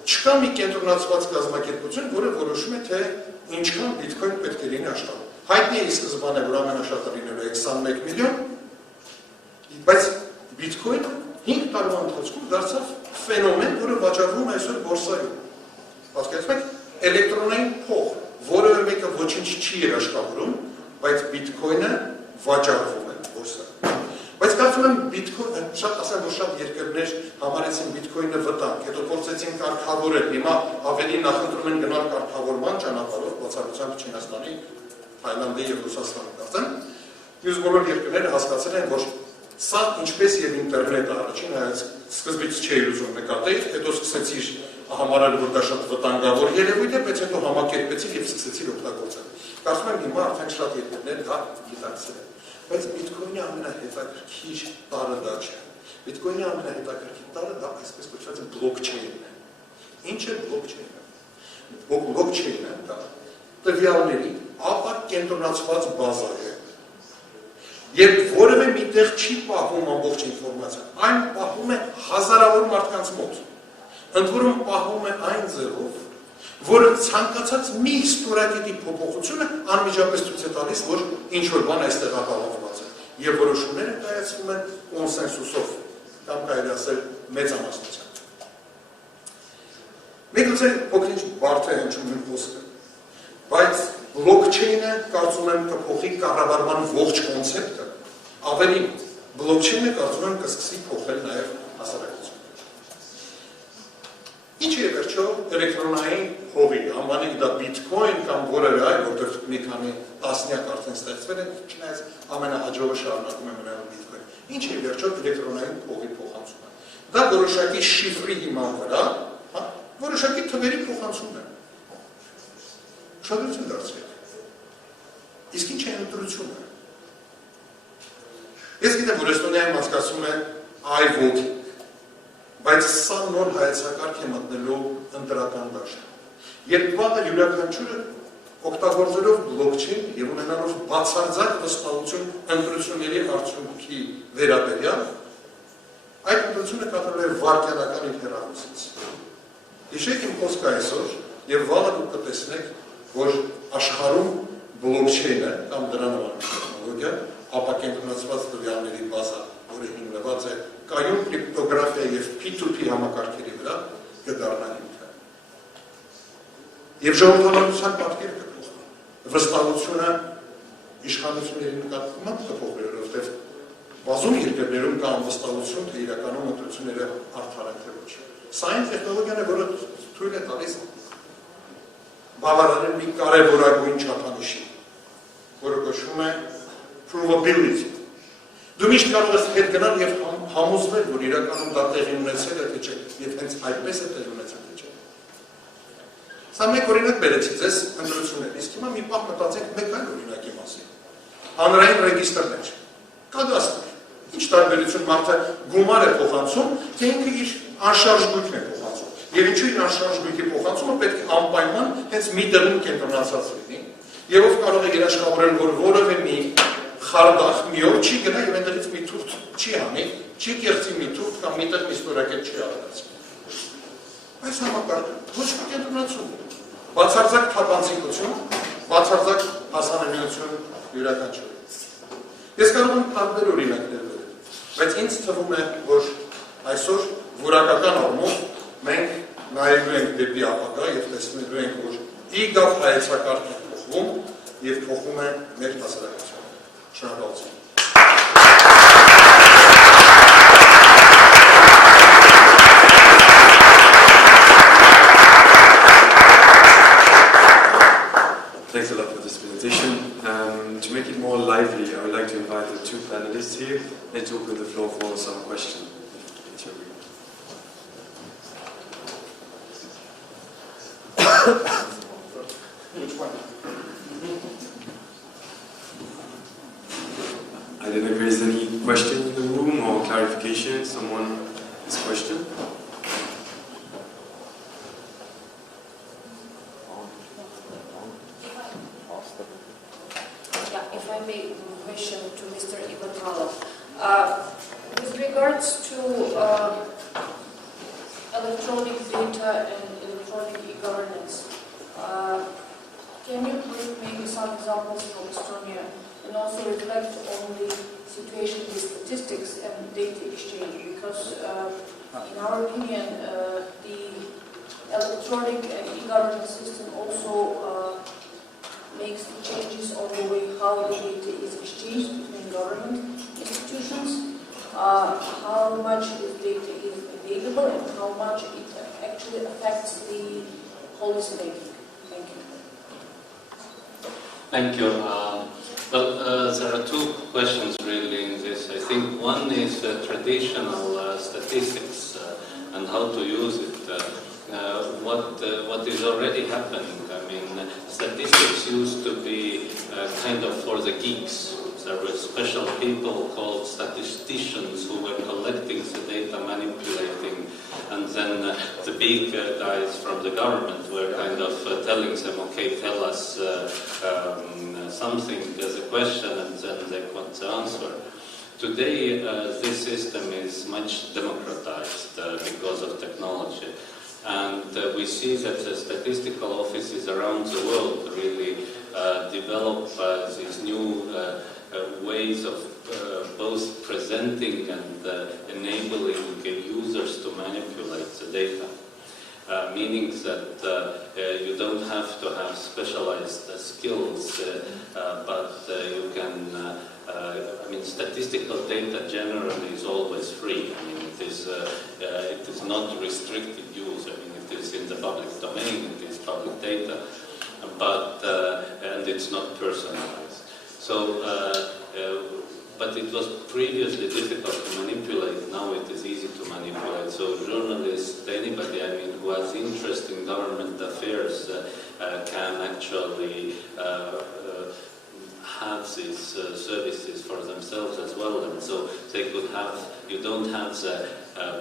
չկա մի կենտրոնացված կազմակերպություն, որը որոշում է, թե ինչքան բիտկոին պետք է լինի աշխարհում։ Հայտնի է սկզբանը, որ ամենաշատը լինելու է 21 միլիոն, բայց բիտքոյնը 5 տարվա ընթացքում դարձավ ֆենոմեն, որը վաճառվում է այսօր բորսայում։ Հասկացեք, էլեկտրոնային փող, որևէ մեկը ոչինչ չի երաշխավորում, բայց բիտքոյնը վաճառվում է բորսայում։ Բայց կարծում եմ բիտքոյնը, շատ ասեմ, որ շատ երկրներ համարեցին բիտքոյնը վտանգ, հետո փորձեցին կարգավորել, հիմա ավելի նախընտրում են գնալ կարգավորման ճանապարհով, բացառությամբ Չինաստանի, Թայլանդի եւ Ռուսաստանի կարծեմ, մյուս բոլոր երկրները հասկացել են, որ սա ինչպես եւ ինտերնետը առաջին հայաց սկզբից չէր ուզում նկատել, հետո սկսեցիր համարել, որ դա շատ վտանգավոր երևույթ է, բայց հետո համակերպեցիր եւ սկսեցիր օգտագործել։ Կարծում եմ հիմա արդեն շատ երկրներ դա գիտակցել են։ Բայց բիտքոյնի ամենահետաքրքիր տարը դա չէ։ Բիտքոյնի ամենահետաքրքիր տարը դա այսպես կոչված բլոկչեյնն է։ Ինչ է բլոկչեյնը։ Բլոկչեյնը դա տվյալների ապակենտրոնացված բազա է։ Երբ որևէ միտեղ չի պահվում ամբողջ ինֆորմացիան, այն պահվում է հազարավոր մարդկանց մոտ։ Ընդ որում պահվում է այն ձևով, որը ցանկացած մի ստորակետի փոփոխությունը անմիջապես ցույց է տալիս, որ ինչ-որ բան այստեղ ապահովված է, եւ որոշումները կայացվում են կոնսենսուսով, կամ կարելի ասել մեծամասնությամբ։ Միգուցե փոքրինչ բարդ է հնչում իմ խոսքը, բայց բլոկչեյնը կարծում եմ կփոխի կառավարման ողջ կոնցեպտը, ավելի բլոկչեյնը կարծում եմ կսկսի փոխել նաեւ հասարակությունը։ Ինչ է վերջո էլեկտրոնային հողի, անվանենք դա բիտքոին կամ որևէ այլ, որտեղ մի քանի տասնյակ արդեն ստեղծվել են, չնայած ամենահաջողը շարունակում է մնալ բիտքոին։ Ինչ է վերջո էլեկտրոնային հողի փոխանցումը։ Դա որոշակի շիֆրի հիման վրա, որոշակի թվերի փոխանցումն է։ Ուշադրություն դարձրեք։ Իսկ ինչ է ընտրությունը։ Ես գիտեմ, որ Էստոնիայում անցկացվում է i-voting, բայց սա նոր հայեցակարգ է մտնելու ընտրական դաշտ։ Երբ վաղը յուրաքանչյուրը օգտագործելով բլոկչեյն եւ ունենալով բացարձակ վստահություն ընտրությունների արդյունքի վերաբերյալ, այդ ընտրությունը կատարվել է վարկյանական իր հեռախոսից։ Հիշեք իմ խոսքը այսօր եւ վաղը դուք կտեսնեք, որ աշխարհում բլոկչեյնը կամ դրա նման տեխնոլոգիա ապակենտրոնացված տվյալների բազա, որը հիմնված է կայուն կրիպտոգրաֆիա եւ P2P համակարգերի վրա, կդառնա հիմքը։ Եվ ժողովրդավարության պատկերը կփոխվի։ Վստահությունը իշխանությունների նկատմամբ կփոխվի, որովհետեւ բազում երկրներում կա անվստահություն, թե իրականում ընտրությունները արդար են թե ոչ։ Սա այն տեխնոլոգիան է, որը թույլ է տալիս բավարարել մի կարևորագույն չափանիշի, որը կոչվում է provability։ Դու միշտ կարող ես հետ գնալ եւ համոզվել, որ իրականում դա տեղի ունեցել է թե չէ, եւ հենց այդպես է տեղի ունեցել թե չէ։ Սա մեկ օրինակ բերեցի ձեզ ընտրություններ, իսկ հիմա մի պահ մտածենք մեկ այլ օրինակի մասին։ Հանրային ռեգիստրներ, կադաստր։ Ինչ տարբերություն մարդը գումար է փոխանցում, թե ինքը իր անշարժ գույքն է փոխանցում։ Եվ ինչու իր անշարժ գույքի փոխանցումը պետք է անպայման հենց մի տեղում կենտրոնացած լինի, եւ ով կարող է երաշխավորել, որ որևէ մի խարդախ մի օր չի գնա եւ այնտեղից մի թուղթ չի անի, չի կերծի մի թուղթ կամ միտեղ մի ստորակետ չի ավելացի։ Այս համակարգը ոչ մի կենտրոնացում, բացարձակ թափանցիկություն, բացարձակ հասանելիություն յուրաքանչյուրի։ Ես կարող եմ տարբեր օրինակներ բերել, բայց ինձ թվում է, որ այսօր որակական առումով մենք նայելու ենք դեպի ապագա եւ տեսնելու ենք, որ իգավ հայեցակարգը փոխվում եւ փոխում է մեր հասարակությունը։ Շնորհակալություն։ Thanks a lot for this presentation. To make it more lively, I would like to invite the two panelists here and to open the floor for some questions. Which one? I don't know if there is any question in the room or clarification. Someone has a question? Yeah, if I may, question to Mr. Ivanov. With regards to electronic data and electronic e-governance, Can you please maybe some examples from Estonia and also reflect on the situation with statistics and data exchange? Because in our opinion, the electronic and e-government system also makes the changes on the way how the data is exchanged between government institutions, how much this data is available, and how much it actually affects the policy making. Thank you. Thank you. Well, there are two questions really in this. I think one is traditional statistics and how to use it. What is already happening. I mean, statistics used to be kind of for the geeks. There were special people called statisticians who were collecting the data, manipulating, and then the big guys from the government were kind of telling them, okay, tell us something as a question, and then they want the answer. Today, this system is much democratized because of technology. And we see that the statistical offices around the world really develop these new ways of both presenting and enabling users to manipulate the data. Meaning that you don't have to have specialized skills, but you can, I mean, statistical data generally is always free. I mean, it is not restricted use. I mean, it is in the public domain, it is public data, but, and it's not personalized. So, but it was previously difficult to manipulate, now it is easy to manipulate. So journalists, anybody, I mean, who has interest in government affairs can actually have these services for themselves as well. And so they could have, you don't have the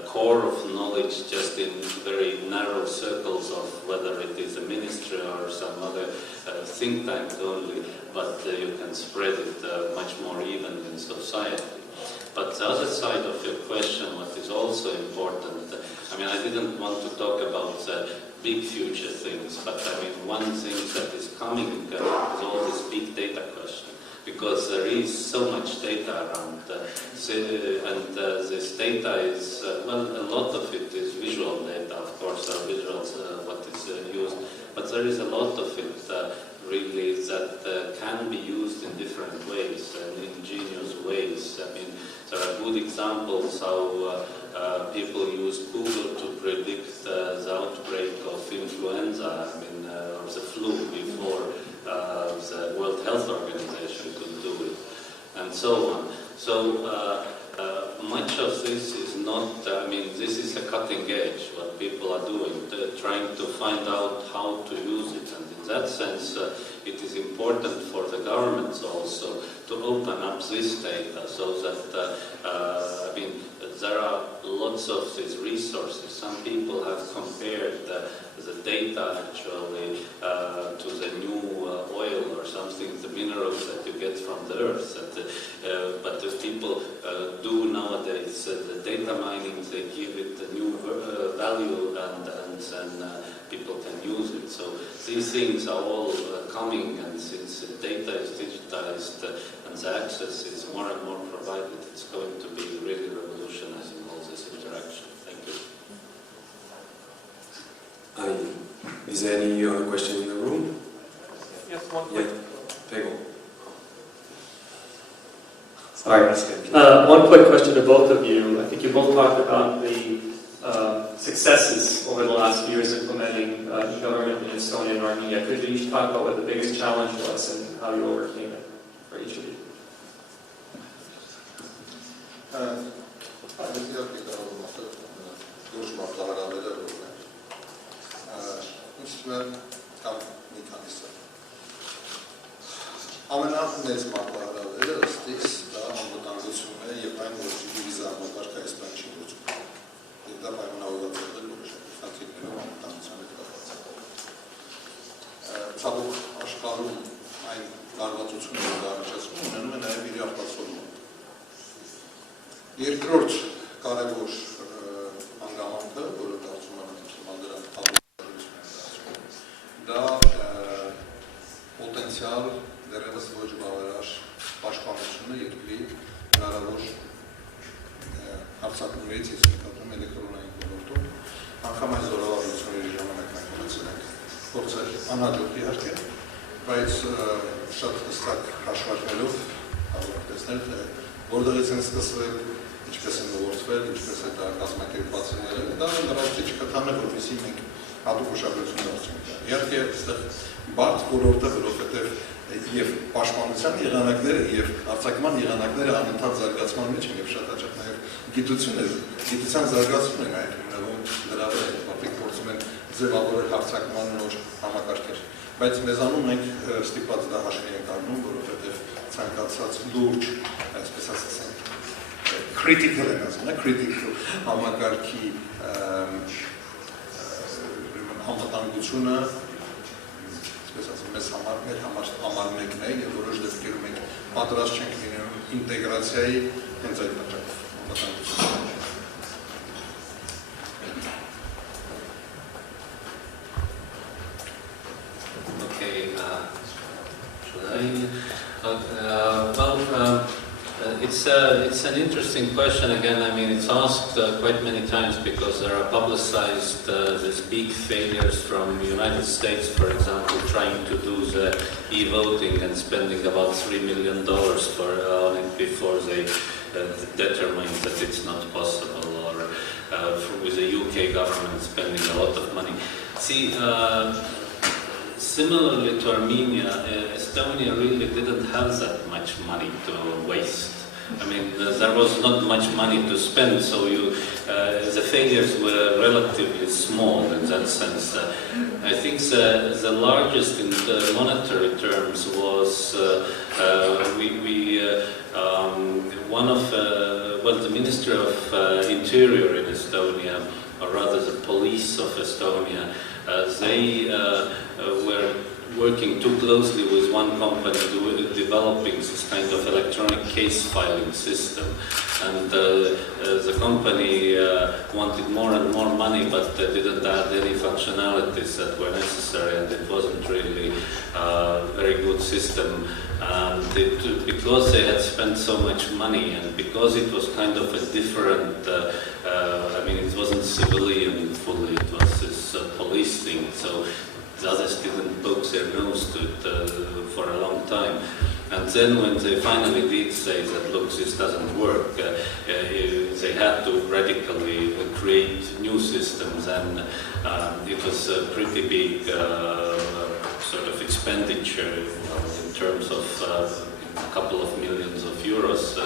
core of knowledge just in very narrow circles of whether it is a ministry or some other think tank only, but you can spread it much more evenly in society. But the other side of your question, what is also important, I mean, I didn't want to talk about the big future things, but I mean, one thing that is coming is all this big data question, because there is so much data around, and this data is, well, a lot of it is visual data, of course, are visuals, what is used, but there is a lot of it really that can be used in different ways and ingenious ways. I mean, there are good examples how people use Google to predict the outbreak of influenza, I mean, or the flu before the World Health Organization could do it, and so on. So much of this is not, I mean, this is a cutting edge, what people are doing, trying to find out how to use it. And in that sense, it is important for the governments also to open up this data so that, I mean, there are lots of these resources. Some people have compared the data actually to the new oil or something, the minerals that you get from the earth. But if people do nowadays the data mining, they give it a new value, and then people can use it. So these things are all coming, and since the data is digitized and the access is more and more provided, it's going to be really revolutionizing all this interaction. Thank you. Is there any other question in the room? Yes, one quick. Pego. Sorry. One quick question to both of you. I think you both talked about the successes over the last few years implementing e-government in Estonia and Armenia. Could you each talk about what the biggest challenge was and how you overcame it for each of you? Ամենամեծ մարտահրավերը ըստիս դա անվտանգությունն է եւ այն որ վիզայնապարկ Հայաստան չի գործում։ Եվ դա պայմանավորված է որոշակի խնդիրներով անվտանգության հետ կապված։ Ցավոք աշխարհում այն լարվածությունները դա առաջացնում ունենում է նաեւ իր արտացոլումը։ Երկրորդ կարևոր հանգամանքը, որը կարծում եմ հիմա դրանք դա անհատուկ իհարկե, բայց շատ հստակ հաշվարկելով կարող տեսնել, թե որտեղից են սկսվել, ինչպես են ուղղորդվել, ինչպես է դա կազմակերպված են եղել, դա նրանց չկտան է, որպեսզի մենք հատուկ ուշադրություն դարձնենք։ Իհարկե, այստեղ բարդ ոլորտը, որովհետև եւ պաշտպանության եղանակները եւ արձակման եղանակները անընդհատ զարգացման մեջ են եւ շատ հաճախ նաեւ գիտության զարգացումն է նաեւ հիմնվում դրա վրա, որտեղ փորձում են ձևավորել արձակման նոր համակարգեր։ Բայց մեզանում մենք ստիպված դա հաշվի ենք առնում, որովհետեւ ցանկացած լուրջ, այսպես ասենք, critical են ասում, critical համակարգի անվտանգությունը մեզ համար մեկն է և որոշ դեպքերում մենք պատրաստ չենք լինում ինտեգրացիայի հենց այդ պատճառով։ Okay, should I? It's an interesting question. Again, I mean, it's asked quite many times because there are publicized these big failures from the United States, for example, trying to do the e-voting and spending about $3 million on it before they determined that it's not possible, or with the UK government spending a lot of money. See, similarly to Armenia, Estonia really didn't have that much money to waste. I mean, there was not much money to spend, so the failures were relatively small in that sense. I think the largest in the monetary terms was the Ministry of Interior in Estonia, or rather the police of Estonia, they were working too closely with one company developing this kind of electronic case filing system, and the company wanted more and more money, but they didn't add any functionalities that were necessary, and it wasn't really a very good system. And because they had spent so much money, and because it was kind of a different, I mean, it wasn't civilian fully, it was this police thing, so the others didn't poke their nose to it for a long time. And then when they finally did say that, look, this doesn't work, they had to radically create new systems, and it was a pretty big sort of expenditure in terms of a couple of millions of euros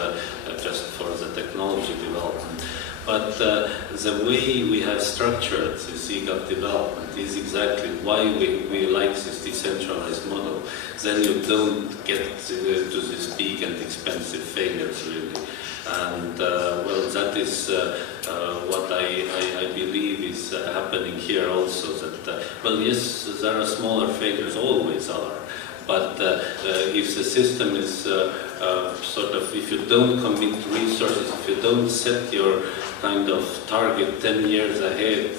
just for the technology development. But the way we have structured this EGAP development is exactly why we like this decentralized model. Then you don't get to these big and expensive failures, really. And well, that is what I believe is happening here also. That well, yes, there are smaller failures, always are. But if the system is sort of, if you don't commit resources, if you don't set your kind of target 10 years ahead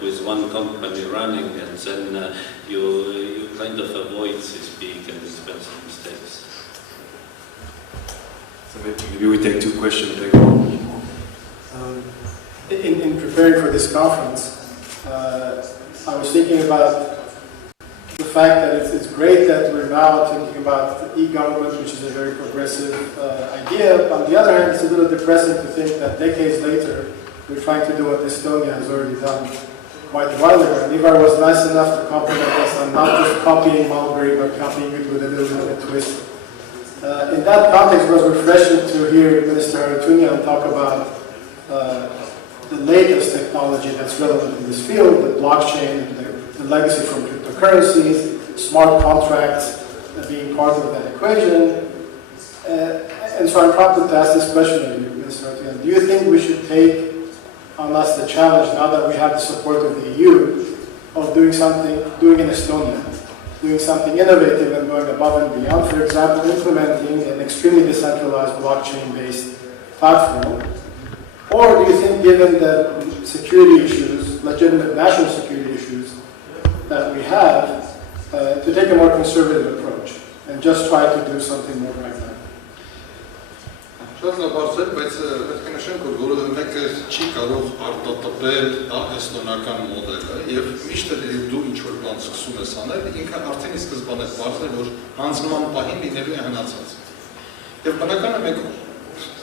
with one company running, and then you kind of avoid these big and expensive mistakes. So maybe we take two questions. In preparing for this conference, I was thinking about the fact that it's great that we're now thinking about e-government, which is a very progressive idea. On the other hand, it's a little depressing to think that decades later, we're trying to do what Estonia has already done quite a while ago. And Ivar was nice enough to compliment us on not just copying Mulberry, but copying it with a little bit of a twist. In that context, it was refreshing to hear Minister Haroutunian talk about the latest technology that's relevant in this field, the blockchain, and the legacy from cryptocurrencies, smart contracts being part of that equation. And so I'm prompted to ask this question of you, Mr. Haroutunian. Do you think we should take on us the challenge, now that we have the support of the EU, of doing in Estonia, doing something innovative and going above and beyond, for example, implementing an extremely decentralized blockchain-based platform? Or do you think, given the security issues, legitimate national security issues that we have, to take a more conservative approach and just try to do something more pragmatic? Շատ լավ հարցեր, բայց պետք է նշենք, որ որևէ մեկը չի կարող արտատպել էստոնական մոդելը, եւ միշտ էլ դու ինչ-որ բան սկսում ես անել, ինքը արդեն ի սկզբանե բարձր է, որ հանձնման պահին լինելու է հնացած։ Եվ բնական է մենք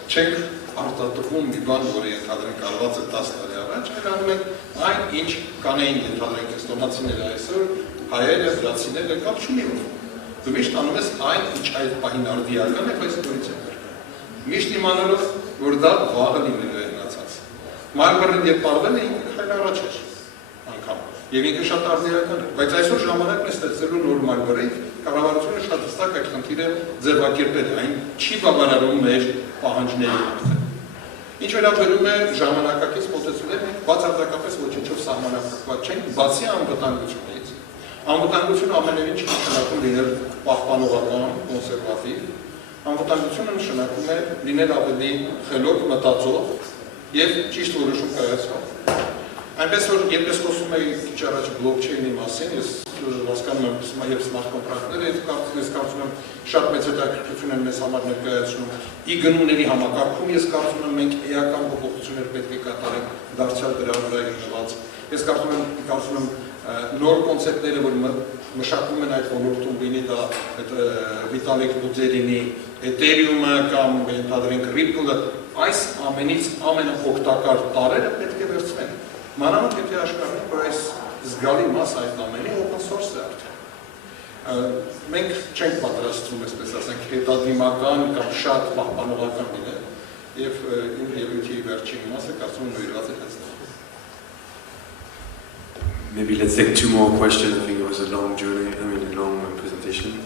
չենք արտադրվում մի բան, որը ենթադրենք արված է 10 տարի առաջ, այլ անում ենք այն, ինչ կանեին ենթադրենք էստոնացիները այսօր, հայերը, վրացիները, կապ չունի որ։ Դու միշտ անում ես այն, ինչ այդ պահին արդիական է, բայց նորից է ներկա։ Միշտ իմանալով, որ դա վաղը լինելու է հնացած։ Մարգարետ երբ պարվել է, ինքը խայլ առաջ էր անգամ։ Եվ ինքը շատ արդիական է, բայց այսօր ժամանակն է ստեղծելու նոր մարգարետ, կառավարությունը շատ հստակ այդ խնդիրը ձևակերպել է, այն չի բավարարում մեր պահանջներին։ Ինչ վերաբերում է ժամանակակից մոտեցումներ, բացարձակապես ոչինչով սահմանափակված չենք, բացի անվտանգությունից։ Անվտանգությունը ամենևին չի նշանակում լինել պահպանողական, կոնսերվատիվ, անվտանգությունը նշանակում է լինել ավելի խելոք, մտածող եւ ճիշտ որոշում կայացնող։ Այնպես որ երբ ես խոսում եի քիչ առաջ բլոկչեյնի մասին, ես հասկանում եմ եւ սմարթ կոնտրակտները, ես կարծում եմ շատ մեծ հետաքրքրություն են մեզ համար ներկայացնում։ Ի գնումների համակարգում ես կարծում եմ մենք էական փոփոխություններ պետք է կատարենք դարձյալ դրա վրա հիմնված։ Ես կարծում եմ նոր կոնցեպտները, որ մշակվում են այդ ոլորտում, լինի դա Վիտալիկ Բուձերինի Էթերիումը կամ ենթադրենք Ripple-ը, այս ամենից ամենաօգտակար տարրերը պետք է վերցվեն։ Մանավանդ եթե աշխարհում, որ այս զգալի մասը այդ ամենի open source է արդեն։ Մենք չենք պատրաստվում, այսպես ասենք, հետադիմական կամ շատ պահպանողական լինել, եւ իմ ելույթի վերջին մասը կարծում եմ նվիրված է այստեղ։ Maybe let's take 2 more questions. I think it was a long journey, a long presentation.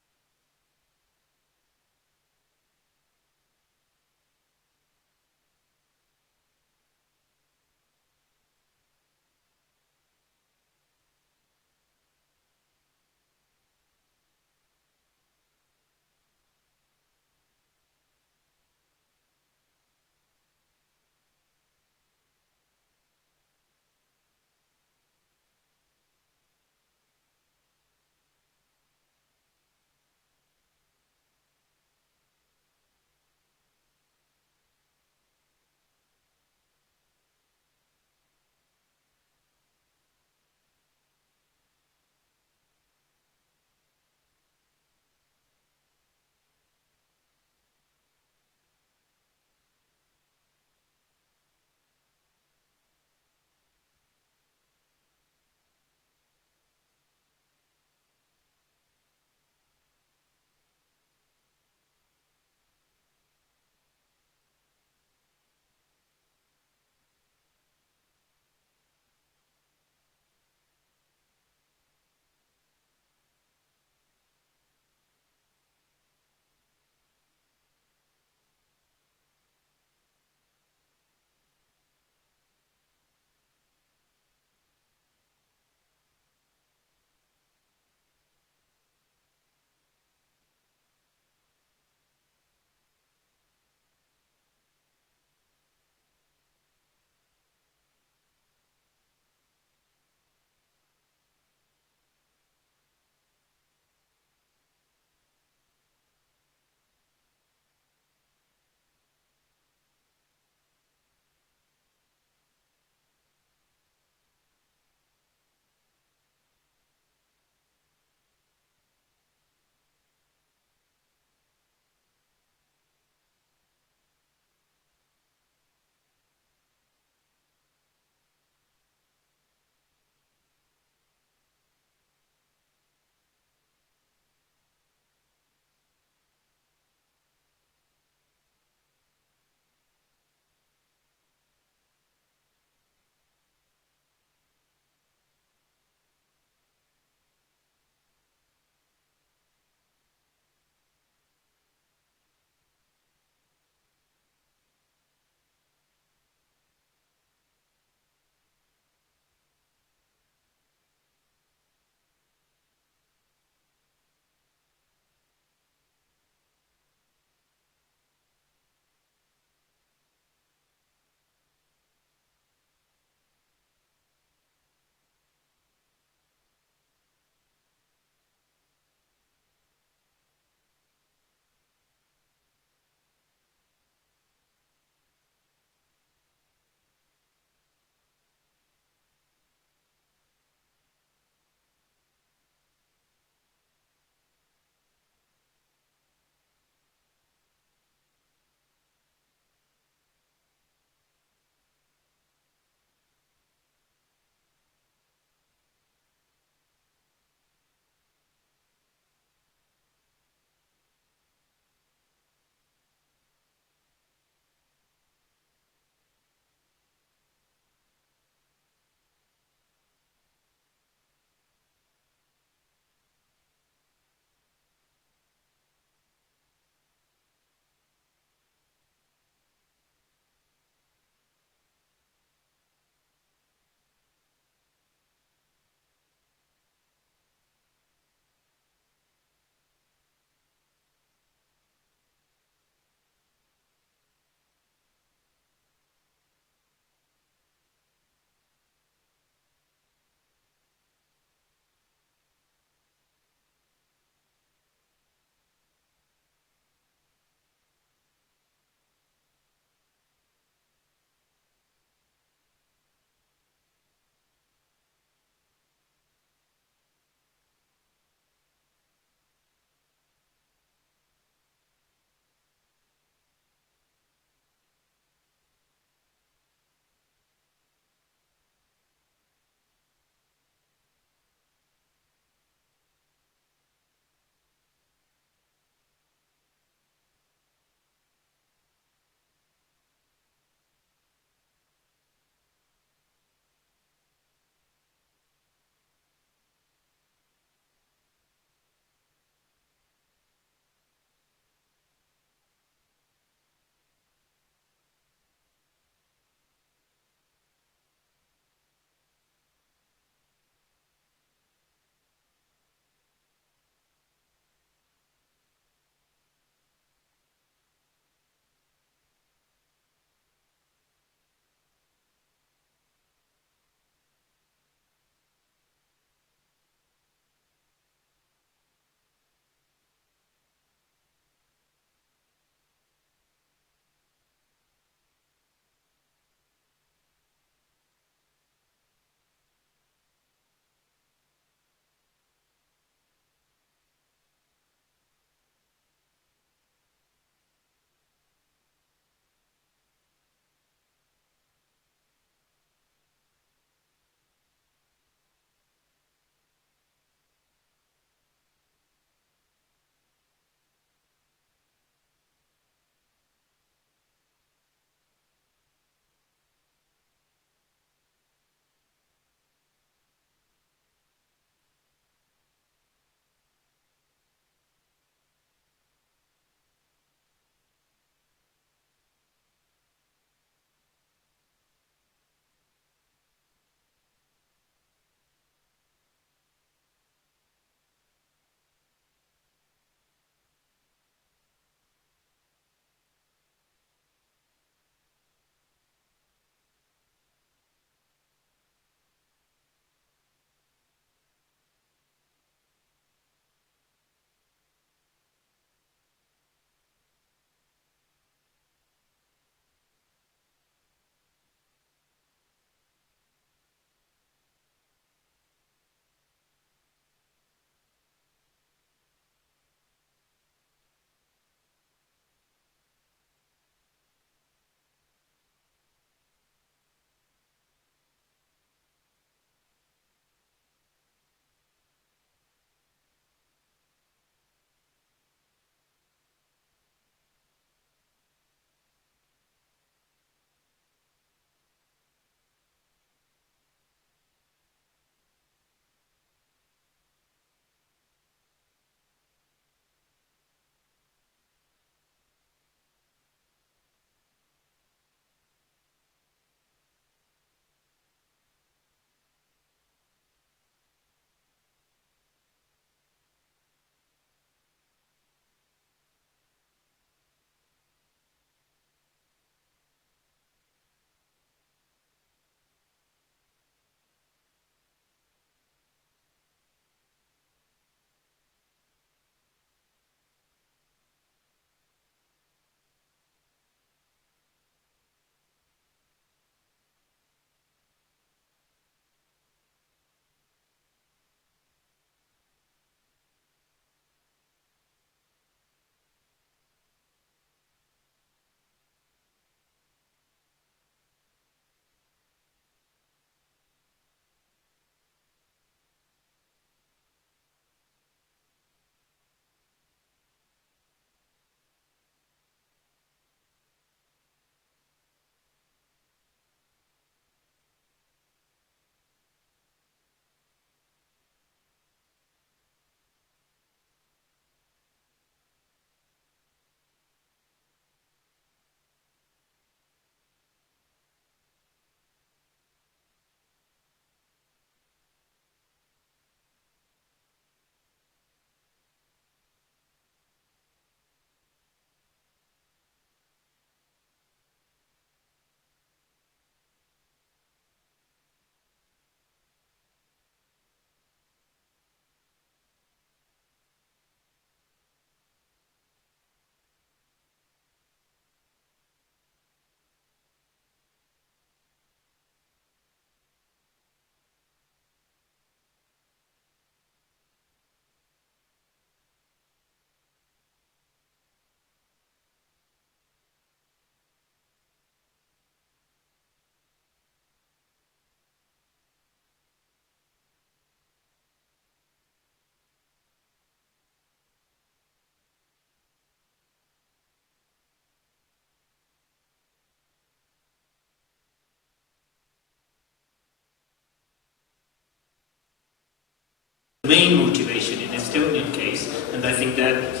main motivation in Estonian case, and I think that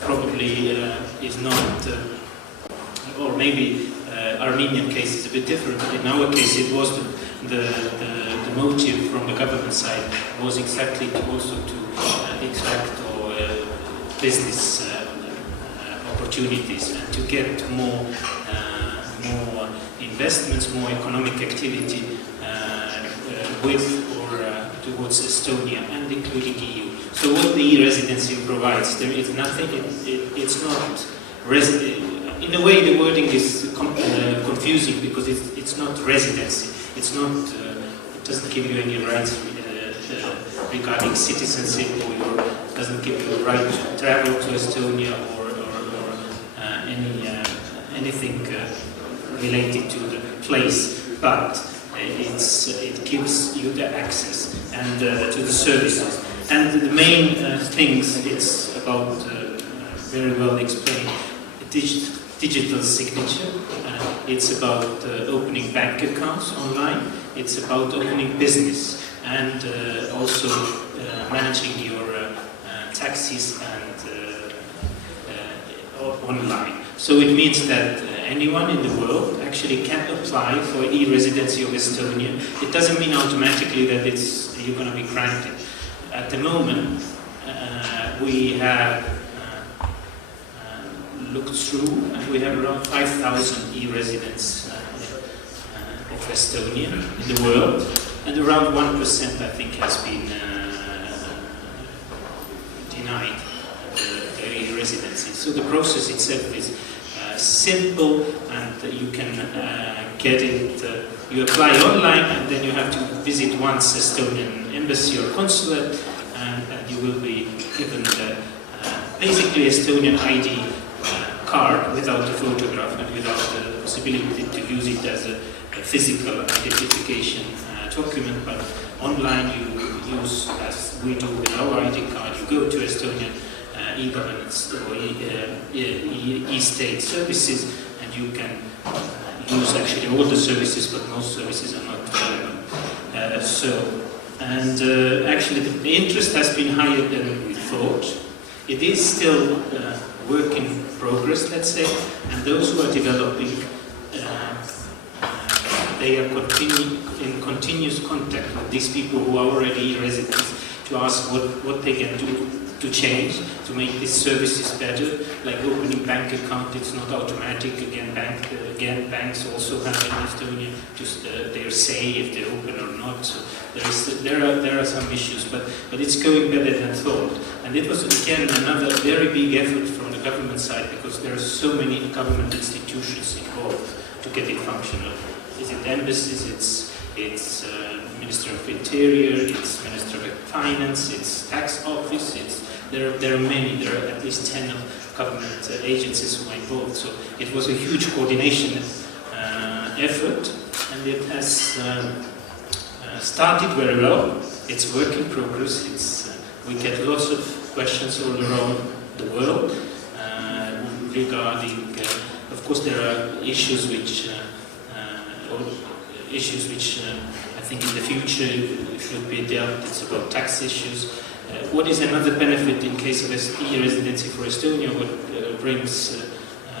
probably is not, or maybe Armenian case is a bit different, but in our case it was the motive from the government side was exactly also to extract or business opportunities and to get more investments, more economic activity with or towards Estonia and including EU. So what the e-residency provides, there is nothing, it's not, in a way the wording is confusing because it's not residency, it's not, it doesn't give you any rights regarding citizenship, or it doesn't give you a right to travel to Estonia or anything related to the place, but it gives you the access and to the services. And the main things, it's about, very well explained, digital signature, it's about opening bank accounts online, it's about opening business, and also managing your taxes and online. So it means that anyone in the world actually can apply for e-residency of Estonia. It doesn't mean automatically that you're going to be granted. At the moment, we have looked through, and we have around 5,000 e-residents of Estonia in the world, and around 1% I think has been denied the e-residency. So the process itself is simple, and you can get it, you apply online, and then you have to visit once Estonian embassy or consulate, and you will be given the basically Estonian ID card without a photograph and without the possibility to use it as a physical identification document, but online you use, as we do with our ID card, you go to Estonian e-governance or e-state services, and you can use actually all the services, but most services are not available. Actually the interest has been higher than we thought. It is still work in progress, let's say, and those who are developing, they are in continuous contact with these people who are already residents to ask what they can do to change, to make these services better, like opening bank account, it's not automatic. Again, banks also have in Estonia just their say if they open or not. So there are some issues, but it's going better than thought. And it was again another very big effort from the government side, because there are so many government institutions involved to get it functional. Is it embassies? It's Minister of Interior, it's Minister of Finance, it's tax office, there are many, there are at least 10 government agencies who are involved. So it was a huge coordination effort, and it has started very well. It's work in progress. We get lots of questions all around the world regarding, of course, there are issues which I think in the future should be dealt. It's about tax issues. What is another benefit in case of e-residency for Estonia, what brings,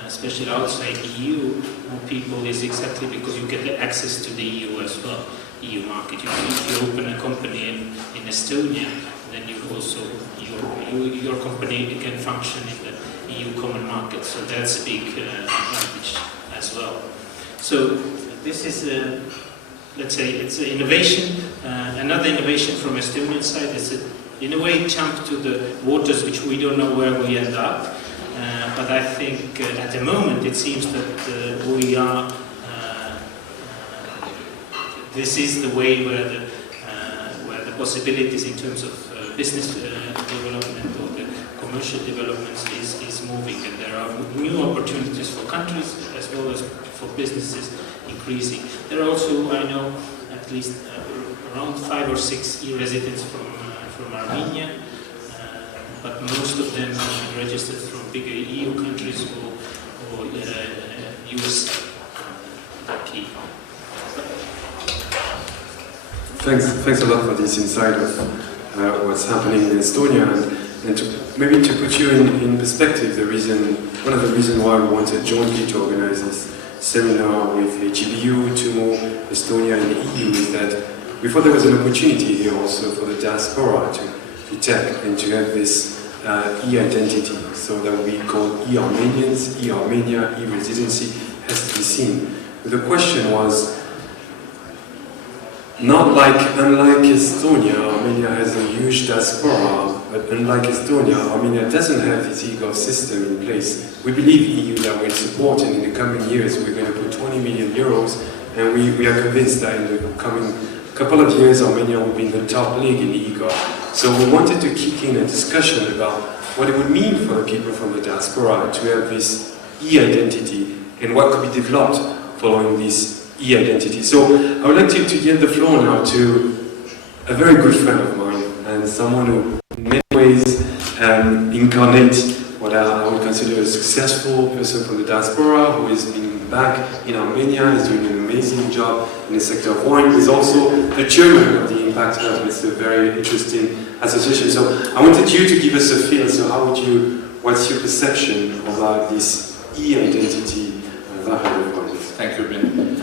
especially outside EU, more people, is exactly because you get the access to the EU as well, EU market. If you open a company in Estonia, then you also, your company can function in the EU common market. So that's a big advantage as well. So this is, let's say, it's an innovation. Another innovation from Estonian side is in a way jump to the waters which we don't know where we end up. But I think at the moment it seems that we are, this is the way where the possibilities in terms of business development or the commercial developments is moving, and there are new opportunities for countries as well as for businesses increasing. There are also, I know, at least around 5 or 6 e-residents from Armenia, but most of them are registered from bigger EU countries or US key. Thanks a lot for this insight of what's happening in Estonia, and maybe to put you in perspective, one of the reasons why we wanted jointly to organize this seminar with HBU, Tumo, Estonia, and the EU is that we thought there was an opportunity here also for the diaspora to tap and to have this e-identity, so that we call e-Armenians, e-Armenia, e-residency has to be seen. The question was, unlike Estonia, Armenia has a huge diaspora, but unlike Estonia, Armenia doesn't have this ecosystem in place. We believe EU that will support, and in the coming years we're going to put 20 million euros, and we are convinced that in the coming couple of years Armenia will be in the top league in the EGO. So we wanted to kick in a discussion about what it would mean for the people from the diaspora to have this e-identity and what could be developed following this e-identity. So I would like to give the floor now to a very good friend of mine and someone who in many ways incarnates what I would consider a successful person from the diaspora who has been back in Armenia, is doing an amazing job in the sector of wine, is also the chairman of the Impact Hub. It's a very interesting association. So I wanted you to give us a feel. So what's your perception about this e-identity? Thank you, Ben.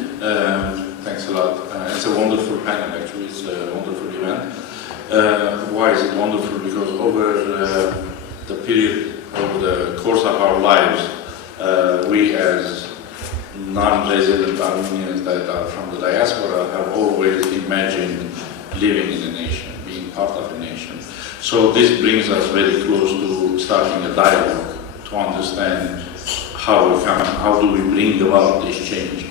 Thanks a lot. It's a wonderful panel, actually. It's a wonderful event. Why is it wonderful? Because over the period, over the course of our lives, we as non-resident Armenians that are from the diaspora have always imagined living in a nation, being part of a nation. So this brings us very close to starting a dialogue to understand how do we bring about this change.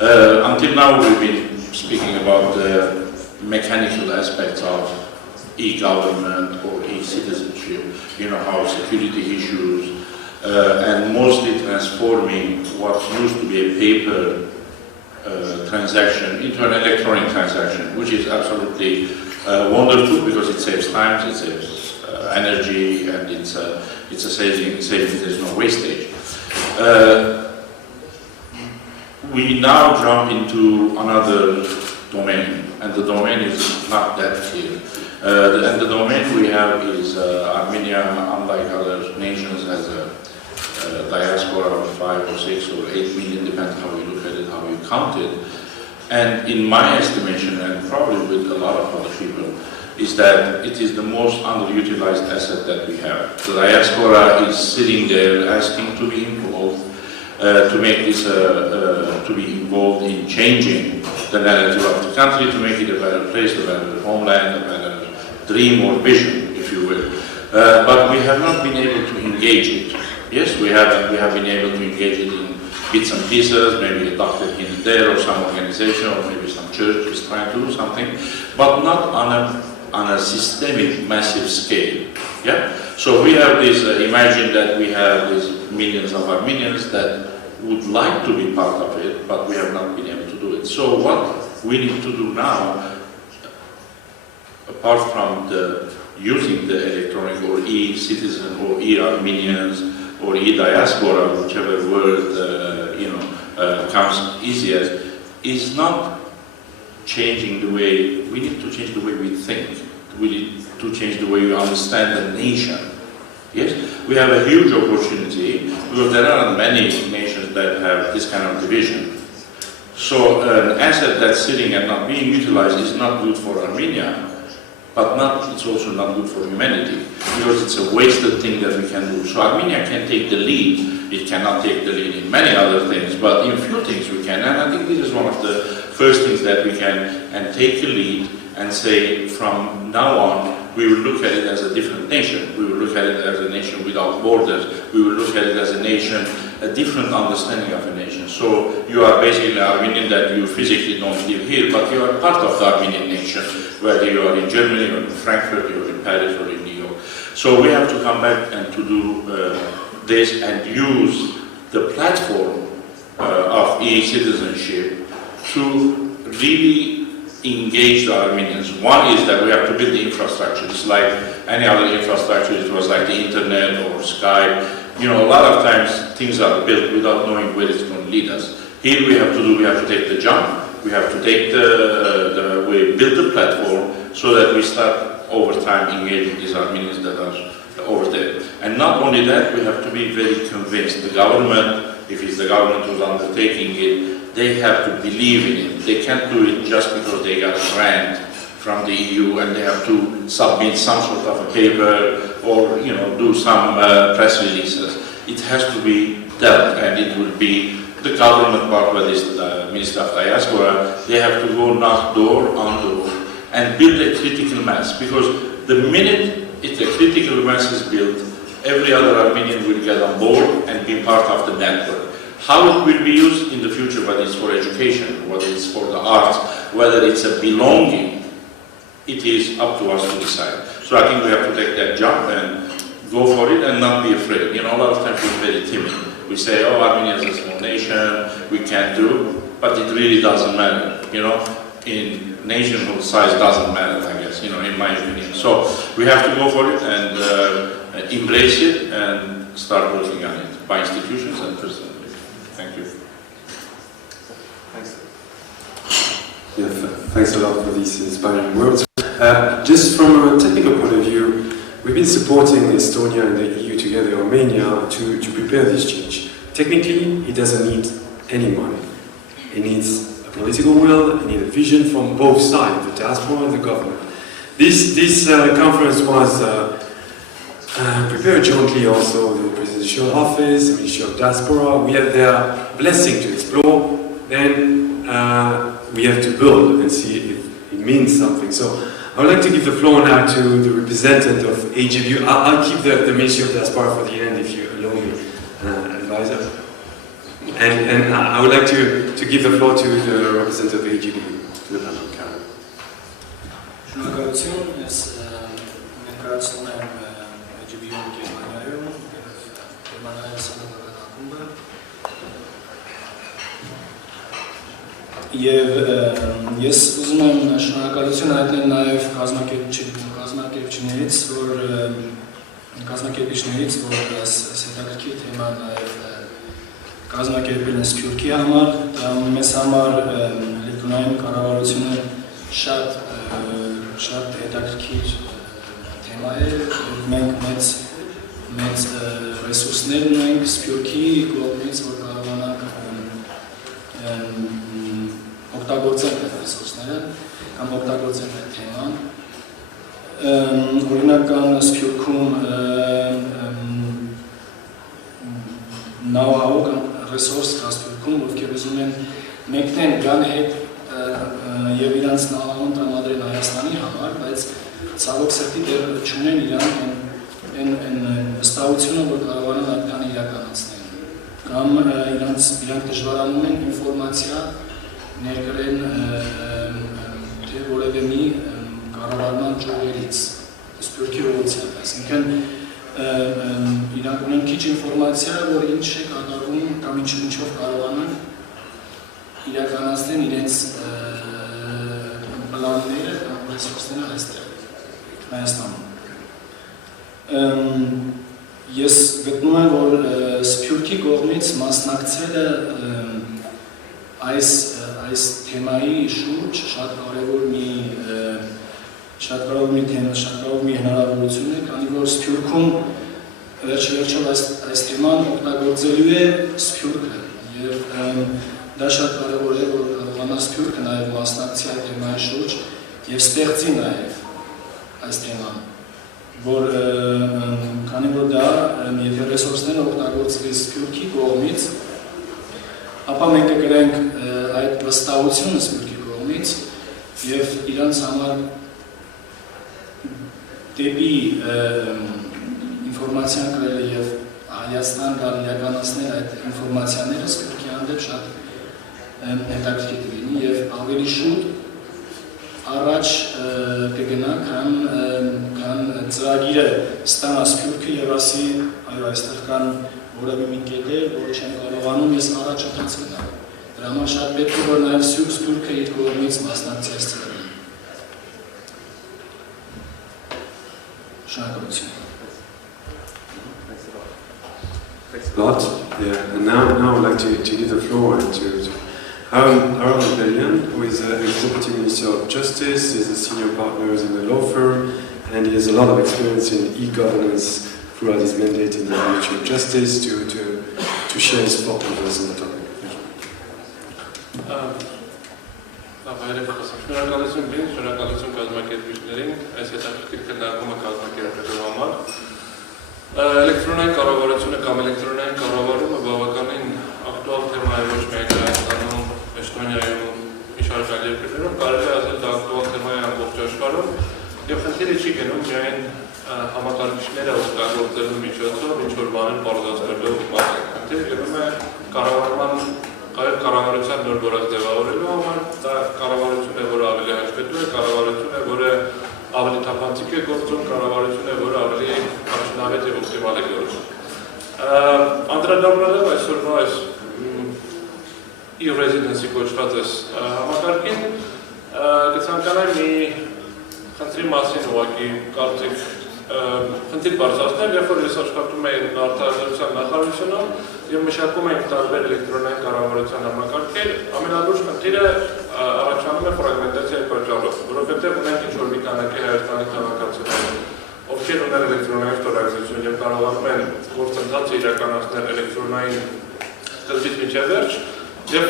Until now we've been speaking about the mechanical aspects of e-government or e-citizenship, how security issues, and mostly transforming what used to be a paper transaction into an electronic transaction, which is absolutely wonderful because it saves time, it saves energy, and it's a saving, there's no wastage. We now jump into another domain, and the domain is not that clear. And the domain we have is Armenia, unlike other nations, has a diaspora of 5 or 6 or 8 million, depends how you look at it, how you count it. And in my estimation, and probably with a lot of other people, is that it is the most underutilized asset that we have. The diaspora is sitting there asking to be involved, to make this, to be involved in changing the narrative of the country, to make it a better place, a better homeland, a better dream or vision, if you will. But we have not been able to engage it. Yes, we have been able to engage it in bits and pieces, maybe a doctor here and there, or some organization, or maybe some church is trying to do something, but not on a systemic, massive scale. Yeah. So we have this. Imagine that we have these millions of Armenians that would like to be part of it, but we have not been able to do it. So what we need to do now, apart from using the electronic or e-citizen or e-Armenians or e-diaspora, whichever word comes easiest, is not changing the way, we need to change the way we think. We need to change the way we understand the nation. Yes, we have a huge opportunity because there aren't many nations that have this kind of division. So an asset that's sitting and not being utilized is not good for Armenia, but it's also not good for humanity because it's a wasted thing that we can do. So Armenia can take the lead. It cannot take the lead in many other things, but in few things we can. And I think this is one of the first things that we can, and take a lead and say from now on, we will look at it as a different nation. We will look at it as a nation without borders. We will look at it as a nation, a different understanding of a nation. So you are basically Armenian that you physically don't live here, but you are part of the Armenian nation, whether you are in Germany or in Frankfurt or in Paris or in New York. So we have to come back and to do this and use the platform of e-citizenship to really engage the Armenians. One is that we have to build the infrastructure. It's like any other infrastructure. It was like the internet or Skype. A lot of times things are built without knowing where it's going to lead us. Here we have to take the jump. We have to take we build the platform so that we start over time engaging these Armenians that are over there. And not only that, we have to be very convinced. The government, if it's the government who's undertaking it, they have to believe in it. They can't do it just because they got a grant from the EU and they have to submit some sort of a paper or do some press releases. It has to be dealt, and it will be the government part, whether it's the Minister of Diaspora. They have to go knock door on door and build a critical mass, because the minute a critical mass is built, every other Armenian will get on board and be part of the network. How it will be used in the future, whether it's for education, whether it's for the arts, whether it's a belonging, it is up to us to decide. So I think we have to take that jump and go for it and not be afraid. A lot of times we're very timid. We say, oh, Armenia is a small nation, we can't do, but it really doesn't matter. In national size doesn't matter, I guess, in my opinion. So we have to go for it and embrace it and start working on it by institutions and personally. Thank you. Thanks. Yeah, thanks a lot for these inspiring words. Just from a technical point of view, we've been supporting Estonia and the EU together, Armenia, to prepare this change. Technically, it doesn't need any money. It needs political will, and a vision from both sides, the diaspora and the government. This conference was prepared jointly also with the Presidential Office, the Ministry of Diaspora. We have their blessing to explore, then we have to build and see if it means something. So I would like to give the floor now to the representative of AGBU. I'll keep the Ministry of Diaspora for the end if you allow me, advisor. And I would like to give the floor to the representative of AGBU, to the panel. Շնորհակալություն, ես ներկայացնում եմ AGBU-ում Գերմանիայում Գերմանիայի սանձնական ակումբը եւ ես ուզում եմ շնորհակալություն հայտնել նաեւ կազմակերպիչներից, որ այս հետաքրքիր թեման նաեւ կազմակերպել են Սփյուռքի համար, դա մեզ համար էլեկտրոնային կառավարությունը շատ հետաքրքիր թեմա է, մենք մեծ ռեսուրսներ ունենք Սփյուռքի կողմից, որ կարողանանք օգտագործել այդ ռեսուրսները կամ օգտագործել այդ թեման։ Օրինակ կան Սփյուռքում know-how կամ ռեսուրս կա Սփյուռքում, ովքեր ուզում են մեկնեն գան հետ եւ իրանց know-how-ն տրամադրեն Հայաստանի համար, բայց ցավոք սրտի դեռ չունեն իրանք այն վստահությունը, որ կարողանան այդքան իրականացնել։ Կամ իրանք դժվարանում են ինֆորմացիա ներկրեն թե որևէ մի կառավարման ճյուղերից, Սփյուռքի ուղղությամբ, այսինքն իրանք ունեն քիչ ինֆորմացիա, որ ինչ է կատարվում կամ ինչով կարողանան իրականացնեն իրենց պլանները կամ ռեսուրսները այստեղ Հայաստանում։ Ես գտնում եմ, որ Սփյուռքի կողմից մասնակցելը այս թեմայի շուրջ շատ կարևոր մի հնարավորություն է, քանի որ Սփյուռքում վերջերով այս թեման օգտագործելու է Սփյուռքը եւ դա շատ կարևոր է, որ կարողանա Սփյուռքը նաեւ մասնակցի այդ թեմայի շուրջ եւ ստեղծի նաեւ այս թեման, որ քանի որ դա եթե ռեսուրսները օգտագործվի Սփյուռքի կողմից, ապա մենք կգրենք այդ վստահությունը Սփյուռքի կողմից եւ իրանց համար դեպի ինֆորմացիան կրելը եւ Հայաստան գալ իրականացնել այդ ինֆորմացիաները Սփյուռքի հանդեպ շատ հետաքրքիր կլինի եւ ավելի շուտ առաջ կգնա, քան ծրագիրը ստանա Սփյուռքը եւ ասի, այո, այստեղ կան որևէ մի կետեր, որ չեմ կարողանում, ես առաջ գնամ։ Դրա համար շատ պետք է, որ նաեւ Սփյուռքը իր կողմից մասնակցի այս ծրագրին։ Շնորհակալություն։ Thanks a lot. Yeah, and now I'd like to give the floor to Aaron Bellion, who is Deputy Minister of Justice, is a senior partner in the law firm, and he has a lot of experience in e-governance throughout his mandate in the Ministry of Justice to share his thought with us on the topic. Շնորհակալություն բին, շնորհակալություն կազմակերպիչներին, այս հետաքրքիր քննարկումը կազմակերպելու համար։ Էլեկտրոնային կառավարությունը կամ էլեկտրոնային կառավարումը բավականին ակտուալ թեմա է ոչ միայն Հայաստանում, Էստոնիայում, մի շարք այլ երկրներում, կարելի է ասել դա ակտուալ թեմա է ամբողջ աշխարհում, եւ խնդիրը չի գնում միայն համակարգիչները օգտագործելու միջոցով ինչ-որ բաներ պարզացնելու մասին։ Խնդիրը գնում է կառավարման այլ կառավարության նոր որակ ձևավորելու համար, դա կառավարություն է, որը ավելի հաշվետու է, կառավարություն է, որը ավելի թափանցիկ է գործում, կառավարություն է, որը ավելի արդյունավետ եւ օպտիմալ է գործում։ Անդրադառնալով այսօրվա այս e-residency կոչված այս համակարգին, կցանկանամ մի խնդրի մասին ուղղակի կարծիք խնդիր բարձրացնել, երբ որ ես աշխատում էի արտադրության նախարարությունում եւ մշակում ենք տարբեր էլեկտրոնային կառավարության համակարգեր, ամենալուրջ խնդիրը առաջանում է ֆրագմենտացիայի պատճառով, որովհետեւ ունենք ինչ-որ մի քանակի Հայաստանի քաղաքացիներ, ովքեր ունեն էլեկտրոնային ստորագրություն եւ կարողանում են գործընթացը իրականացնել էլեկտրոնային սկզբից մինչեւ վերջ, եւ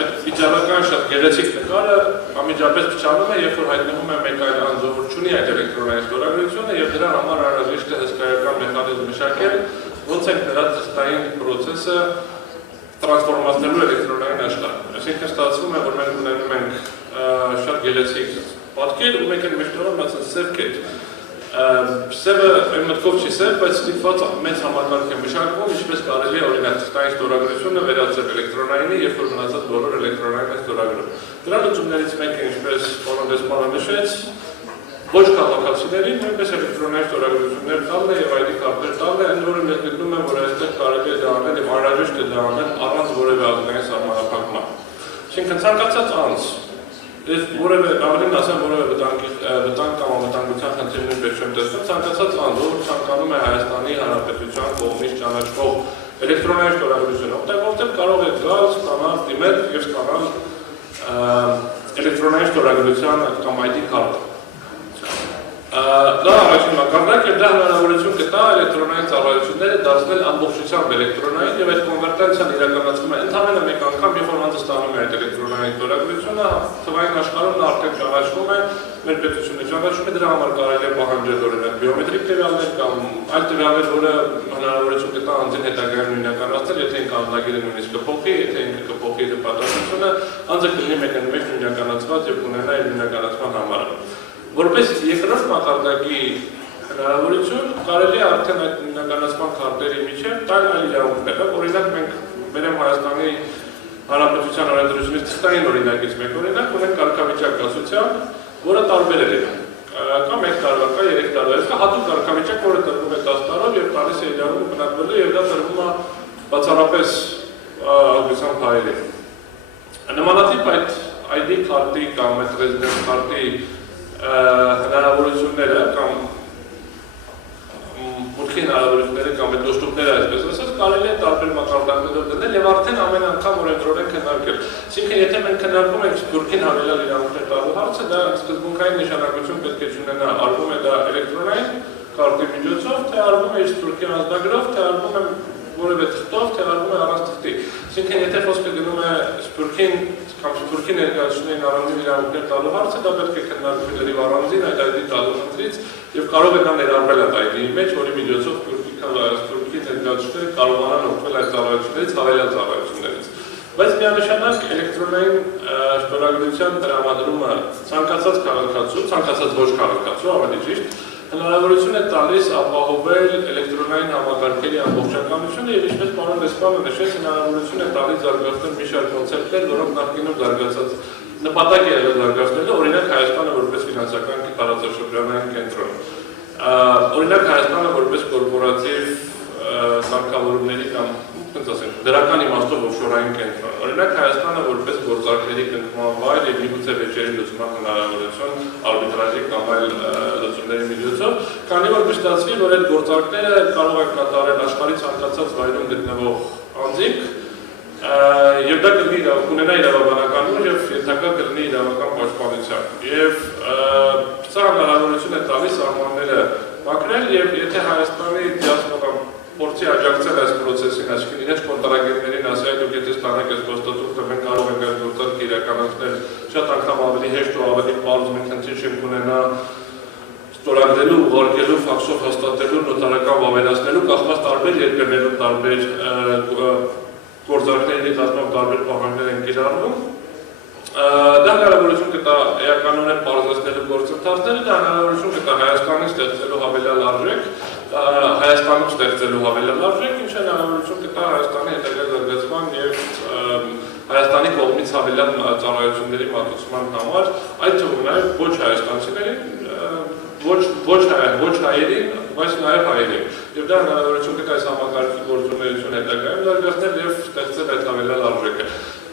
այդ վիճակական շատ գեղեցիկ նկարը անմիջապես փչանում է, երբ որ հայտնվում է մեկ այլ անձ, ով չունի այդ էլեկտրոնային ստորագրությունը եւ դրա համար անհրաժեշտ է հսկայական մեխանիզմ մշակել, ոնց է նրա ծստային process-ը տրանսֆորմացնելու էլեկտրոնային աշխարհ։ Այսինքն ստացվում է, որ մենք ունենում ենք շատ գեղեցիկ պատկեր ու մենք ենք միշտորում ասած սև կետ։ Սևը այն մտքով չի սև, բայց ստիպված մեծ համակարգ է մշակվում, ինչպես կարելի է օրինակ ծստային ստորագրությունը վերածել էլեկտրոնայինի, երբ որ մնացած բոլոր էլեկտրոնային է ստորագրում։ Դրա լուծումներից մեկը, ինչպես պարոն դեսպանը նշեց, ոչ քաղաքացիներին նույնպես էլեկտրոնային ստորագրություններ տալն է եւ ID քարտեր տալն է, այն որը մենք գտնում ենք, որ այստեղ կարելի է դա անել եւ անհրաժեշտ է դա անել առանց որևէ ազգային սահմանափակման։ Այսինքն ցանկացած անձ Ես որևէ ավելին ասեմ, որևէ վտանգ կամ անվտանգության խնդիր նույնպես չեմ տեսնում, ցանկացած անձ, ով ցանկանում է Հայաստանի Հանրապետության կողմից ճանաչվող էլեկտրոնային ստորագրություն օգտագործել, կարող է գալ, ստանալ, դիմել եւ ստանալ էլեկտրոնային ստորագրության կամ ID քարտ։ Դա առաջին մակարդակ եւ դա հնարավորություն կտա էլեկտրոնային ծառայությունները դարձնել ամբողջությամբ էլեկտրոնային եւ այդ կոնվերտացիան իրականացվում է ընդհանրապես մեկ անգամ, երբ որ անձը ստանում է այդ էլեկտրոնային ստորագրությունը, թվային աշխարհում նա արդեն ճանաչվում է, մեր պետությունը ճանաչում է, դրա համար կարելի է պահանջել օրինակ բիոմետրիկ տվյալներ կամ այլ տվյալներ, որը հնարավորություն կտա անձին հետագայում նույնականացնել, եթե ինքը անձնագիրը նույնիսկ կփոխի, եթե ինքը կփոխի իր պատասխանատվությունը, անձը կլինի մեկը նույնականացված եւ կունենա իր նույնականացման համարը։ Որպես երկրորդ մակարդակի հնարավորություն կարելի է արդեն այդ նույնականացման քարտերի միջև տալ այլ իրավունքներ, օրինակ մենք վերեմ Հայաստանի Հանրապետության օրենսդրությունից թղթային օրինակից մեկ օրինակ ունենք կարգավիճակացության, որը տարբեր է կամ 1 տարվա, 3 տարվա, այսինքն հատուկ կարգավիճակ, որը տրվում է 10 տարով եւ տալիս է իրավունք բնակվելու եւ դա տրվում է բացառապես ազգությամբ հայերի։ Նմանատիպ այդ ID քարտի կամ այդ ռեզիդենս քարտի հնարավորությունները կամ մուտքի հնարավորությունները կամ այդ դոստուպները այսպես ասած կարելի է տարբեր մակարդակներով դնել եւ արդեն ամեն անգամ օրենսդրորեն քննարկել։ Այսինքն եթե մենք քննարկում ենք Սփյուռքին հավելյալ իրավունքներ տալու հարցը, դա սկզբունքային նշանակություն պետք է ունենա, արվում է դա էլեկտրոնային քարտի միջոցով, թե արվում է Սփյուռքի անձնագրով, թե արվում է որևէ թղթով, թե արվում է առանց թղթի։ Այսինքն եթե խոսքը գնում է Սփյուռքին կամ Սփյուռքի ներկայացուցիչներին առանձին իրավունքներ տալու հարցը, դա պետք է քննարկվի դեպի առանձին այդ ID տալու խնդրից եւ կարող է դա ներառվել այդ ID-ի մեջ, որի միջոցով Սփյուռքի ներկայացուցիչները կարողանան օգտվել այդ ծառայություններից, հավելյալ ծառայություններից։ Բայց միանշանակ էլեկտրոնային ստորագրության տրամադրումը ցանկացած քաղաքացու, ցանկացած ոչ քաղաքացու, ավելի ճիշտ, հնարավորություն է տալիս ապահովել էլեկտրոնային համակարգերի ամբողջականությունը եւ ինչպես պարոն դեսպանը նշեց, հնարավորություն է տալիս զարգացնել մի շարք կոնցեպտներ, որոնք նախկինում զարգացած նպատակ է եղել զարգացնելու, օրինակ Հայաստանը որպես ֆինանսական տարածաշրջանային կենտրոն, օրինակ Հայաստանը որպես կորպորատիվ սարքավորումների կամ դրական իմաստով օֆշորային կենտրոն, օրինակ Հայաստանը որպես գործարքների կնքման վայր եւ միգուցե վեճերի լուծման հնարավորություն արբիտրաժի կամ այլ լուծումների միջոցով, քանի որ կստացվի, որ այդ գործարքները կարող են կատարել աշխարհի ցանկացած վայրում գտնվող անձինք Եվ դա կունենա իրավաբանական ուժ և ենթակա կլինի իրավական պաշտպանության։ Եվ սա հնարավորություն է տալիս սահմանները մաքրել և եթե Հայաստանի դիասպորան փորձի աջակցել այս պրոցեսին, այսինքն իրենց կոնտրագենտներին ասի, այ դուք եթե ստանաք այս փոստոցը, մենք կարող ենք այս գործարքը իրականացնել շատ անգամ ավելի հեշտ ու ավելի պարզ, մենք խնդիր չենք ունենա ստորագրելու, ուղարկելու, ֆաքսով հաստատելու, նոտարական վավերացնելու, կախված տարբեր երկրներում տարբեր գործարքների կազմող տարբեր պահանջներ են կիրառվում։ Դա հնարավորություն կտա էականորեն պարզեցնելու գործընթացները, դա հնարավորություն կտա Հայաստանին ստեղծելու հավելյալ արժեք, Հայաստանում ստեղծելու հավելյալ արժեք, ինչը հնարավորություն կտա Հայաստանի հետագա զարգացման և Հայաստանի կողմից հավելյալ ծառայությունների մատուցման համար, այդ թվում նաև ոչ հայաստանցիներին, ոչ հայերին, բայց նաև հայերին։ Եվ դա հնարավորություն կտա այս համակարգի գործունեություն հետագայում զարգացնել և ստեղծել այդ հավելյալ արժեքը։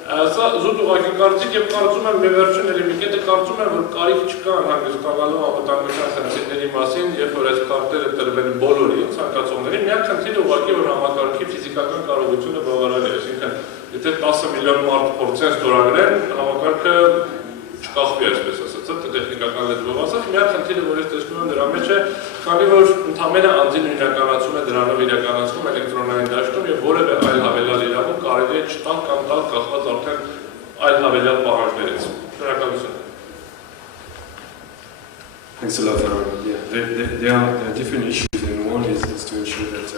Սա զուտ ուղղակի կարծիք և կարծում եմ վերջինների մի կետը կարծում եմ, որ կարիք չկա հանգստանալու անվտանգության խնդիրների մասին, երբ որ այս քարտերը տրվել բոլորին, ցանկացողներին, միակ խնդիրը ուղղակի որ համակարգի ֆիզիկական կարողությունը բավարար է, այսինքն եթե 10 միլիոն մարդ փորձեն ստորագրեն, համակարգը չկախվի, այսպես ասած, տեխնիկական լեզվով ասած, միակ խնդիրը, որ ես տեսնում եմ դրա մեջ է, քանի որ ընդամենը անձին նույնականացում է դրանով իրականացվում էլեկտրոնային դաշտում և որևէ այլ հավելյալ իրավունք կարելի է չտալ կամ տալ կախված արդեն այլ հավելյալ պահանջներից։ Շնորհակալություն։ Thanks a lot. There are different issues, and one is to ensure that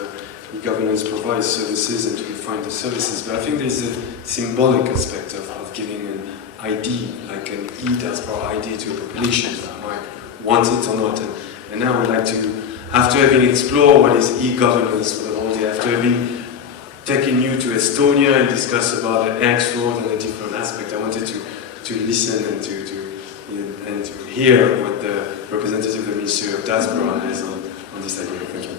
e-governance provides services and to define the services. But I think there's a symbolic aspect of giving an ID, like an e-diaspora ID to a population that might want it or not. And now I would like to, after having explored what is e-governance for the whole day, after having taken you to Estonia and discuss about the X road and the different aspects, I wanted to listen and to hear what the representative of the Ministry of Diaspora has on this idea. Thank you.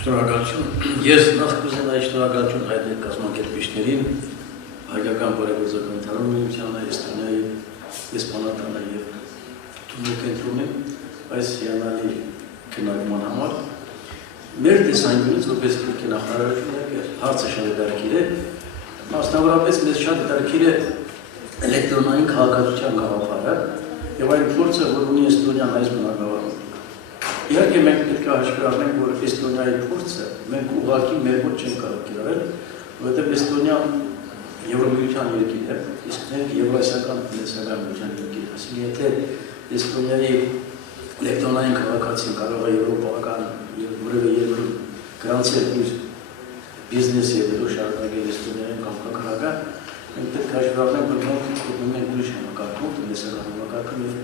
Շնորհակալություն։ Ես նախ կուզենայի շնորհակալություն հայտնել կազմակերպիչներին, Հայկական բարեգործական ընդհանուր միությանը, Էստոնիայի դեսպանատանը և Թումո կենտրոնին այս հիանալի քննարկման համար։ Մեր տեսանկյունից որպես Սփյուռքի նախարարություն հարցը շատ հետաքրքիր է, մասնավորապես մեզ շատ հետաքրքիր է էլեկտրոնային քաղաքացիության գաղափարը և այն փորձը, որ ունի Էստոնիան այս բնակավարում։ Իհարկե մենք պետք է հաշվի առնենք, որ Էստոնիայի փորձը մենք ուղղակի մեր մոտ չենք կարող կիրառել, որովհետև Էստոնիան Եվրոմիության երկիր է, իսկ մենք Եվրասիական տնտեսական միության երկիր ենք։ Այսինքն եթե Էստոնիայի էլեկտրոնային քաղաքացին կարող է եվրոպական և որևէ երկրում գրանցել իր բիզնես և հետո շարունակել Էստոնիայում կամ քաղաքական, մենք պետք է հաշվի առնենք, որ մենք գտնում ենք ուրիշ համակարգում, տնտեսական համակարգում և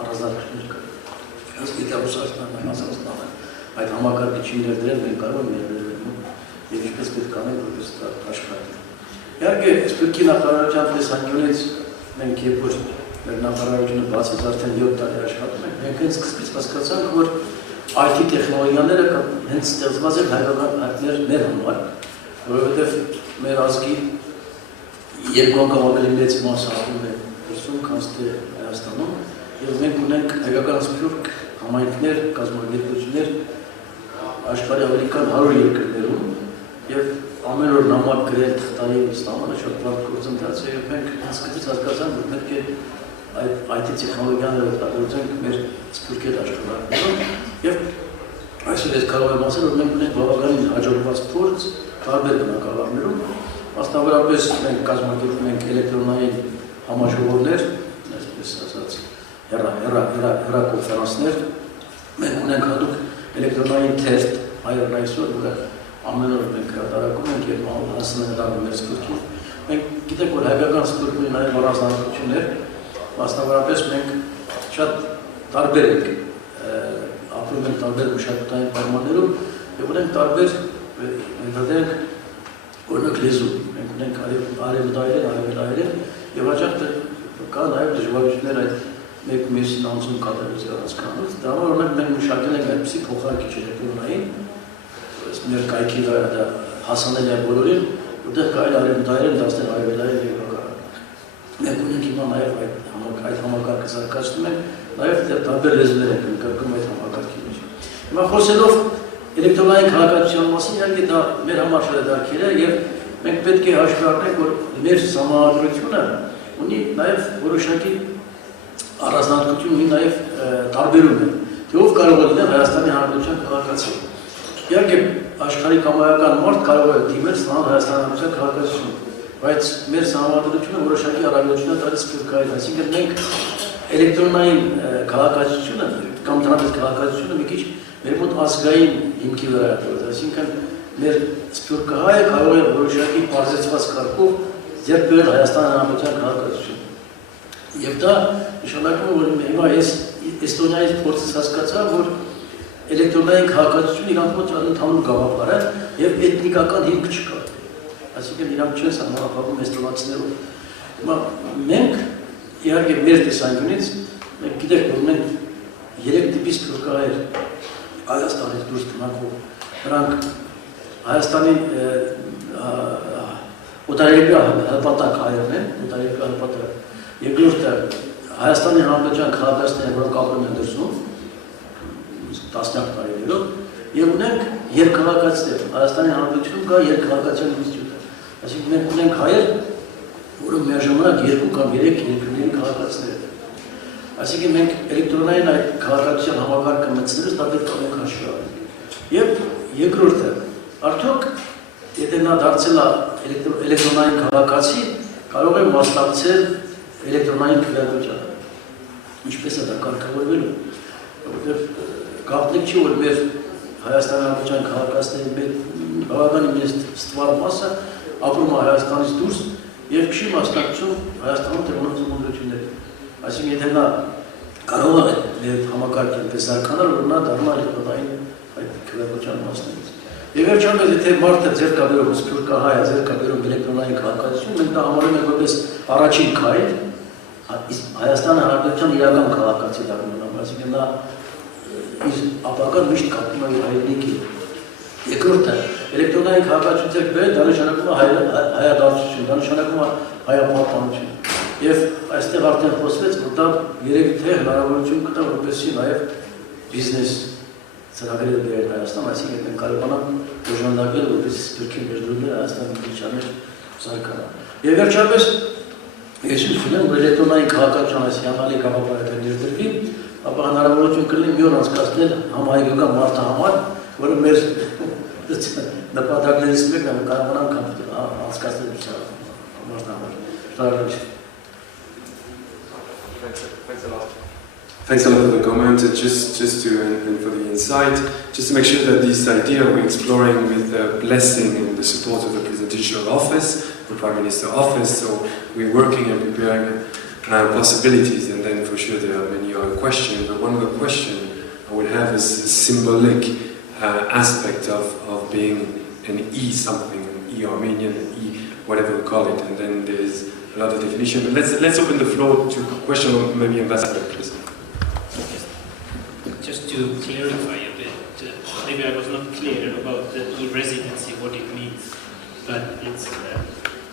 առանձնահատկություններ կան։ Ըստ Գիտառուսաստանն Մասաստանը այդ համակարգը չի ներդրել, մենք կարող ենք ներդրել և ինչպես պետք անենք, որպես աշխատենք։ Իհարկե, Սփյուռքի նախարարության տեսանկյունից մենք երբ որ մեր նախարարությունը բացեց արդեն 7 տարի աշխատում ենք, մենք հենց սկզբից հասկացանք, որ IT տեխնոլոգիաները հենց ստեղծված են հայկական մեր համար, որովհետև մեր ազգի երկու անգամ ավելի մեծ մասը ապրում է դրսում, քան թե Հայաստանում, և մենք ունենք հայկական սփյուռք համայնքներ, կազմակերպություններ աշխարհի ավելի քան 100 երկրներում և ամեն օր նամակ գրել, թղթային ստանալը շատ բարդ գործընթաց է և մենք սկզբից հասկացանք, որ պետք է այդ IT տեխնոլոգիաները օգտագործենք մեր սփյուռքի աշխատանքներում և այսօր ես կարող եմ ասել, որ մենք ունենք բավականին հաջողված փորձ տարբեր բնակավարներում, մասնավորապես մենք կազմակերպում ենք էլեկտրոնային համաժողովներ, այսպես ասած հեռակոնֆերանսներ, մենք ունենք հատուկ էլեկտրոնային թերթ հայերն այսօր, որը ամեն օր մենք հրատարակում ենք և հասցնենք մեր սփյուռքին։ Մենք գիտենք, որ հայկական սփյուռքը ունի նաև առանձնահատկություններ, մասնավորապես մենք շատ տարբեր ենք, ապրում ենք տարբեր մշակութային պայմաններում և ունենք տարբեր օրինակ լեզու, մենք ունենք արևմտայերեն, արևելայերեն և հաճախ կա նաև դժվարություններ այդ մեկ մեսին անձում կատարելուց առանցքանալուց, դա համար օրինակ մենք մշակել ենք այդպիսի փոխարկիչ էլեկտրոնային, մեր կայքի վրա դա հասանել է բոլորին, որտեղ կարելի արևմտայերեն դարձնել արևելայերեն և հակառակ։ Մենք ունենք հիմա նաև այդ համակարգը զարգացնում ենք, նաև տարբեր լեզուներ ենք ընդգրկում այդ համակարգի մեջ։ Հիմա խոսելով էլեկտրոնային քաղաքացիության մասին, իհարկե դա մեր համար շատ հետաքրքիր է և մենք պետք է հաշվի առնենք, որ մեր համադրությունը ունի նաև որոշակի առանձնահատկություն, ունի նաև տարբերում է, թե ով կարող է լինել Հայաստանի Հանրապետության քաղաքացի։ Իհարկե աշխարհի կամայական մարդ կարող է դիմել ստանալ Հայաստանի Հանրապետության քաղաքացիություն, բայց մեր համադրությունը որոշակի առավելություն է տալիս Սփյուռքային, այսինքն մենք էլեկտրոնային քաղաքացիությունը կամ դրանից քաղաքացիությունը մի քիչ մեր մոտ ազգային հիմքի վրա է, այսինքն մեր Սփյուռքահայը կարող է որոշակի բարձրացված կարգով ձեռք բերել Հայաստանի Հանրապետության քաղաքացիություն։ Եվ դա նշանակում է, որ հիմա ես Էստոնիայից փորձից հասկացա, որ էլեկտրոնային քաղաքացիությունը իրանց մոտ ընդհանուր գաղափար է եւ էթնիկական հիմք չկա։ Այսինքն իրանք չեն սահմանափակվում էստոնացիներով։ Հիմա մենք իհարկե մեր տեսանկյունից մենք գիտենք, որ մենք 3 տիպի սփյուռքահայեր Հայաստանից դուրս գնանք, նրանք Հայաստանի օտարերկրյա հպատակ հայերն են, օտարերկրյա հպատակ, երկրորդը Հայաստանի Հանրապետության քաղաքացիները, որոնք ապրում են դրսում, տասնյակ տարիներով, եւ ունենք երկքաղաքացիներ, Հայաստանի Հանրապետությունում կա երկքաղաքացիական ինստիտուտ, այսինքն մենք ունենք հայեր, որոնք միաժամանակ 2 կամ 3 երկրների քաղաքացիներ են, այսինքն մենք էլեկտրոնային այդ քաղաքացիական համակարգը մտցնելուց դա պետք է ունենք հաշվի առնենք, եւ երկրորդը արդյոք եթե նա դարձել է էլեկտրոնային քաղաքացի, կարող է մասնակցել էլեկտրոնային քվեարկությանը։ Ինչպես է դա կարգավորվելու, որովհետև գաղտնիք չի, որ մեր Հայաստանի Հանրապետության քաղաքացիների բավականին մեծ ստվար մասը ապրում է Հայաստանից դուրս եւ չի մասնակցում Հայաստանում տրվող ծննդությունների։ Այսինքն եթե նա կարող է մեր համակարգը պես զարգանալ, որ նա դառնա էլեկտրոնային այդ քվեարկության մասնակից։ Եվ վերջապես, եթե մարդը ձեռք է բերում սփյուռքահայը, ձեռք է բերում էլեկտրոնային քաղաքացիություն, մենք դա համարում ենք որպես առաջին քայլ Հայաստանի Հանրապետության իրական քաղաքացի դառնալու, այսինքն նա իր ապագան միշտ կապում է իր հայրենիքի։ Երկրորդը, էլեկտրոնային քաղաքացիություն ձեռք բերել, դա նշանակում է հայադարձություն, դա նշանակում է հայապահպանություն։ Եվ այստեղ արդեն խոսվեց, որ դա երևի թե հնարավորություն կտա, որպեսզի նաև բիզնես ծրագրերը բերել Հայաստան, այսինքն մենք կարողանանք օժանդակել, որպեսզի Սփյուռքի ներդրումները Հայաստանի միջաններ զարգանան։ Եվ վերջապես ես ուզում եմ, որ էլեկտրոնային քաղաքացիության այս հիանալի գաղափարը ներդրվի, ապա հնարավորություն կլինի մի օր անցկացնել համահայկական մարդու համար, որը մեր նպատակներից մեկն է, կարողանանք անցկացնել մարդու համար։ Շնորհակալություն։ Thanks a lot for the comment. Just to and for the insight, just to make sure that this idea we're exploring with the blessing and the support of the presidential office, the Prime Minister office. So we're working and preparing possibilities, and then for sure there are many other questions. But one of the questions I would have is the symbolic aspect of being an E something, an E Armenian, an E whatever we call it, and then there's a lot of definition. But let's open the floor to question of maybe Ambassador, please. Just to clarify a bit, maybe I was not clear about the e-residency, what it means, but it's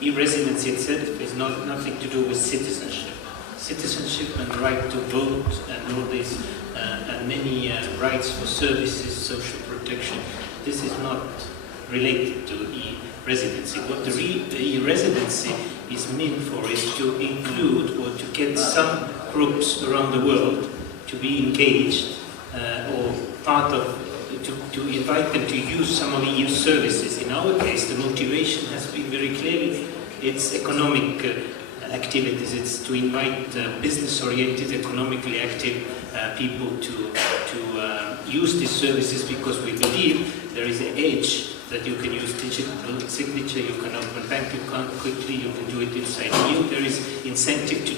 e-residency itself is nothing to do with citizenship. Citizenship and right to vote and all these and many rights for services, social protection, this is not related to e-residency. What the e-residency is meant for is to include or to get some groups around the world to be engaged or part of, to invite them to use some of EU services. In our case, the motivation has been very clearly, it's economic activities. It's to invite business-oriented, economically active people to use these services, because we believe there is an edge that you can use digital signature, you can open bank account quickly, you can do it inside EU. There is incentive to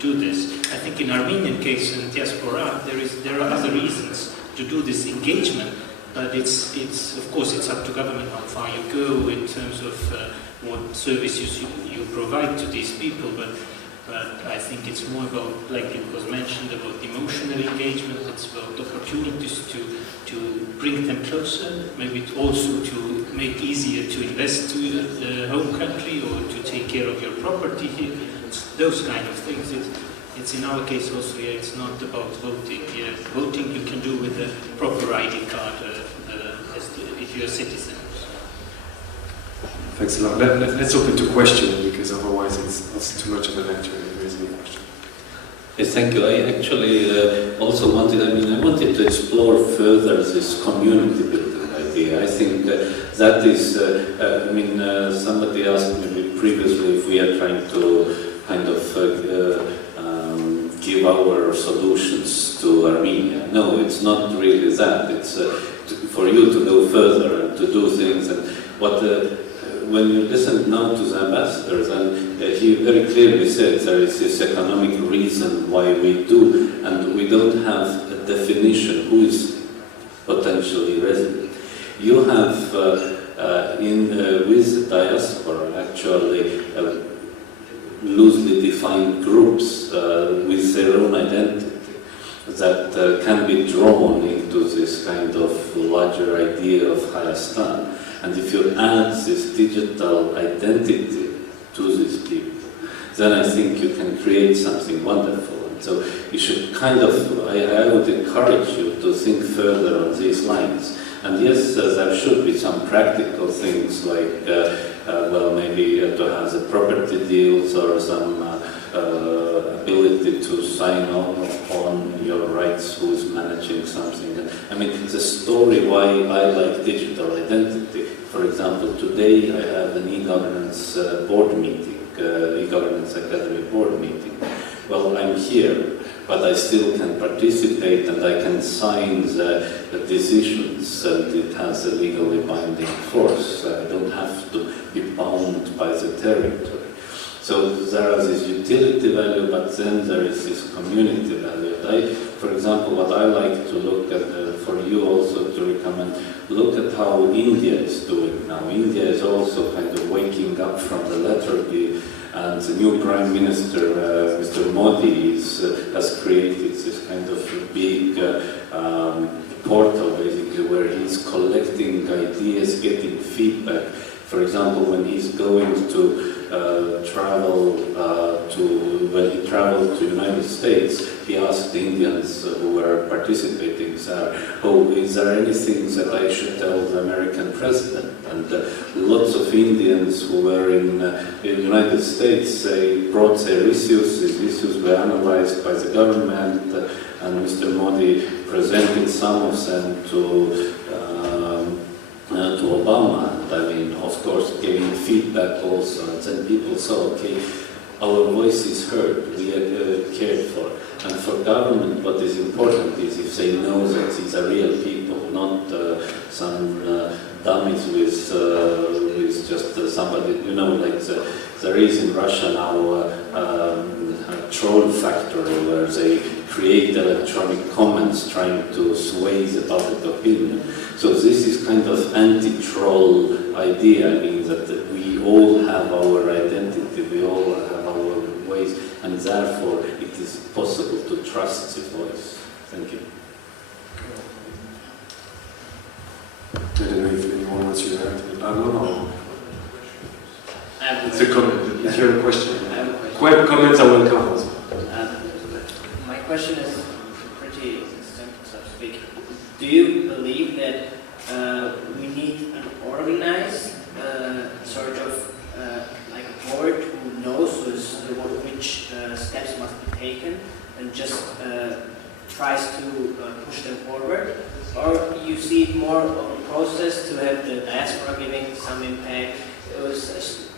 do this. I think in Armenian case and diaspora, there are other reasons to do this engagement, but it's of course it's up to government how far you go in terms of what services you provide to these people, but I think it's more about, like it was mentioned, about emotional engagement. It's about opportunities to bring them closer, maybe also to make easier to invest to the home country or to take care of your property here. It's those kind of things. It's in our case also, it's not about voting. Yeah, voting you can do with a proper ID card if you're a citizen. Thanks a lot. Let's open to questions, because otherwise it's too much of a lecture if there is any question. Yes, thank you. I actually also wanted to explore further this community building idea. I think that is, somebody asked me previously if we are trying to kind of give our solutions to Armenia. No, it's not really that. It's for you to go further and to do things. And when you listen now to the ambassadors, and he very clearly said there is this economic reason why we do, and we don't have a definition who is potentially resident. You have with the diaspora actually loosely defined groups with their own identity that can be drawn into this kind of larger idea of Hayastan. And if you add this digital identity to these people, then I think you can create something wonderful. And so you should kind of, I would encourage you to think further on these lines. And yes, there should be some practical things like, maybe to have the property deals or some ability to sign on your rights, who's managing something. I mean, the story why I like digital identity. For example, today I have an e-governance board meeting, e-governance academy board meeting. Well, I'm here, but I still can participate and I can sign the decisions, and it has a legally binding force. I don't have to be bound by the territory. So there is this utility value, but then there is this community value. For example, what I like to look at, for you also to recommend, look at how India is doing now. India is also kind of waking up from the lethargy, and the new Prime Minister, Mr. Modi, has created this kind of big portal, basically, where he's collecting ideas, getting feedback. For example, when he's going to when he traveled to the United States, he asked the Indians who were participating, is there anything that I should tell the American president? And lots of Indians who were in the United States, they brought their issues. These issues were analyzed by the government, and Mr. Modi presented some of them to Obama, and I mean, of course, giving feedback also, and then people saw, okay, our voice is heard, we are cared for. And for government, what is important is if they know that these are real people, not some dummies with just somebody, like there is in Russia now a troll factory where they create electronic comments trying to sway the public opinion. So this is kind of anti-troll idea, I mean that we all have our identity, we all have our ways, and therefore it is possible to trust the voice. Thank you. I don't know if anyone wants to add. I don't know. It's a comment. If you have a question. Comments are welcome also. My question is pretty simple, so to speak. Do you believe that we need an organized sort of like a board who knows which steps must be taken and just tries to push them forward? Or you see it more of a process to have the diaspora giving some impact?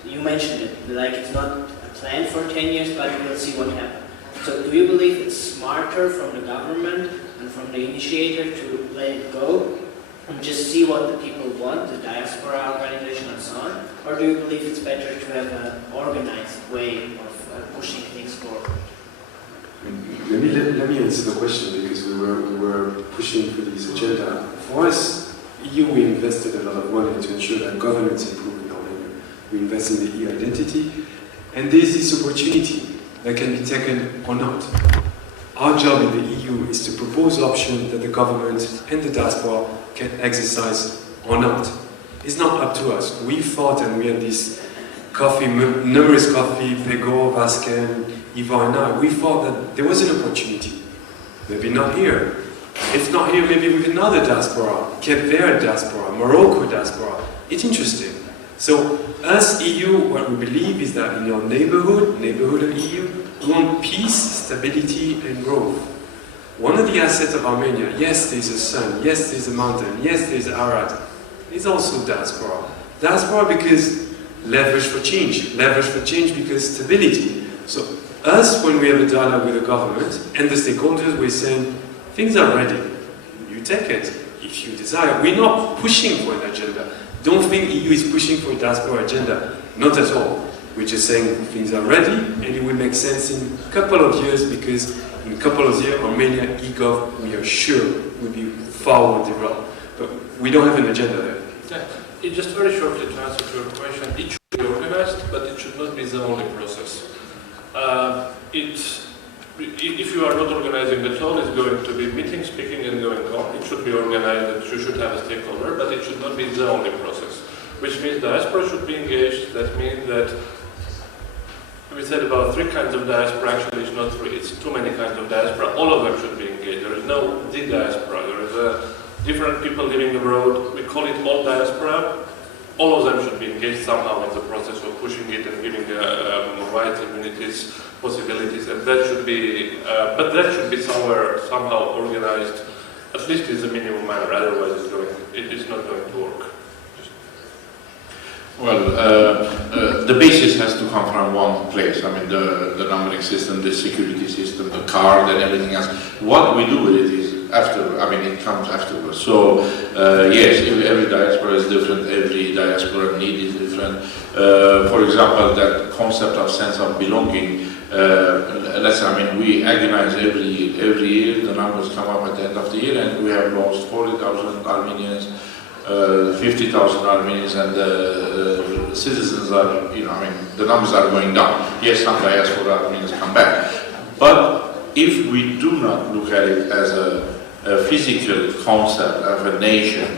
You mentioned it, like it's not a plan for 10 years, but we'll see what happens. So do you believe it's smarter from the government and from the initiator to let it go and just see what the people want, the diaspora organization and so on? Or do you believe it's better to have an organized way of pushing things forward? Let me answer the question, because we were pushing for this agenda. For us, EU, we invested a lot of money to ensure that governance improved in our area. We invest in the e-identity, and there's this opportunity that can be taken or not. Our job in the EU is to propose options that the government and the diaspora can exercise or not. It's not up to us. We thought, and we had this numerous coffee, Pego, Vasken, Ivo and I, we thought that there was an opportunity. Maybe not here. It's not here, maybe with another diaspora, Cape Verde diaspora, Morocco diaspora. It's interesting. So, as EU, what we believe is that in your neighborhood of EU, we want peace, stability, and growth. One of the assets of Armenia, yes, there's a sun, yes, there's a mountain, yes, there's Arad, is also diaspora. Diaspora because leverage for change because stability. So, us, when we have a dialogue with the government and the stakeholders, we're saying, things are ready. You take it if you desire. We're not pushing for an agenda. Don't think EU is pushing for a diaspora agenda. Not at all. We're just saying things are ready and it will make sense in a couple of years because in a couple of years, Armenia, e-gov, we are sure will be far more developed. But we don't have an agenda there. Yeah. Just very shortly to answer your question, it should be organized, but it should not be the only process. If you are not organizing at all, it's going to be meeting, speaking, and going on. It should be organized, and you should have a stakeholder, but it should not be the only process. Which means diaspora should be engaged. That means that we said about 3 kinds of diaspora. Actually, it's not 3. It's too many kinds of diaspora. All of them should be engaged. There is no the diaspora. There is different people living abroad. We call it all diaspora. All of them should be engaged somehow in the process of pushing it and giving rights, immunities, possibilities, and that should be, but that should be somehow organized, at least in the minimum manner. Otherwise, it is not going to work. Well, the basis has to come from one place. I mean, the numbering system, the security system, the card, and everything else. What we do with it is after. I mean, it comes afterwards. So yes, every diaspora is different. Every diaspora need is different. For example, that concept of sense of belonging. Let's say, I mean, we agonize every year. The numbers come up at the end of the year, and we have lost 40,000 Armenians. 50,000 Armenians, and citizens are, I mean, the numbers are going down. Yes, some diaspora Armenians come back. But if we do not look at it as a physical concept of a nation,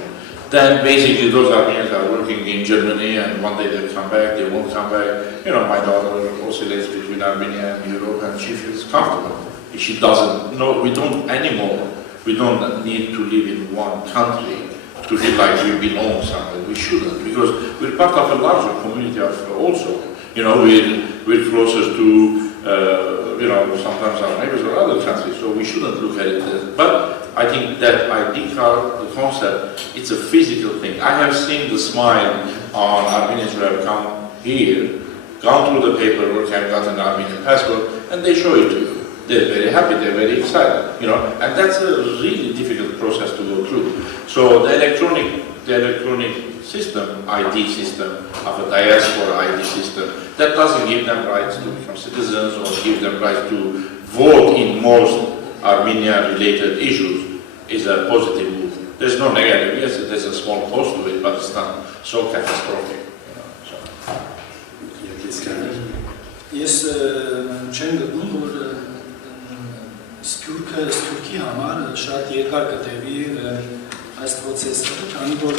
then basically those Armenians are working in Germany, and one day they'll come back, they won't come back. My daughter oscillates between Armenia and Europe, and she feels comfortable. If she doesn't, no, we don't anymore. We don't need to live in one country to feel like we belong somewhere. We shouldn't, because we're part of a larger community of also. We're closer to, sometimes our neighbors or other countries, so we shouldn't look at it as, but I think that ID card, the concept, it's a physical thing. I have seen the smile on Armenians who have come here, gone through the paperwork and got an Armenian passport, and they show it to you. They're very happy, they're very excited, and that's a really difficult process to go through. So the electronic system, ID system, of a diaspora ID system, that doesn't give them rights to become citizens or give them rights to vote in most Armenia-related issues, is a positive move. There's no negative. Yes, there's a small cost to it, but it's not so catastrophic. Ես չեմ գտնում, որ Սփյուռքի համար շատ երկար կտևի այս process-ը, քանի որ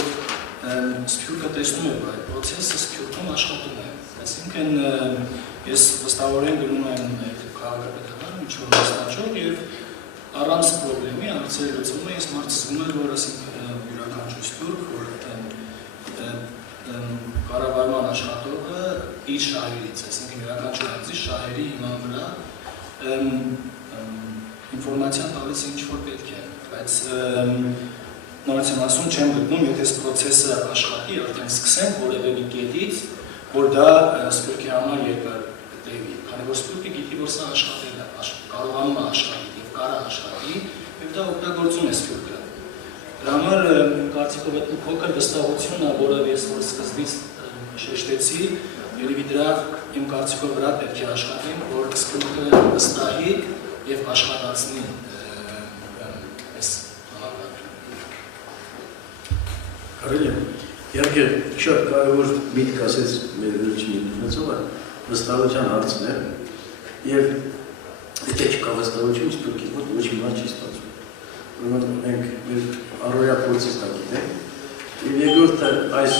Սփյուռքը տեսնում է, որ այդ process-ը Սփյուռքում աշխատում է։ Այսինքն ես վստահորեն գնում եմ այդ քաղաքապետարան, ինչ-որ մասնաճյուղ եւ առանց պրոբլեմի հարցերը լուծվում է, ես մարտսվում եմ, որ յուրաքանչյուր Սփյուռք, որ կառավարման աշխատողը իր շահերից, այսինքն յուրաքանչյուր այդի շահերի հիման վրա ինֆորմացիան տալիս ինչ որ պետք է, բայց նորից եմ ասում, չեմ գտնում, եթե այս process-ը աշխատի, արդեն սկսենք որևէ մի կետից, որ դա Սփյուռքի համար երկար կտևի, քանի որ Սփյուռքը գիտի, որ սա աշխատել է, կարողանում է աշխատի եւ կարա աշխատի, եւ դա օգտագործում է Սփյուռքը։ Դրա համար կարծիքով այդ փոքր վստահությունն է, որը ես որ սկզբից շեշտեցի, երևի դրա իմ կարծիքով վրա պետք է աշխատենք, որ Սփյուռքը վստահի եւ աշխատացնի այս համակարգը։ Կարելի է։ Իհարկե շատ կարևոր միտք ասեց մեր վերջին միտքնացողը, վստահության հարցն է, եւ եթե չկա վստահություն, Սփյուռքի մոտ ոչ մի բան չի ստացվում։ Ուրեմն մենք մեր առօրյա փորձից գիտենք, եւ երկրորդը այս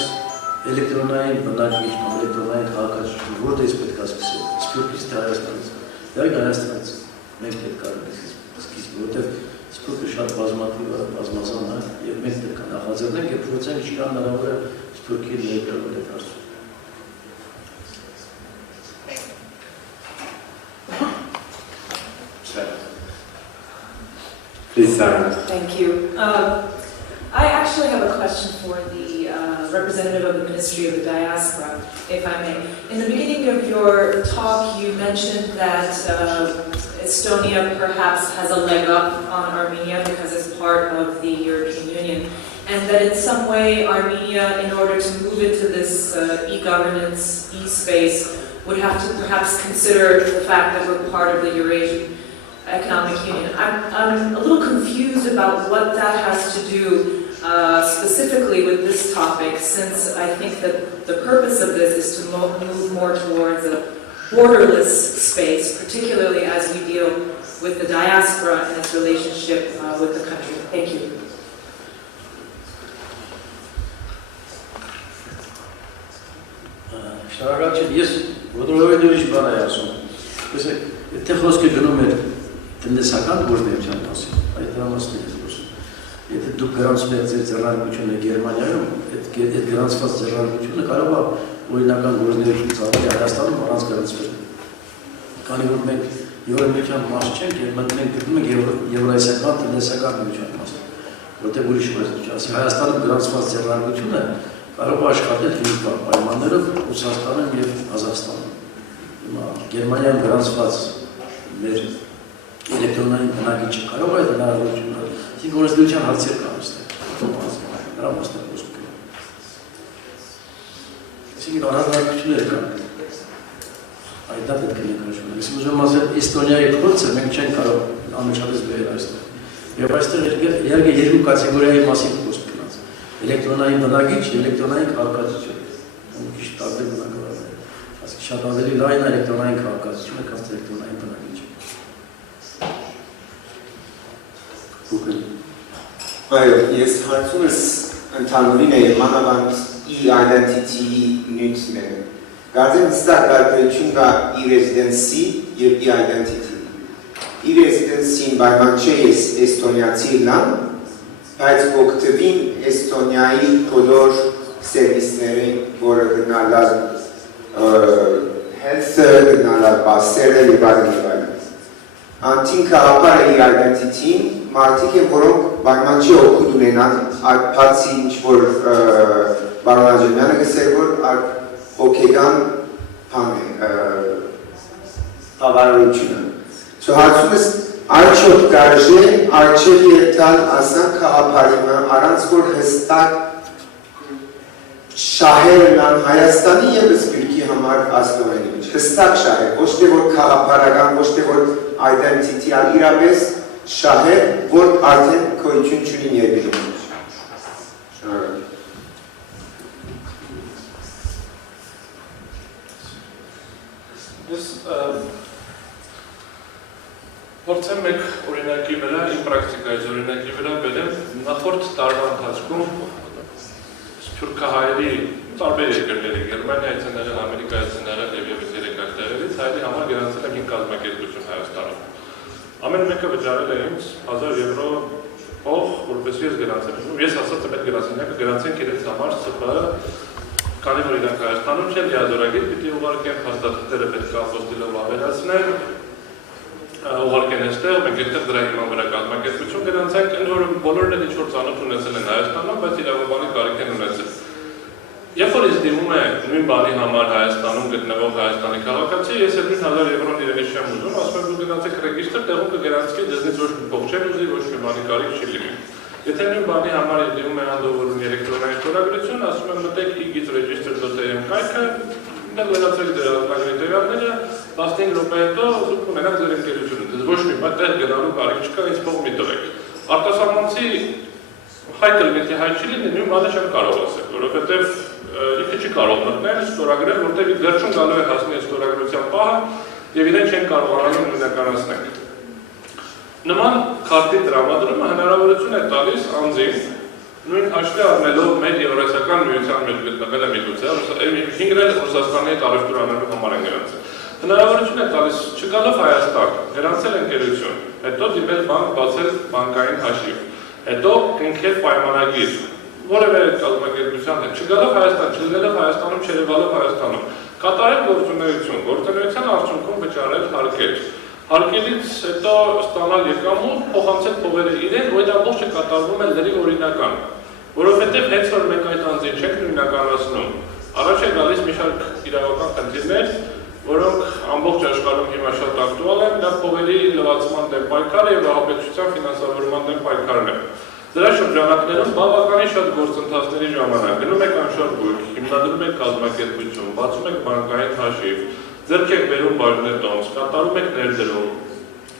էլեկտրոնային բնակիչ կամ էլեկտրոնային քաղաքացիություն որտեղից պետք է սկսել, Սփյուռքից թե Հայաստանից։ Դեռ Հայաստանից մենք պետք է սկսենք, որովհետեւ Սփյուռքը շատ բազմաթիվ է, բազմազան է, եւ մենք պետք է նախաձեռնենք եւ փորձենք ինչքան հնարավոր է Սփյուռքի ներկայացնել այդ հարցը։ Please, Sarah. Thank you. I actually have a question for the representative of the Ministry of the Diaspora, if I may. In the beginning of your talk, you mentioned that Estonia perhaps has a leg up on Armenia because it's part of the European Union, and that in some way Armenia, in order to move into this e-governance, e-space, would have to perhaps consider the fact that we're part of the Eurasian Economic Union. I'm a little confused about what that has to do specifically with this topic, since I think that the purpose of this is to move more towards a borderless space, particularly as we deal with the diaspora and its relationship with the country. Thank you. Շարակաչին, ես ոտորովետ ուրիշ բան է ասում, եթե խոսքը գնում էր տնտեսական գործունեության մասին, այդ դրա մասին ես խոսում, եթե դուք գրանցում եք ձեր ձեռնարկությունը Գերմանիայում, այդ գրանցված ձեռնարկությունը կարող է օրինական գործունեություն ծավալի Հայաստանում առանց գրանցվել, քանի որ մենք Եվրամիության մաս չենք և մենք գտնում ենք Եվրասիական տնտեսական միության մաս, որտեղ ուրիշ մաս ասի Հայաստանում գրանցված ձեռնարկությունը կարող է աշխատել հիմք պայմաններով Ռուսաստանում և Ղազախստանում։ Գերմանիայում գրանցված մեր էլեկտրոնային բնակիչը կարող է հնարավորությունը, իսկ օրենսդրության հարցեր կան այստեղ, նրա մասն է խոսքը։ Այսինքն անհատականություններ կան։ Այդ դա պետք է մենք հաշվենք։ Ես ուզում ասել Էստոնիայի փորձը մենք չենք կարող անմիջապես բերել այստեղ։ Եվ այստեղ իհարկե երկու կատեգորիայի մասին խոսք գնաց։ Էլեկտրոնային բնակիչ, էլեկտրոնային քաղաքացիություն։ Ուրիշ տարբեր բնակավարներ։ Այսինքն շատ ավելի լայն է էլեկտրոնային քաղաքացիությունը, քան էլեկտրոնային բնակիչը։ Այո, ես հարցում ես ընդհանուրին է մանավանդ e-identity-ի նյութն է։ Կարծեմ հստակ տարբերություն կա e-residency և e-identity։ E-residency-ին պայման չէ ես էստոնիացի լան, բայց օգտվին Էստոնիայի բոլոր սերվիսներին, որը գնալար health-ը, գնալար բասերը և այլն։ Անտին քաղաքարը e-identity-ին մարդիկ են, որոնք պայման չի օգուտ ունենան, բացի ինչ-որ Բարոն Աջեմյանը գսեր, որ օգեգան բավարարությունը։ Հարցում ես Արդյոք կարժե արջև երթալ ասան կաղապարիմը առանց որ հստակ շահերն ան Հայաստանի և Սփյուռքի համար ասլովենի մեջ, հստակ շահեր, ոչ թե որ կաղապարական, ոչ թե որ identity-ալ իրապես շահեր, որ արդեն կոյություն չունին երկրի մեջ։ Փորձեմ մեկ օրինակի վրա, իմ պրակտիկայից օրինակի վրա բերեմ նախորդ տարվա ընթացքում Սփյուռքահայերի տարբեր երկրների, Գերմանիայից են եղել, Ամերիկայից են եղել և ևս երեք տեղերից հայերի համար գրանցել եմ 5 կազմակերպություն Հայաստանում։ Ամեն մեկը վճարել է ինձ 1000 եվրո փող, որպեսզի ես գրանցեմ։ Ես ասացեմ այդ գրասենյակը գրանցենք իրենց համար ՍՊ, քանի որ իրանք Հայաստանում չեն, լիազորագիր պիտի ուղարկեն, փաստաթղթերը պետք է ապոստիլով ավելացնեն, ուղարկեն այստեղ, մենք այստեղ դրա հիման վրա կազմակերպություն գրանցենք, ընդ որ բոլորն էլ ինչ-որ ծանոթ ունեցել են Հայաստանում, բայց իրավաբանի կարիք են ունեցել։ Երբ որ ինձ դիմում է նույն բանի համար Հայաստանում գտնվող Հայաստանի քաղաքացի, ես էլ 1000 եվրոն իրենից չեմ ուզում, ասում եմ դու գնացեք ռեգիստր, տեղում կգրանցքի, դեզնից ոչ մի փող չեն ուզի, ոչ մի բանի կարիք չի լինի։ Եթե նույն բանի համար դիմում է անդովորում էլեկտրոնային ստորագրություն, ասում եմ մտեք e-register.am կայքը, դեռ վերացրեք դեր ազգագրի 15 րոպե հետո դուք ունենաք ձեր ընկերությունը, դες ոչ մի բան տեղ գնալու կարիք չկա, ինձ փող մի տվեք։ Արտասահմանցի հայ կլինի, հայ չի լինի, նույն բանը չեմ կարող ասել, որովհետև ինքը չի կարող մտնել, ստորագրել, որտեղ վերջում գալու է հասնի ստորագրության պահը և իրեն չեն կարողանում նույնականացնել։ Նման քարտի տրամադրումը հնարավորություն է տալիս անձին նույն հաշվի առնելով մեր Եվրասիական միության մեջ գտնվել է միգուցե, 5-ն էլ Ռուսաստանի հետ առևտուր անելու համար են գրանցել։ Հնարավորություն է տալիս չգալով Հայաստան, գրանցել ընկերություն, հետո դիմել բանկ բացել բանկային հաշիվ, հետո կնքել պայմանագիր, որևէ կազմակերպության հետ, չգալով Հայաստան, չլինելով Հայաստանում, չերևալով Հայաստանում, կատարել գործունեություն, գործունեության արդյունքում վճարել հարկեր, Հարկելից հետո ստանալ եկամուտ, փոխանցել փողերը իրեն, ու այդ ամբողջը կատարվում է լրիվ օրինական, որովհետև հենց որ մենք այդ անձին չենք նույնականացնում, առաջ է գալիս մի շարք իրավական խնդիրներ, որոնք ամբողջ աշխարհում հիմա շատ ակտուալ են, դա փողերի լվացման դեմ պայքարը եւ վահապետության ֆինանսավորման դեմ պայքարն է։ Դրա շրջանակներում բավականին շատ գործընթացների ժամանակ գնում եք անշարժույթ, հիմնադրում եք կազմակերպություն, բացում եք բանկային հաշիվ, ձեռք եք բերում բաժնետոմս, կատարում եք ներդրում,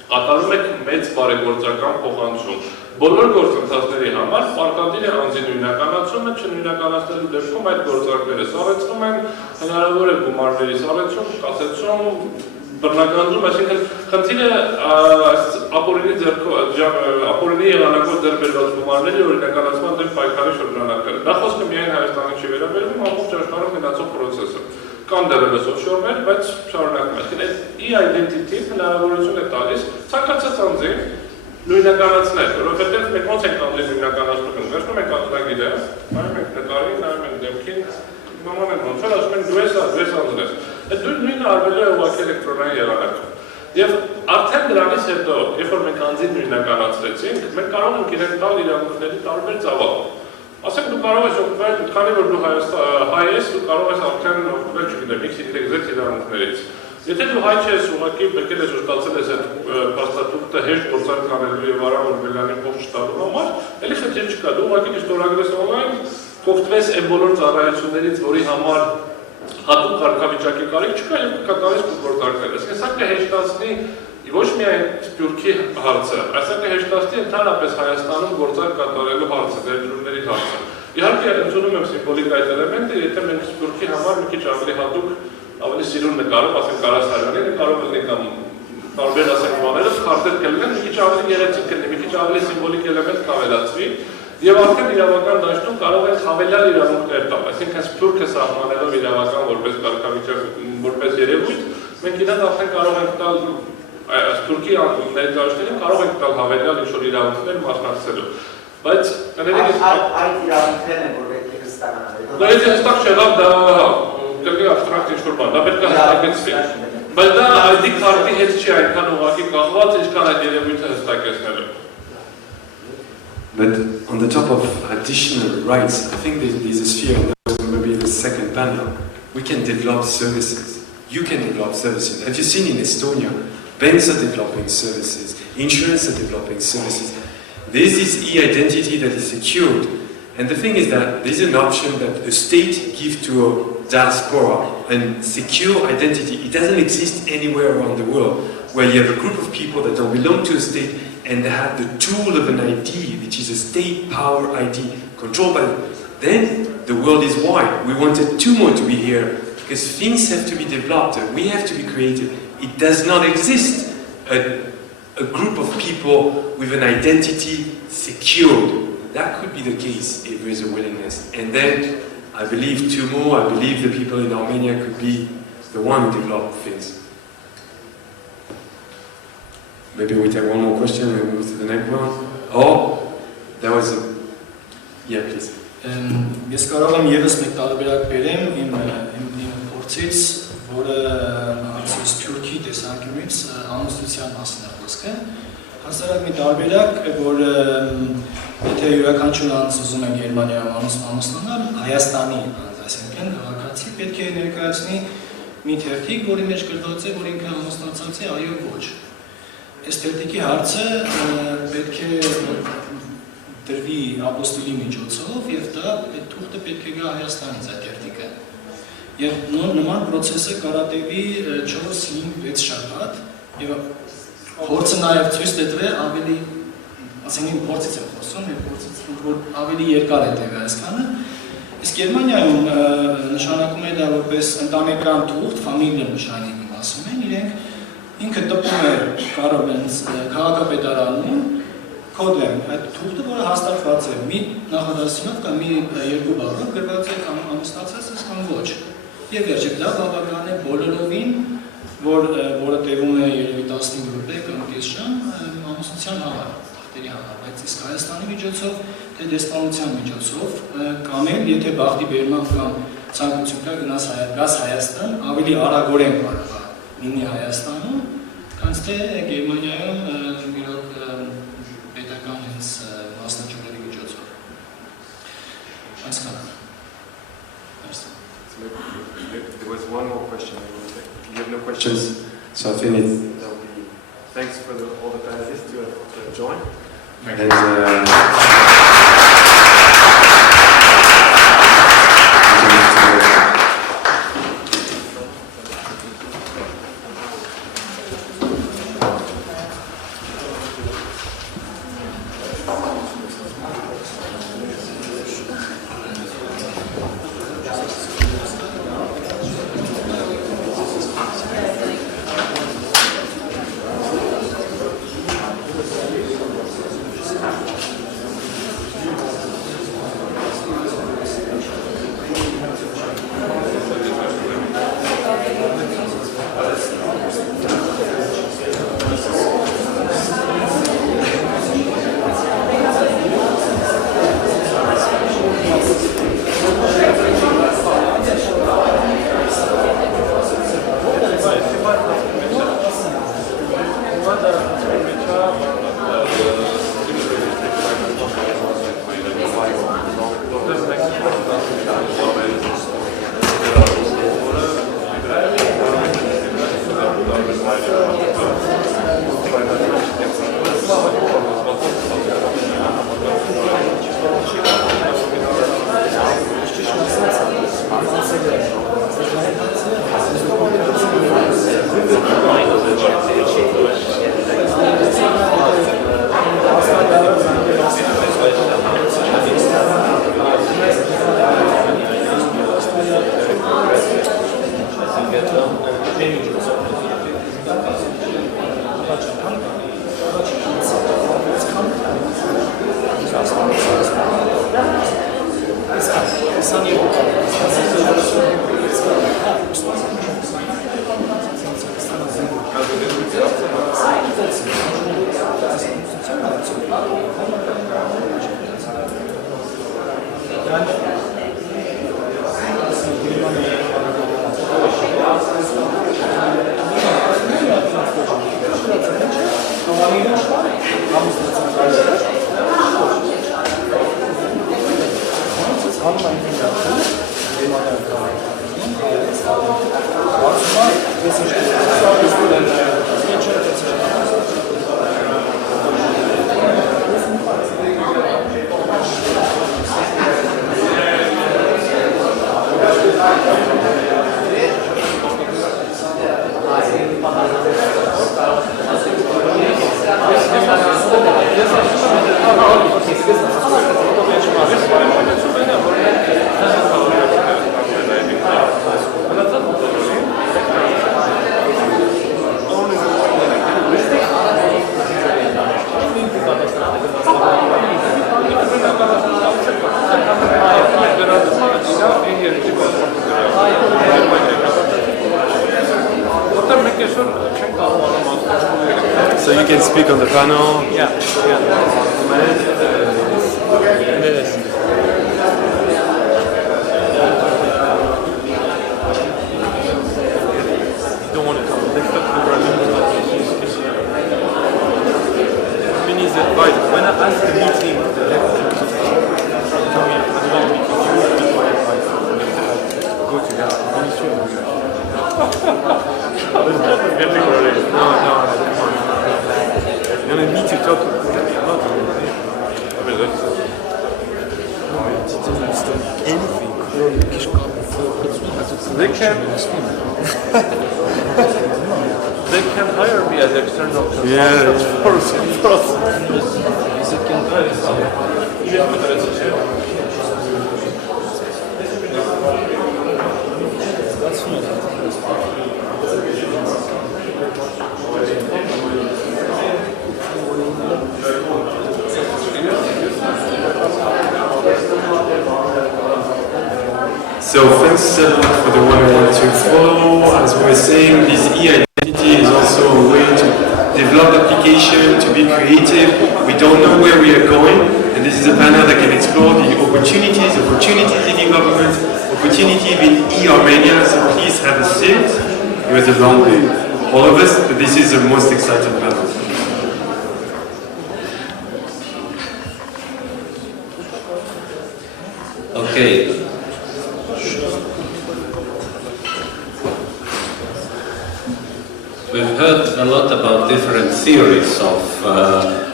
կատարում եք մեծ բարեգործական փոխանցում։ Բոլոր գործընթացների համար պարտադիր է անձի նույնականացումը, չնույնականացնելու դեպքում այդ գործարքները սառեցնում են, հնարավոր է գումարների սառեցում, կասեցում, բռնականություն, այսինքն խնդիրը ապօրինի եղանակով ձեռք բերված գումարների օրինականացման դեմ պայքարի շրջանակները։ Դա խոսքը միայն Հայաստանի չի վերաբերում, ամբողջ աշխարհում գնացող process-ը։ Կան դեռևս օֆշորներ, բայց շարունակում ենք։ Այդ e-identity հնարավորություն է տալիս ցանկացած անձին նույնականացնել, որովհետև մենք ոնց ենք անձին նույնականացնում, վերջում ենք անձնագիրը, նայում ենք նկարին, նայում ենք դեմքին, նման են ոնց որ ասում են դու ես անձն ես։ Այդ նույնը արվելու է ուղղակի էլեկտրոնային եղանակով։ Եվ արդեն դրանից հետո, երբ որ մենք անձին նույնականացրեցինք, մենք կարող ենք իրենք տալ իրավունքների տարբեր ծավալ։ Ասենք դու կարող ես օգտվել, քանի որ դու հայ ես, դու կարող ես արդեն օգտվել, չգիտեմ, X-Y-Z իրավունքներից։ Եթե դու հայ չես, ուղղակի եկել ես ու ստացել ես այդ փաստաթուղթը հեշտ գործարք անելու եւ արագ օրբելյանի փող չտալու համար, էլի խնդիր չկա, դու ուղղակի ստորագրես on-line, կօգտվես այն բոլոր ծառայություններից, որի համար հատուկ կարգավիճակի կարիք չկա եւ կկատարես գործարքները։ Սա կհեշտացնի ոչ միայն Սփյուռքի հարցը, այլ կհեշտացնի ընդհանրապես Հայաստանում գործարք կատարելու հարցը, ներդրումների հարցը։ Իհարկե, ընդունում եմ սիմվոլիկ այդ էլեմենտը, եթե մենք Սփյուռքի համար մի քիչ ավելի հատուկ ավելի սիրուն նկարով, ասենք Կարասարյանի նկարով լինի կամ տարբեր ասենք բաներով քարտեր կլինեն, մի քիչ ավելի գեղեցիկ կլինի, մի քիչ ավելի սիմվոլիկ էլեմենտ կավելացվի եւ արդեն իրավական դաշտում կարող են հավելյալ իրավունքներ տալ, այսինքն Սփյուռքը սահմանելով իրավական որպես կարգավիճակ, որպես երևույթ, մենք իրենց արդեն կարող ենք տալ Սփյուռքի ներկայացուցիչներին կարող ենք տալ հավելյալ ինչ-որ իրավունքներ մասնակցելու, բայց այդ իրավունքներն են, որ պետք է հստականանալ։ Դա եթե հստակ չեղավ, դա կրկին abstract ինչ-որ բան, դա պետք է հստակեցվի, բայց դա ID քարտի հետ չի այնքան ուղղակի կախված, ինչքան այդ երևույթը հստակեցնելու։ But on the top of additional rights, I think there's a sphere, and that was maybe the second panel. We can develop services. You can develop services. Have you seen in Estonia, banks are developing services, insurance are developing services. There's this e-identity that is secured. And the thing is that there's an option that the state gives to a diaspora, and secure identity. It doesn't exist anywhere around the world, where you have a group of people that don't belong to a state, and they have the tool of an ID, which is a state power ID, controlled by them. Then the world is wide. We wanted Tumo to be here, because things have to be developed, we have to be creative. It does not exist a group of people with an identity secured. That could be the case if there is a willingness. And then I believe Tumo, I believe the people in Armenia could be the one who develop things. Maybe we take one more question and move to the next one. Oh, there was a... Yeah, please. Ես կարող եմ ևս մեկ տարբերակ բերեմ իմ փորձից, որը հարցից Սփյուռքի տեսանկյունից ամուսնության մասին է խոսքը։ Հասարակ մի տարբերակ, որ եթե յուրաքանչյուր անձ ուզում է Գերմանիայում ամուսնանալ, Հայաստանի անձ, այսինքն քաղաքացի, պետք է ներկայացնի մի թերթիկ, որի մեջ գրված է, որ ինքը ամուսնացած է, այո, ոչ։ Այս թերթիկի հարցը պետք է դրվի ապոստոլի միջոցով եւ դա այդ թուղթը պետք է գա Հայաստանից այդ թերթիկը։ Եվ նման process-ը կարատևի 4-5-6 շաբաթ եւ փորձը նաեւ ցույց տվե ավելի, ասենք փորձից եմ խոսում, եւ փորձից որ ավելի երկար է տևի այսքանը։ Իսկ Գերմանիայում նշանակում է դա որպես ընտանեկան թուղթ, familial bescheinigung ասում են, իրենք ինքը տպում է քաղաքապետարանում կոդ է, այդ թուղթը, որը հաստատված է, մի նախադասությունով կամ մի երկու բառով գրված է կամ ամուսնացած ես կամ ոչ։ Եվ վերջը դա բավական է բոլորովին, որը տևում է երևի 15 րոպե կամ կես ժամ ամուսնության համար, թղթերի համար, բայց իսկ Հայաստանի միջոցով, թե դեսպանության միջոցով, կամ էլ եթե բախտի բերման կամ ցանկություն կա գնաս Հայաստան, ավելի արագորեն կարող է լինի Հայաստանում, Կանցե Գերմանիայում իրոք պետական հենց մասնակիցների միջոցով։ Այսքան։ There was one more question. You have no questions, so I think that will be thanks for all the panelists to have joined. So you can speak on the panel. Yeah. Don't want to Mini's advice. When I asked the meeting, the told me I don't meet you for advice. Go to that. No, I'm going to meet you talk to anything. They can hire me as external consultant. Yeah, So thanks a lot for the one who wanted to follow. As we were saying, this e-identity is also a way to develop application, to be creative. We don't know where we are going, and this is a panel that can explore the opportunities in e-government, opportunity in e-Armenia, so please have a seat. It was a long day. all of us, but this is the most exciting panel. Okay. We've heard a lot about different theories of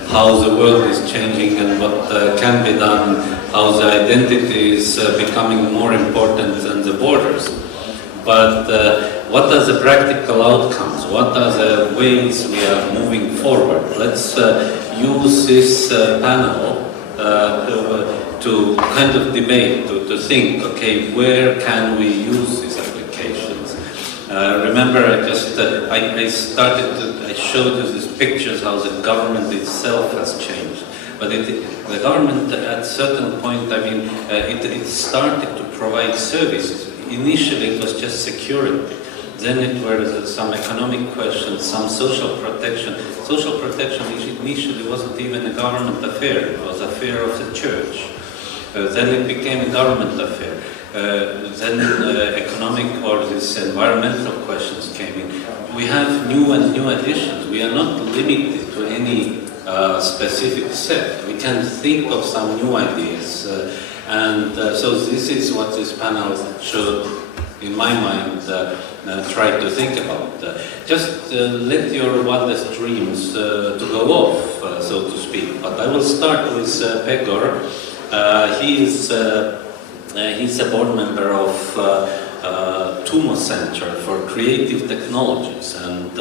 how the world is changing and what can be done, how the identity is becoming more important than the borders. But what are the practical outcomes? What are the ways we are moving forward? Let's use this panel to kind of debate, to think, okay, where can we use these applications? Remember, I showed you these pictures how the government itself has changed. But the government at a certain point, I mean, it started to provide services. Initially it was just security. Then it were some economic questions, some social protection. Social protection initially wasn't even a government affair, it was an affair of the church. Then it became a government affair. Then economic or these environmental questions came in. We have new and new additions. We are not limited to any specific set. We can think of some new ideas. So this is what this panel should, in my mind, try to think about. Just let your wildest dreams to go off, so to speak. But I will start with Pegor. He's a board member of Tumuo Center for Creative Technologies, and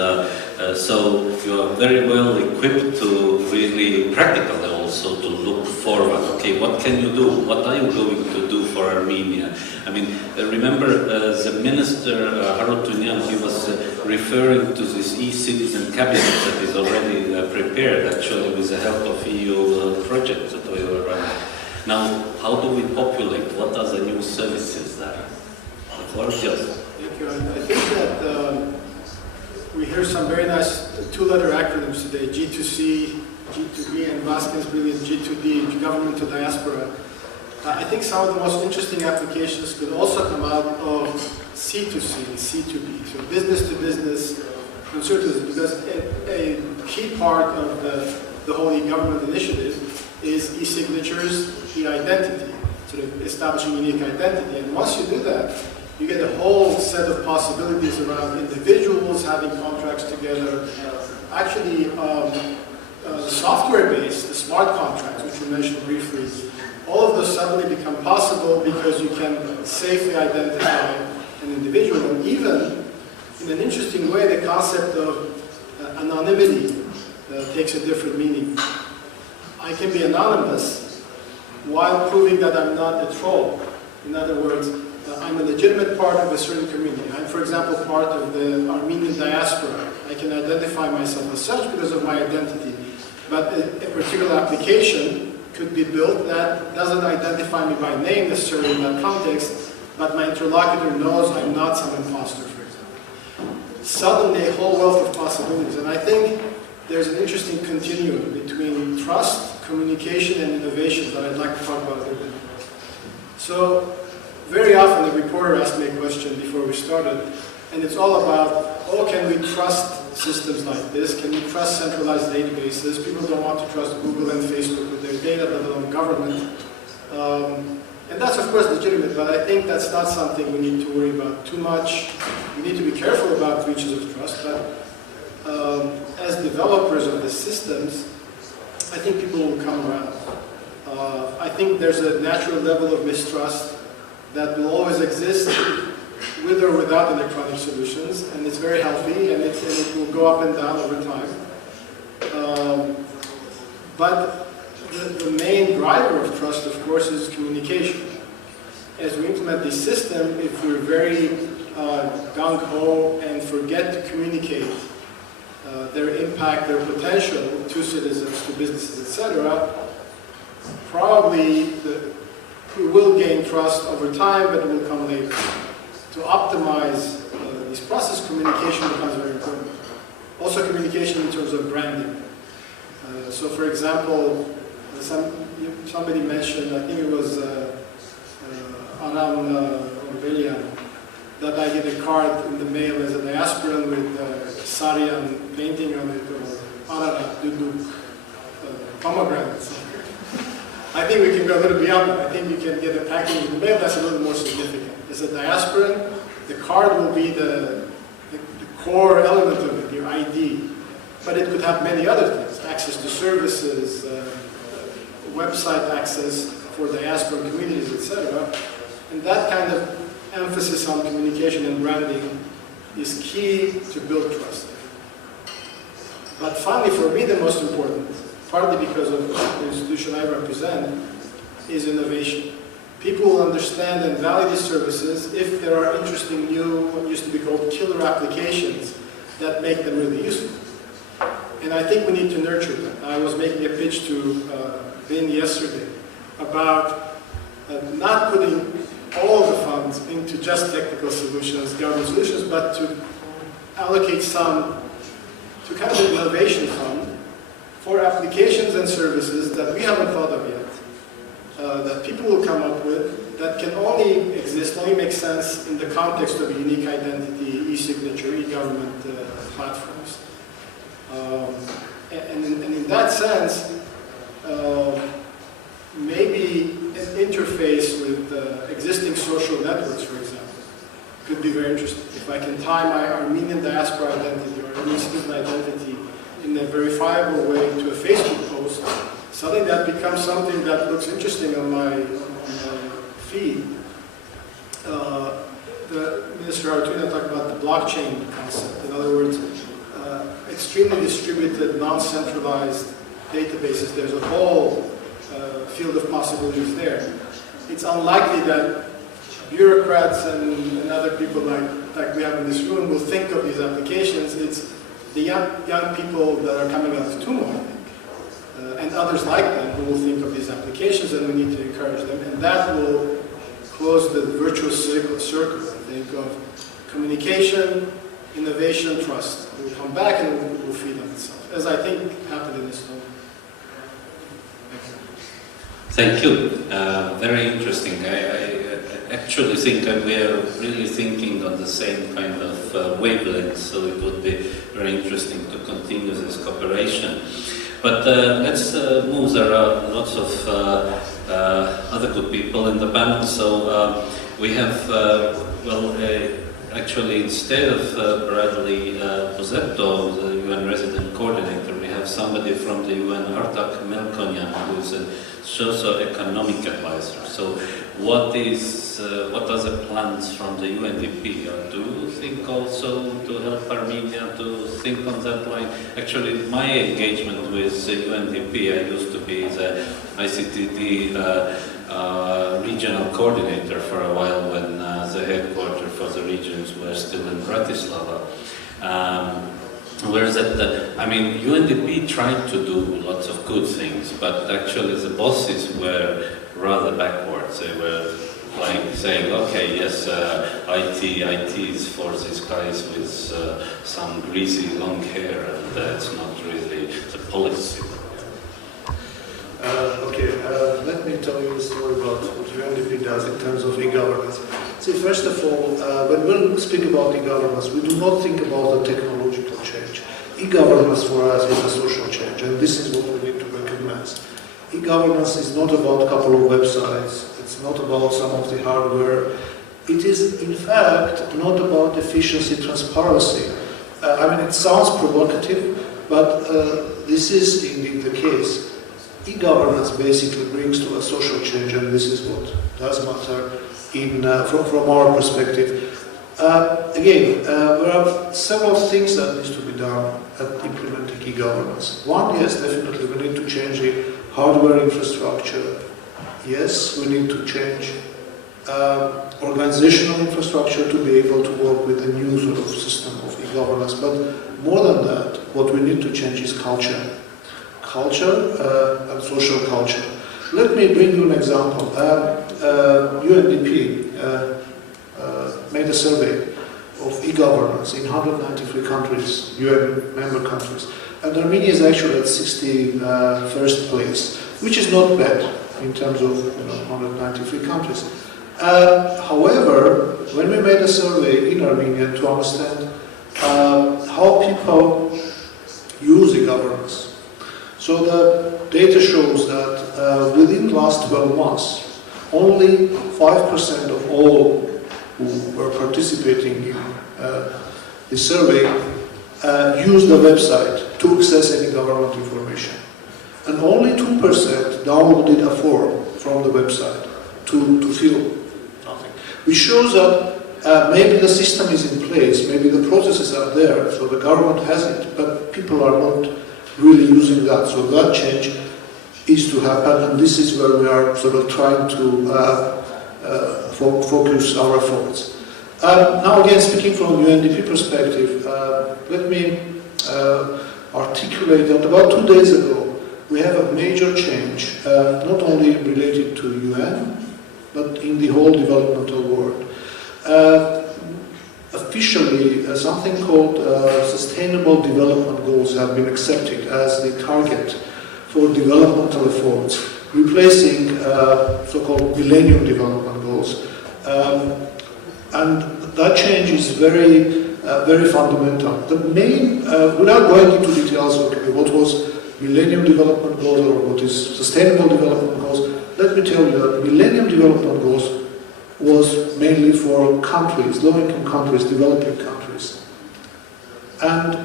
so you are very well equipped to really practically also to look forward. Okay, what can you do? What are you going to do for Armenia? I mean, remember the minister Harutyunyan, he was referring to this e-citizen cabinet that is already prepared, actually with the help of EU projects that we were running. Now, how do we populate? What are the new services there? Thank you. I think that we hear some very nice two-letter acronyms today, G2C, G2B, and Vasquez brilliant G2D, government to diaspora. I think some of the most interesting applications could also come out of C2C, C2B, so business to business conservatism, because a key part of the whole e-government initiative is e-signatures, e-identity, sort of establishing unique identity. And once you do that, you get a whole set of possibilities around individuals having contracts together, actually software-based, the smart contracts, which we mentioned briefly. All of those suddenly become possible because you can safely identify an individual. And even, in an interesting way, the concept of anonymity takes a different meaning. I can be anonymous while proving that I'm not a troll. In other words, I'm a legitimate part of a certain community. I'm, for example, part of the Armenian diaspora. I can identify myself as such because of my identity. But a particular application could be built that doesn't identify me by name necessarily in that context, but my interlocutor knows I'm not some imposter, for example. Suddenly, a whole wealth of possibilities. And I think there's an interesting continuum between trust, communication, and innovation that I'd like to talk about a little bit. So, very often a reporter asked me a question before we started, and it's all about, oh, can we trust systems like this? Can we trust centralized databases? People don't want to trust Google and Facebook with their data, let alone government. And that's, of course, legitimate, but I think that's not something we need to worry about too much. We need to be careful about breaches of trust, but as developers of the systems, I think people will come around. I think there's a natural level of mistrust that will always exist with or without electronic solutions, and it's very healthy, and it will go up and down over time. But the main driver of trust, of course, is communication. As we implement this system, if we're very gung-ho and forget to communicate their impact, their potential to citizens, to businesses, etc., probably we will gain trust over time, but it will come later. To optimize this process, communication becomes very important. Also communication in terms of branding. So for example, somebody mentioned, I think it was Anam Orbelian, that I get a card in the mail as a diasporan with Sarian painting on it, or Arara, Duduk, pomegranates. I think we can go a little beyond that. I think you can get a package in the mail that's a little more significant. As a diasporan, the card will be the core element of it, your ID. But it could have many other things, access to services, website access for diasporan communities, etc. And that kind of emphasis on communication and branding is key to build trust. But finally, for me, the most important, partly because of the institution I represent, is innovation. People will understand and value these services if there are interesting new, what used to be called killer applications that make them really useful. And I think we need to nurture that. I was making a pitch to Vin yesterday about not putting all the funds into just technical solutions, government solutions, but to allocate some to kind of an innovation fund for applications and services that we haven't thought of yet, that people will come up with, that can only exist, only make sense in the context of a unique identity, e-signature, e-government platforms. And in that sense, maybe an interface with existing social networks, for example, could be very interesting. If I can tie my Armenian diaspora identity or Armenian citizen identity in a verifiable way to a Facebook post, suddenly that becomes something that looks interesting on my feed. The Minister Artuna talked about the blockchain concept. In other words, extremely distributed, non-centralized databases. There's a whole field of possibilities there. It's unlikely that bureaucrats and other people like we have in this room will think of these applications. It's the young people that are coming out of Tумо, I think, and others like them who will think of these applications, and we need to encourage them. And that will close the virtuous circle, I think, of communication, innovation, trust. It will come back and it will feed on itself, as I think happened in Estonia. Thank you. Very interesting. I actually think we are really thinking on the same kind of wavelength, so it would be very interesting to continue this cooperation. But let's move. There are lots of other good people in the panel, so we have, actually, instead of Bradley Bozzetto, the UN resident coordinator, we have somebody from the UN, Artak Melkonyan, who is a socio-economic advisor. So what are the plans from the UNDP? Do you think also to help Armenia to think on that line? Actually, my engagement with the UNDP, I used to be the ICTD regional coordinator for a while when the headquarters for the regions were still in Bratislava. Whereas UNDP tried to do lots of good things, but actually the bosses were rather backwards. They were saying, okay, yes, IT is for these guys with some greasy long hair, and it's not really the policy. Let me tell you a story about what UNDP does in terms of e-governance. See, first of all, when we speak about e-governance, we do not think about a technological change. E-governance for us is a social change, and this is what we need to recognize. E-governance is not about a couple of websites, it's not about some of the hardware. It is, in fact, not about efficiency, transparency. It sounds provocative, but this is indeed the case. E-governance basically brings to a social change, and this is what does matter from our perspective. Again, there are several things that need to be done at implementing e-governance. One, yes, definitely we need to change the hardware infrastructure. Yes, we need to change organizational infrastructure to be able to work with the new sort of system of e-governance. But more than that, what we need to change is culture. Culture and social culture. Let me bring you an example. UNDP made a survey of e-governance in 193 countries, UN member countries. And Armenia is actually at 61st place, which is not bad in terms of 193 countries. However, when we made a survey in Armenia to understand how people use e-governance. So the data shows that within the last 12 months, only 5% of all who were participating in the survey used the website to access any government information. And only 2% downloaded a form from the website to fill something. Which shows that maybe the system is in place, maybe the processes are there, so the government has it, but people are not really using that. So that change is to happen, and this is where we are sort of trying to focus our efforts. Now again, speaking from UNDP perspective, let me articulate that about 2 days ago, we have a major change, not only related to UN, but in the whole developmental world. Officially, something called Sustainable Development Goals have been accepted as the target for developmental efforts, replacing so-called Millennium Development Goals. And that change is very fundamental. The main, without going into details of what was Millennium Development Goals or what is Sustainable Development Goals, let me tell you that Millennium Development Goals was mainly for countries, low-income countries, developing countries. And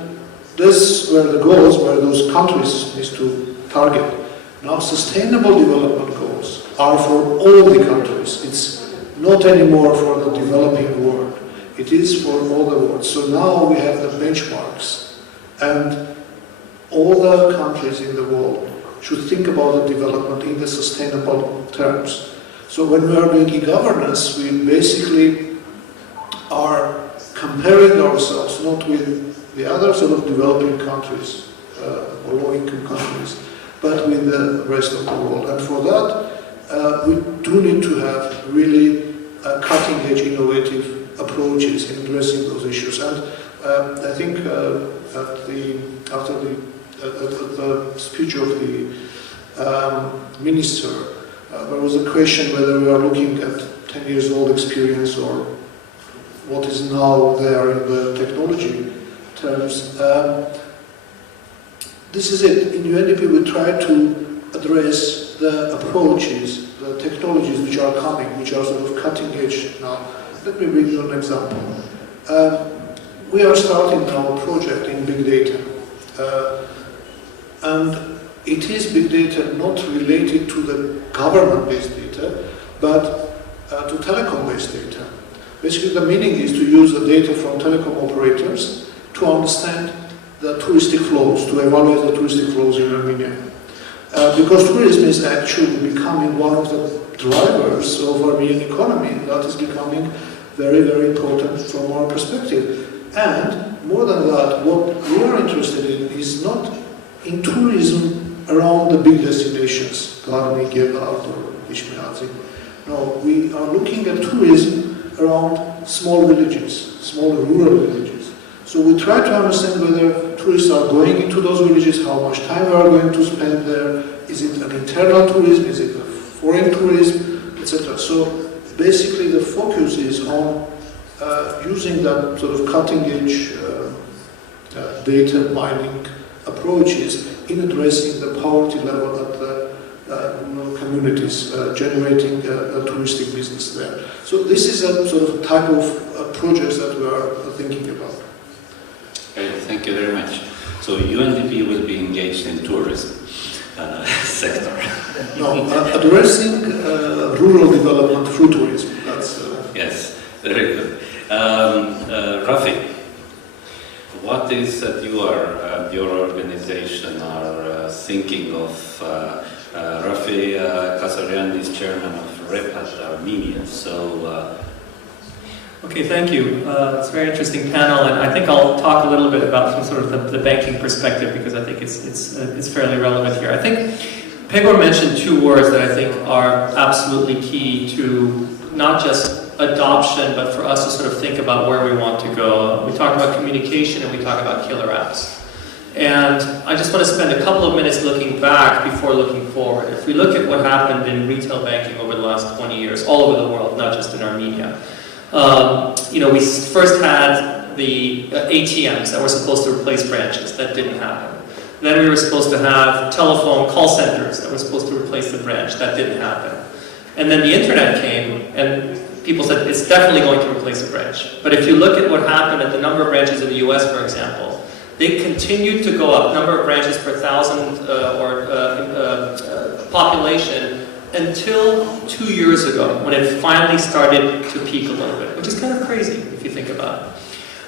these were the goals where those countries need to target. Now, Sustainable Development Goals are for all the countries. It's not anymore for the developing world. It is for all the world. So now we have the benchmarks, and all the countries in the world should think about the development in the sustainable terms. So when we are doing e-governance, we basically are comparing ourselves not with the other sort of developing countries or low-income countries, but with the rest of the world. And for that, we do need to have really cutting-edge, innovative approaches in addressing those issues. And I think after the speech of the minister, there was a question whether we are looking at 10 years old experience or what is now there in the technology terms. This is it. In UNDP we try to address the approaches, the technologies which are coming, which are sort of cutting edge now. Let me bring you an example. We are starting now a project in big data. And it is big data not related to the government-based data, but to telecom-based data. Basically, the meaning is to use the data from telecom operators to understand the touristic flows, to evaluate the touristic flows in Armenia. Because tourism is actually becoming one of the drivers of Armenian economy. That is becoming very, very important from our perspective. And more than that, what we are interested in is not in tourism around the big destinations, Garni, Gegard, or Ishmeadzi. No, we are looking at tourism around small villages, small rural villages. So we try to understand whether tourists are going into those villages, how much time we are going to spend there, is it an internal tourism, is it a foreign tourism, etc. So basically the focus is on using that sort of cutting-edge data mining approaches in addressing the poverty level at the communities, generating a touristic business there. So this is a sort of type of projects that we are thinking about. Thank you very much. So UNDP will be engaged in tourism sector. No, addressing rural development through tourism. That's yes, very good. Rafi, what is that you are, your organization are thinking of? Rafi Kasaryan is chairman of REPAT Armenia. So. Okay, thank you. It's a very interesting panel, and I think I'll talk a little bit about some sort of the banking perspective because I think it's fairly relevant here. I think Pegor mentioned two words that I think are absolutely key to not just adoption, but for us to sort of think about where we want to go. We talked about communication and we talked about killer apps. And I just want to spend a couple of minutes looking back before looking forward. If we look at what happened in retail banking over the last 20 years, all over the world, not just in Armenia. We first had the ATMs that were supposed to replace branches. That didn't happen. Then we were supposed to have telephone call centers that were supposed to replace the branch. That didn't happen. And then the internet came, and people said it's definitely going to replace the branch. But if you look at what happened at the number of branches in the US, for example, they continued to go up, number of branches per thousand population, until 2 years ago, when it finally started to peak a little bit, which is kind of crazy if you think about it.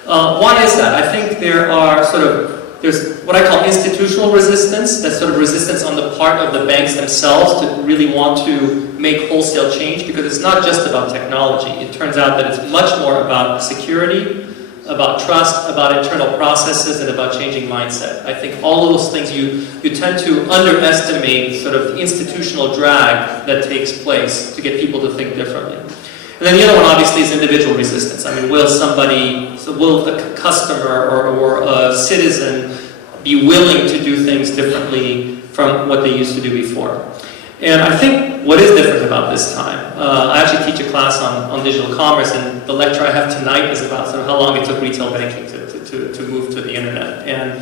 Why is that? I think there's what I call institutional resistance. That's sort of resistance on the part of the banks themselves to really want to make wholesale change, because it's not just about technology. It turns out that it's much more about security, about trust, about internal processes, and about changing mindset. I think all of those things you tend to underestimate sort of the institutional drag that takes place to get people to think differently. And then the other one obviously is individual resistance. I mean, will a customer or a citizen be willing to do things differently from what they used to do before? And I think what is different about this time, I actually teach a class on digital commerce, and the lecture I have tonight is about sort of how long it took retail banking to move to the internet. And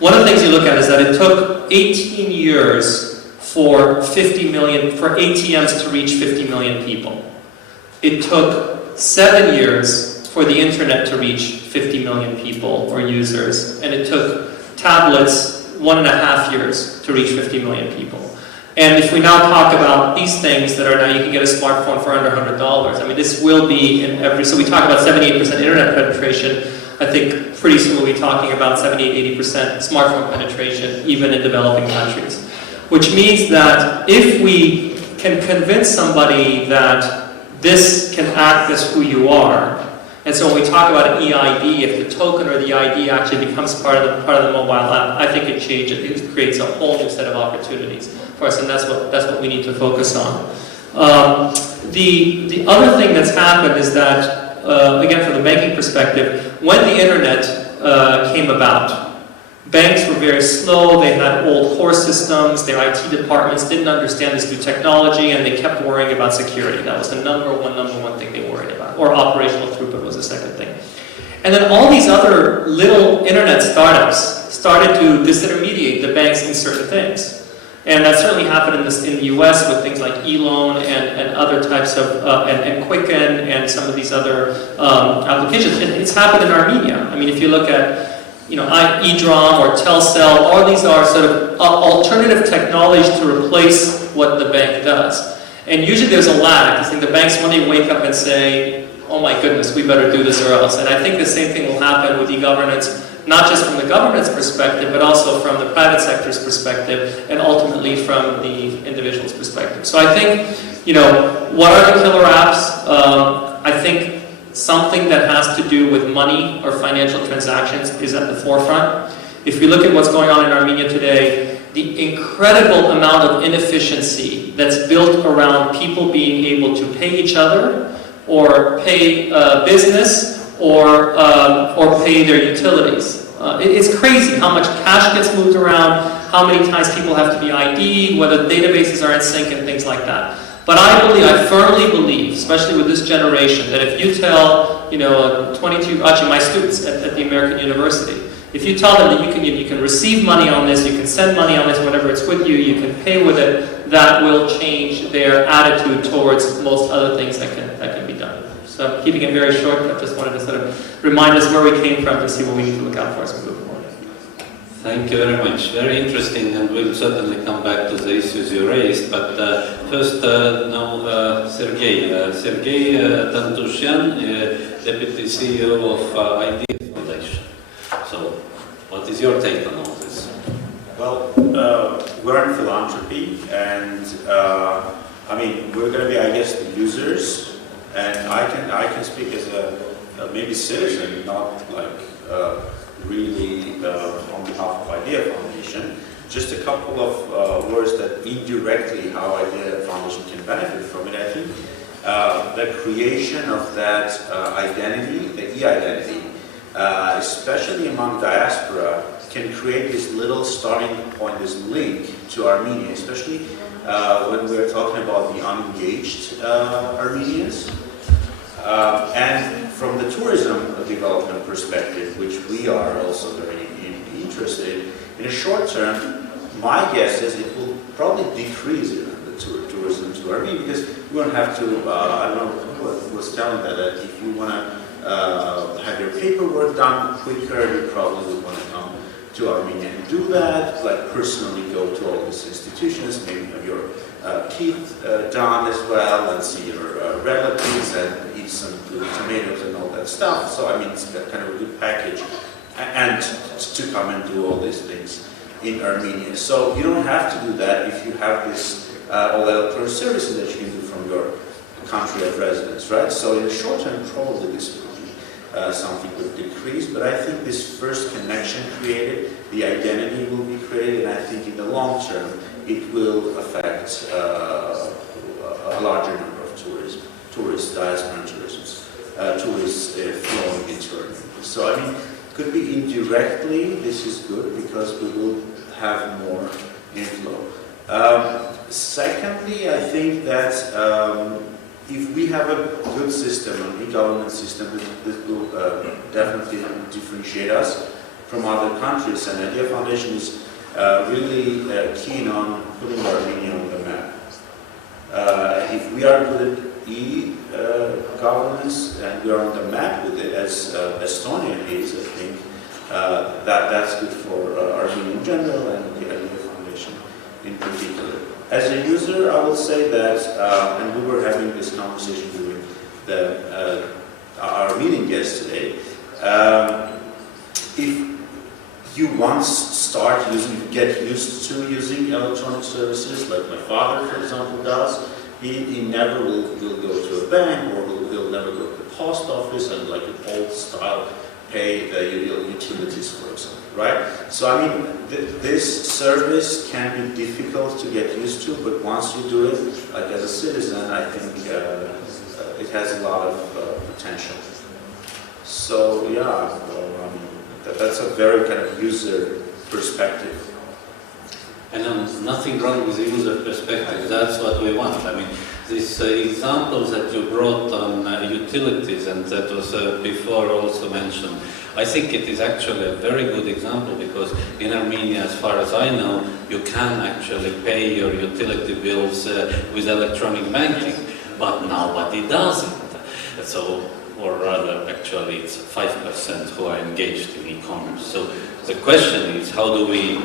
one of the things you look at is that it took 18 years for ATMs to reach 50 million people. It took 7 years for the internet to reach 50 million people or users, and it took tablets 1.5 years to reach 50 million people. And if we now talk about these things that are now, you can get a smartphone for under $100. I mean, this will be in every, so we talk about 78% internet penetration. I think pretty soon we'll be talking about 78-80% smartphone penetration, even in developing countries. Which means that if we can convince somebody that this can act as who you are, and so when we talk about an EID, if the token or the ID actually becomes part of the mobile app, I think it changes. It creates a whole new set of opportunities for us, and that's what we need to focus on. The other thing that's happened is that, again, from the banking perspective, when the internet came about, banks were very slow. They had old core systems. Their IT departments didn't understand this new technology, and they kept worrying about security. That was the number one thing they worried about. Or operational throughput was the second thing. And then all these other little internet startups started to disintermediate the banks in certain things. And that certainly happened in the US with things like eLoan and other types of, and Quicken and some of these other applications. And it's happened in Armenia. I mean, if you look at eDrom or Telcel, all these are sort of alternative technologies to replace what the bank does. And usually there's a lag. I think the banks one day wake up and say, oh my goodness, we better do this or else. And I think the same thing will happen with e-governance, not just from the government's perspective, but also from the private sector's perspective, and ultimately from the individual's perspective. So I think, what are the killer apps? I think something that has to do with money or financial transactions is at the forefront. If you look at what's going on in Armenia today, the incredible amount of inefficiency that's built around people being able to pay each other, or pay business, or pay their utilities. It's crazy how much cash gets moved around, how many times people have to be ID'd, whether databases are in sync and things like that. But I firmly believe, especially with this generation, that if you tell, actually my students at the American University, if you tell them that you can receive money on this, you can send money on this whenever it's with you, you can pay with it, that will change their attitude towards most other things that can be done. So I'm keeping it very short, but I just wanted to sort of remind us where we came from to see what we need to look out for as we move forward. Thank you very much. Very interesting, and we'll certainly come back to the issues you raised. But first, now Sergey. Sergey Tantusyan, Deputy CEO of IDEA Foundation. So, what is your take on all this? Well, we're in philanthropy, and we're going to be, I guess, the users, and I can speak as a maybe citizen, not like really on behalf of IDEA Foundation. Just a couple of words that indirectly how IDEA Foundation can benefit from it. I think the creation of that identity, the e-identity, especially among diaspora, can create this little starting point, this link to Armenia, especially when we're talking about the unengaged Armenians. And from the tourism development perspective, which we are also very interested in the short term, my guess is it will probably decrease the tourism to Armenia, because you won't have to, I don't know who was telling that if you want to have your paperwork done quicker, you probably would want to come to Armenia and do that, like personally go to all these institutions, maybe have your teeth done as well, and see your relatives and eat some good tomatoes and all that stuff. So I mean, it's kind of a good package, and to come and do all these things in Armenia. So you don't have to do that if you have this all electronic services that you can do from your country of residence, right? So in the short term, probably this will be something would decrease, but I think this first connection created, the identity will be created, and I think in the long term, it will affect a larger number of tourists, diaspora tourists, tourists flowing into Armenia. So I mean, could be indirectly, this is good because we will have more inflow. Secondly, I think that if we have a good system, an e-government system, this will definitely differentiate us from other countries. And the Idea Foundation is really keen on putting Armenia on the map. If we are good at e-governance and we are on the map with it, as Estonia is, I think that's good for Armenia in general and the Idea Foundation in particular. As a user, I will say that, and we were having this conversation during our meeting yesterday, if you once get used to using electronic services, like my father, for example, does, he never will go to a bank, or he'll never go to the post office and like an old style pay the utilities, for example, right? So I mean, this service can be difficult to get used to, but once you do it, like as a citizen, I think it has a lot of potential. So yeah, well, I mean, that's a very kind of user perspective. And nothing wrong with the user perspective, that's what we want. I mean, these examples that you brought on utilities, and that was before also mentioned, I think it is actually a very good example, because in Armenia, as far as I know, you can actually pay your utility bills with electronic banking, but nobody does it. So, or rather, actually, it's 5% who are engaged in e-commerce. So the question is, how do we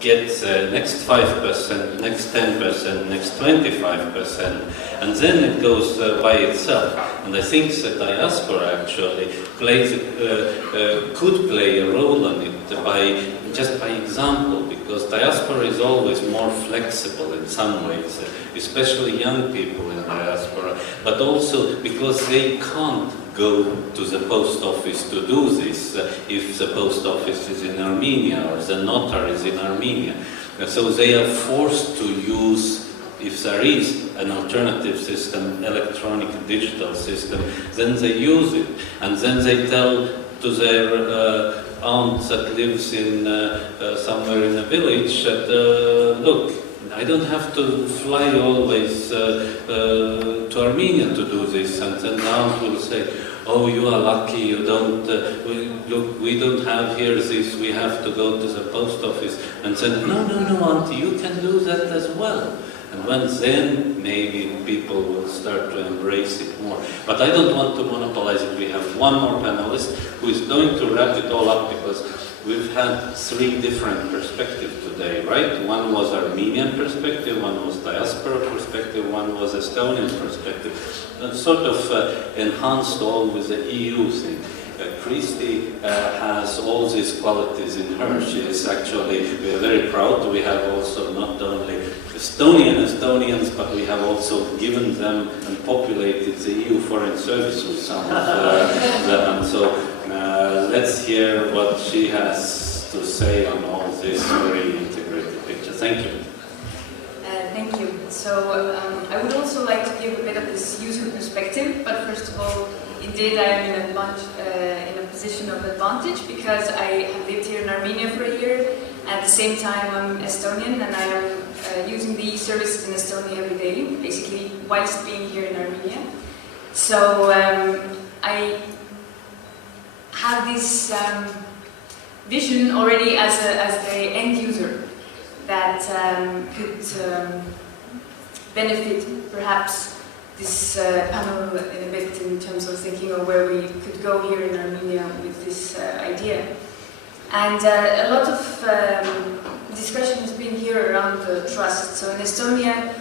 get next 5%, next 10%, next 25%, and then it goes by itself. And I think the diaspora actually could play a role on it just by example, because diaspora is always more flexible in some ways, especially young people in diaspora, but also because they can't go to the post office to do this if the post office is in Armenia or the notary is in Armenia. So they are forced to use, if there is an alternative system, electronic digital system, then they use it. And then they tell to their aunt that lives in somewhere in a village that, look, I don't have to fly always to Armenia to do this, and then the aunt will say, oh, you are lucky, you don't, we don't have here this, we have to go to the post office. And then, no, auntie, you can do that as well. And then maybe people will start to embrace it more. But I don't want to monopolize it. We have one more panelist who is going to wrap it all up, because we've had 3 different perspectives today, right? One was Armenian perspective, one was diaspora perspective, one was Estonian perspective. And sort of enhanced all with the EU thing. Christy has all these qualities in her. She is actually, we are very proud. We have also not only Estonians, but we have also given them and populated the EU Foreign Service with some of them. And so let's hear what she has to say on all this very integrated picture. Thank you. Thank you. So I would also like to give a bit of this user perspective, but first of all, indeed I am in a position of advantage, because I have lived here in Armenia for a year. At the same time, I'm Estonian, and I am using the services in Estonia every day, basically whilst being here in Armenia. So have this vision already as the end user that could benefit perhaps this panel in a bit in terms of thinking of where we could go here in Armenia with this idea. And a lot of discussion has been here around the trust. So in Estonia,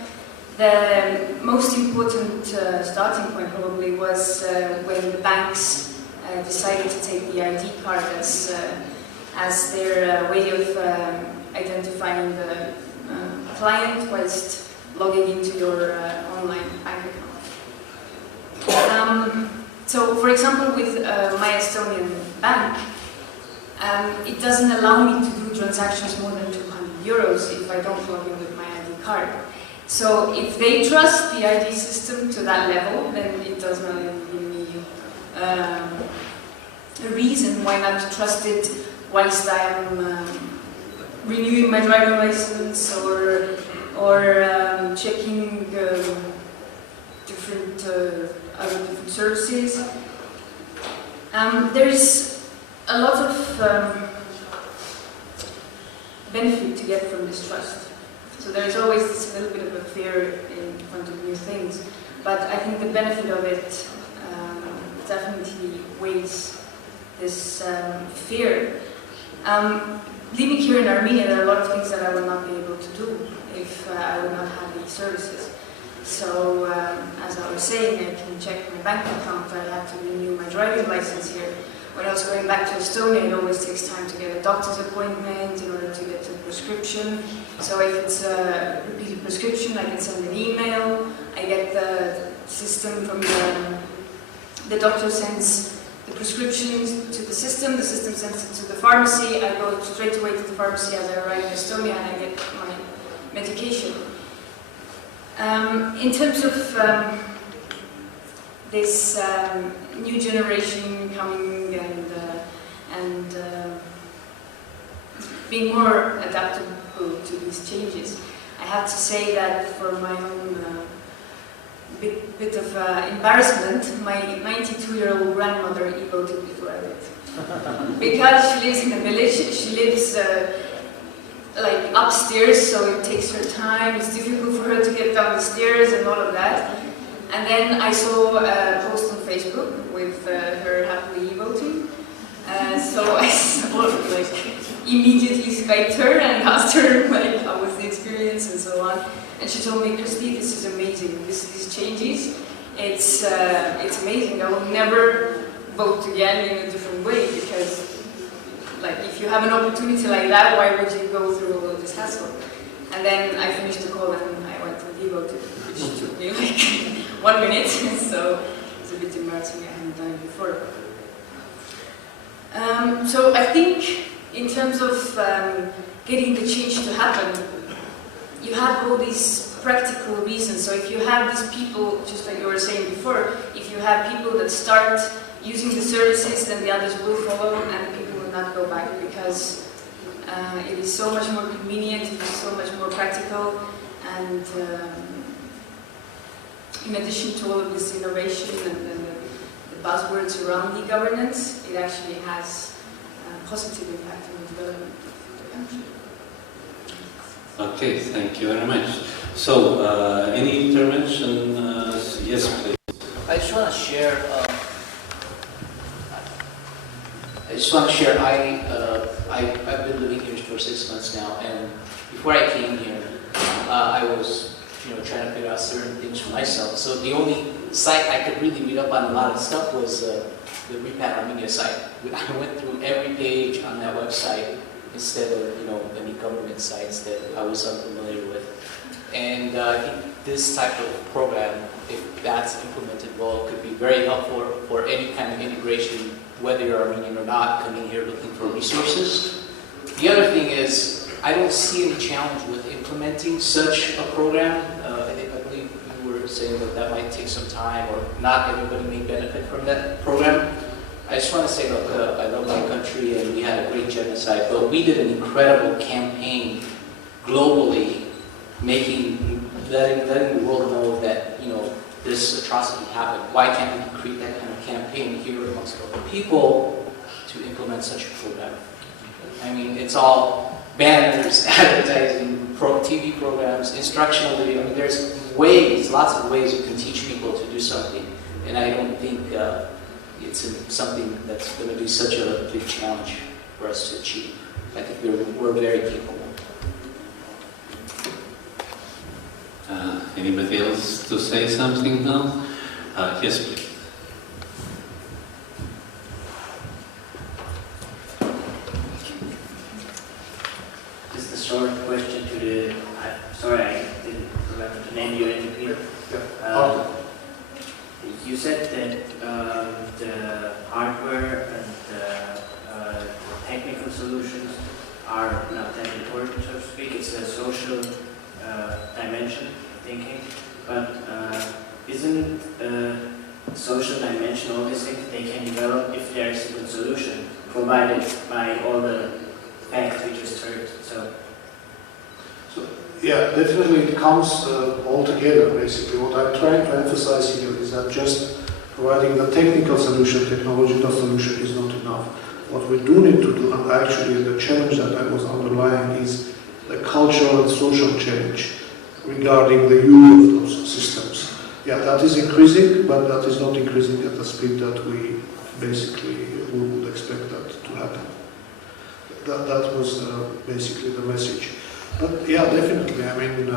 the most important starting point probably was when the banks decided to take the ID card as their way of identifying the client whilst logging into your online bank account. So for example, with my Estonian bank, it doesn't allow me to do transactions more than 200 euros if I don't log in with my ID card. So if they trust the ID system to that level, then it does not even give me a reason why not to trust it whilst I am renewing my driving license or checking different other different services. There is a lot of benefit to get from this trust. So there's always this little bit of a fear in front of new things, but I think the benefit of it definitely weighs this fear. Living here in Armenia, there are a lot of things that I would not be able to do if I would not have these services. So, as I was saying, I can check my bank account, I have to renew my driving license here. When I was going back to Estonia, it always takes time to get a doctor's appointment in order to get a prescription. So if it's a repeated prescription, I can send an email. I get the system from the doctor sends the prescriptions to the system sends it to the pharmacy, I go straight away to the pharmacy as I arrive in Estonia and I get my medication. In terms of this new generation coming and being more adaptable to these changes, I have to say that for my own bit of embarrassment, my 92-year-old grandmother e-voted before I did. Because she lives in the village, she lives like upstairs, so it takes her time, it's difficult for her to get down the stairs and all of that. And then I saw a post on Facebook with her happily e-voting. So I sort of immediately Skyped her and asked her how was the experience and so on. And she told me, Christy, this is amazing. These changes, it's amazing. I will never vote again in a different way because, if you have an opportunity like that, why would you go through all of this hassle? And then I finished the call and I went and e-voted, which took me 1 minute. So it's a bit embarrassing. I hadn't done it before. So I think in terms of getting the change to happen, you have all these practical reasons. So if you have these people, just like you were saying before, if you have people that start using the services, then the others will follow and people will not go back because it is so much more convenient, it is so much more practical, and in addition to all of this innovation and the buzzwords around e-governance, it actually has a positive impact on the development of the country. Okay, thank you very much. So, any intervention? Yes, please. I just want to share. I've been living here for 6 months now, and before I came here, I was trying to figure out certain things for myself. So the only site I could really read up on a lot of stuff was the Repat Armenia site. I went through every page on that website instead of any government sites that I was unfamiliar with. And I think this type of program, if that's implemented well, could be very helpful for any kind of integration, whether you're Armenian or not, coming here looking for resources. The other thing is, I don't see any challenge with implementing such a program. I believe you were saying that might take some time, or not everybody may benefit from that program. I just want to say, look, I love my country and we had a great genocide, but we did an incredible campaign globally, letting the world know that this atrocity happened. Why can't we create that kind of campaign here amongst other people to implement such a program? I mean, it's all banners, advertising, TV programs, instructional video. I mean, there's ways, lots of ways you can teach people to do something. And I don't think it's something that's going to be such a big challenge for us to achieve. I think we're very capable. Anybody else to say something now? Yes, please. Just a short question to the. Sorry, I didn't remember to name you anything. You said that the hardware and the technical solutions are not that important, so to speak. It's a social dimension thinking, but isn't social dimension all these things they can develop if there is a good solution provided by all the facts we just heard? So yeah, definitely it comes all together. Basically, what I'm trying to emphasize here is that just providing the technical solution, technological solution is not enough. What we do need to do, and actually the challenge that I was underlying, is the cultural and social change regarding the use of those systems. Yeah, that is increasing, but that is not increasing at the speed that we basically would expect that to happen. That was basically the message. But yeah, definitely, I mean,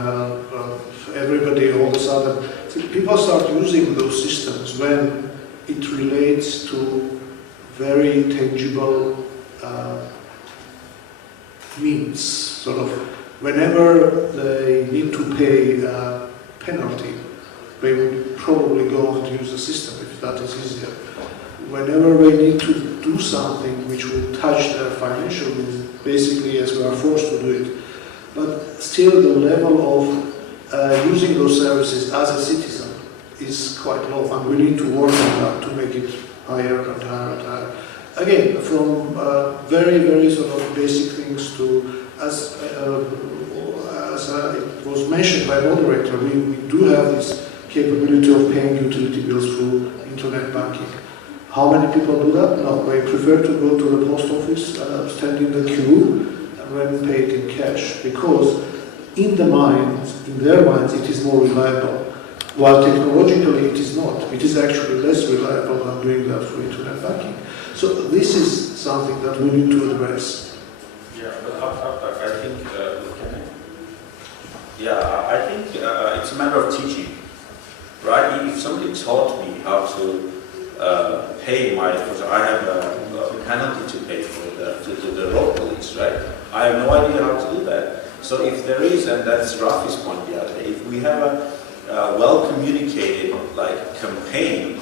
everybody all of a sudden, people start using those systems when it relates to very tangible means, sort of. Whenever they need to pay a penalty, they would probably go on to use the system if that is easier. Whenever they need to do something which will touch their financial means, basically, yes, we are forced to do it. But still, the level of using those services as a citizen is quite low, and we need to work on that to make it higher and higher and higher. Again, from very, very sort of basic things to, as it was mentioned by the moderator, we do have this capability of paying utility bills through internet banking. How many people do that? No, they prefer to go to the post office, stand in the queue, and then pay it in cash, because in their minds, it is more reliable. While technologically it is not. It is actually less reliable than doing that through internet banking. So this is something that we need to address. Yeah, but I think, I think it's a matter of teaching, right? If somebody taught me how to pay I have a penalty to pay to the road police, right? I have no idea how to do that. So if there is, and that's Rafi's point the other day, if we have a well-communicated campaign,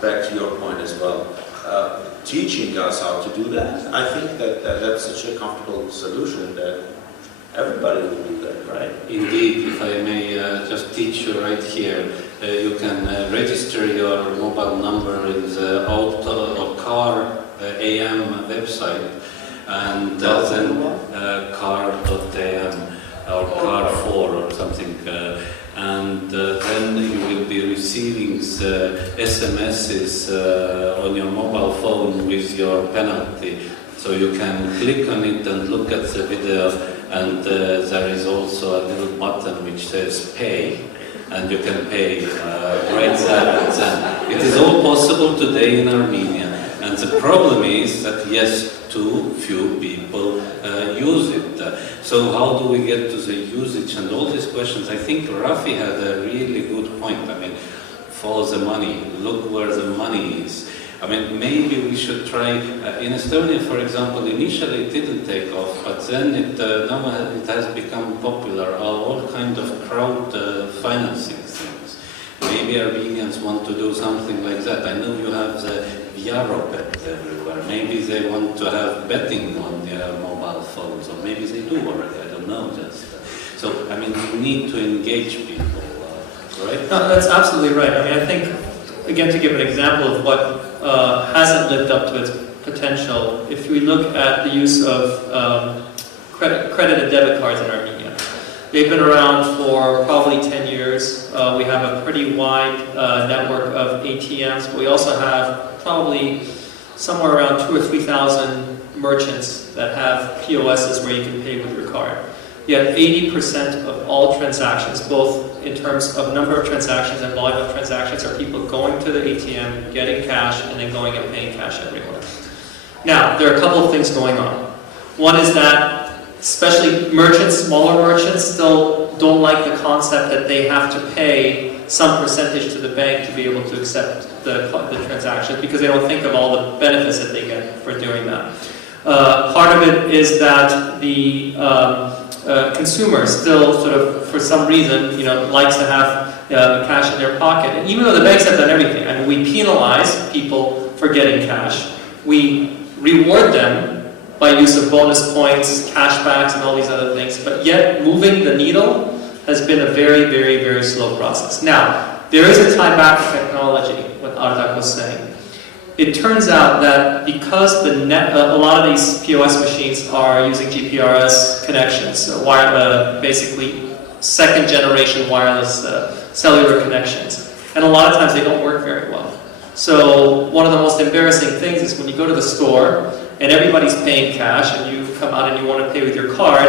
back to your point as well, teaching us how to do that, I think that's such a comfortable solution that everybody will do that, right? Indeed, if I may just teach you right here, you can register your mobile number in the auto or car AM website, and then car.am or car4 or something, and then you will be receiving SMSs on your mobile phone with your penalty. So you can click on it and look at the video, and there is also a little button which says pay, and you can pay right there and then. It is all possible today in Armenia, and the problem is that yes, too few people use it. So how do we get to the usage and all these questions? I think Rafi had a really good point. I mean, follow the money, look where the money is. I mean, maybe we should try, in Estonia, for example, initially it didn't take off, but then now it has become popular, all kind of crowd financing things. Maybe Armenians want to do something like that. I know you have the Vyarobet everywhere. Maybe they want to have betting on their mobile phones, or maybe they do already, I don't know. So, I mean, you need to engage people, right? No, that's absolutely right. I mean, I think, again, to give an example of what hasn't lived up to its potential, if we look at the use of credit and debit cards in Armenia, they've been around for probably 10 years. We have a pretty wide network of ATMs, but we also have probably somewhere around 2,000 or 3,000 merchants that have POSs where you can pay with your card. Yet 80% of all transactions, both in terms of number of transactions and volume of transactions, are people going to the ATM, getting cash, and then going and paying cash everywhere. Now, there are a couple of things going on. One is that especially merchants, smaller merchants, still don't like the concept that they have to pay some percentage to the bank to be able to accept the transaction, because they don't think of all the benefits that they get for doing that. Part of it is that the consumer still sort of, for some reason, likes to have cash in their pocket. And even though the banks have done everything, I mean, we penalize people for getting cash. We reward them by use of bonus points, cashbacks, and all these other things. But yet, moving the needle has been a very, very, very slow process. Now, there is a tie back to technology, what Ardak was saying. It turns out that because a lot of these POS machines are using GPRS connections, so basically second generation wireless cellular connections, and a lot of times they don't work very well. So one of the most embarrassing things is when you go to the store and everybody's paying cash and you come out and you want to pay with your card,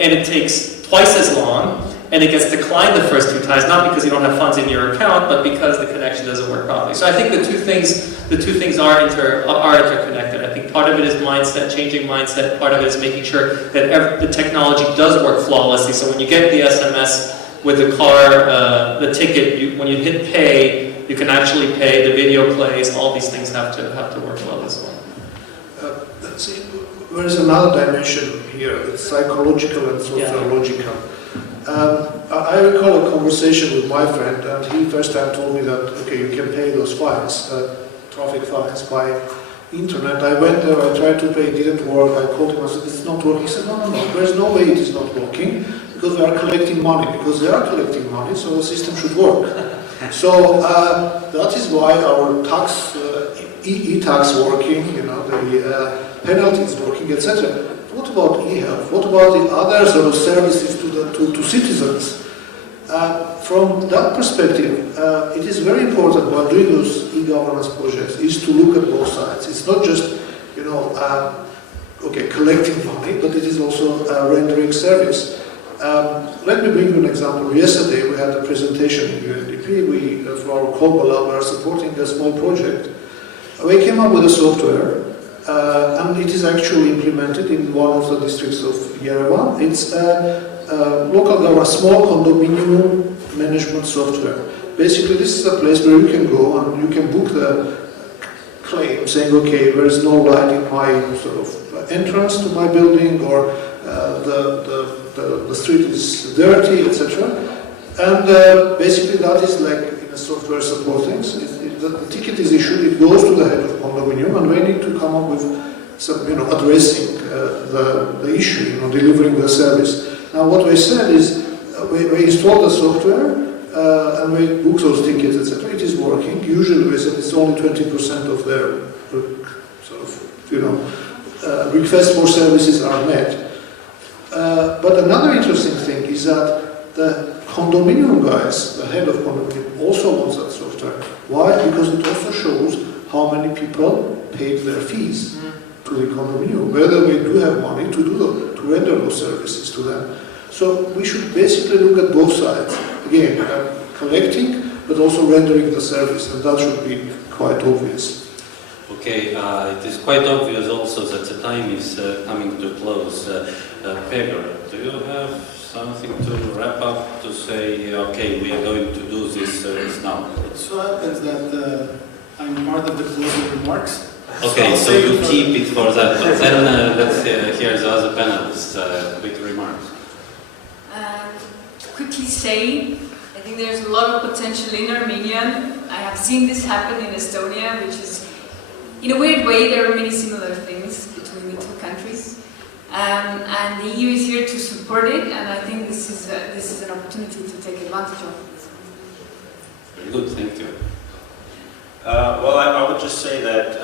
and it takes twice as long, and it gets declined the first 2 times, not because you don't have funds in your account, but because the connection doesn't work properly. So I think the two things are interconnected. I think part of it is mindset, changing mindset. Part of it is making sure that the technology does work flawlessly. So when you get the SMS with the car, the ticket, when you hit pay, you can actually pay. The video plays. All these things have to work well as well. There is another dimension here. It's psychological and sociological. I recall a conversation with my friend, and he first time told me that, okay, you can pay those fines, traffic fines, by internet. I went there, I tried to pay, it didn't work. I called him, I said, it's not working. He said, no, there's no way it is not working, because we are collecting money. Because they are collecting money, so the system should work. So that is why our tax, e-tax working, the penalties working, etc. What about e-health? What about the other sort of services to citizens? From that perspective, it is very important while doing those e-governance projects is to look at both sides. It's not just, collecting money, but it is also rendering service. Let me bring you an example. Yesterday we had a presentation in UNDP. For our Kolbala, we are supporting a small project. We came up with a software. And it is actually implemented in one of the districts of Yerevan. It's a local government, small condominium management software. Basically, this is a place where you can go and you can book the claim, saying, okay, there is no light in my sort of entrance to my building, or the street is dirty, etc. And basically, that is like in a software support things. The ticket is issued, it goes to the head of condominium, and they need to come up with some, addressing the issue, delivering the service. Now, what we said is, we install the software, and we book those tickets, etc. It is working. Usually, we said it's only 20% of their requests for services are met. But another interesting thing is that the condominium guys, the head of condominium, also wants that software. Why? Because it also shows how many people paid their fees to the condominium, whether we do have money to render those services to them. So we should basically look at both sides. Again, collecting, but also rendering the service, and that should be quite obvious. Okay, it is quite obvious also that the time is coming to close. Pegor, do you have something to wrap up to say, okay, we are going to do this now? It so happens that I'm part of the closing remarks. Okay, so you keep it for that, but then let's hear the other panelists with remarks. Quickly say, I think there's a lot of potential in Armenia. I have seen this happen in Estonia, which is, in a weird way, there are many similar things between the two countries. And the EU is here to support it, and I think this is an opportunity to take advantage of. Very good, thank you. Well, I would just say that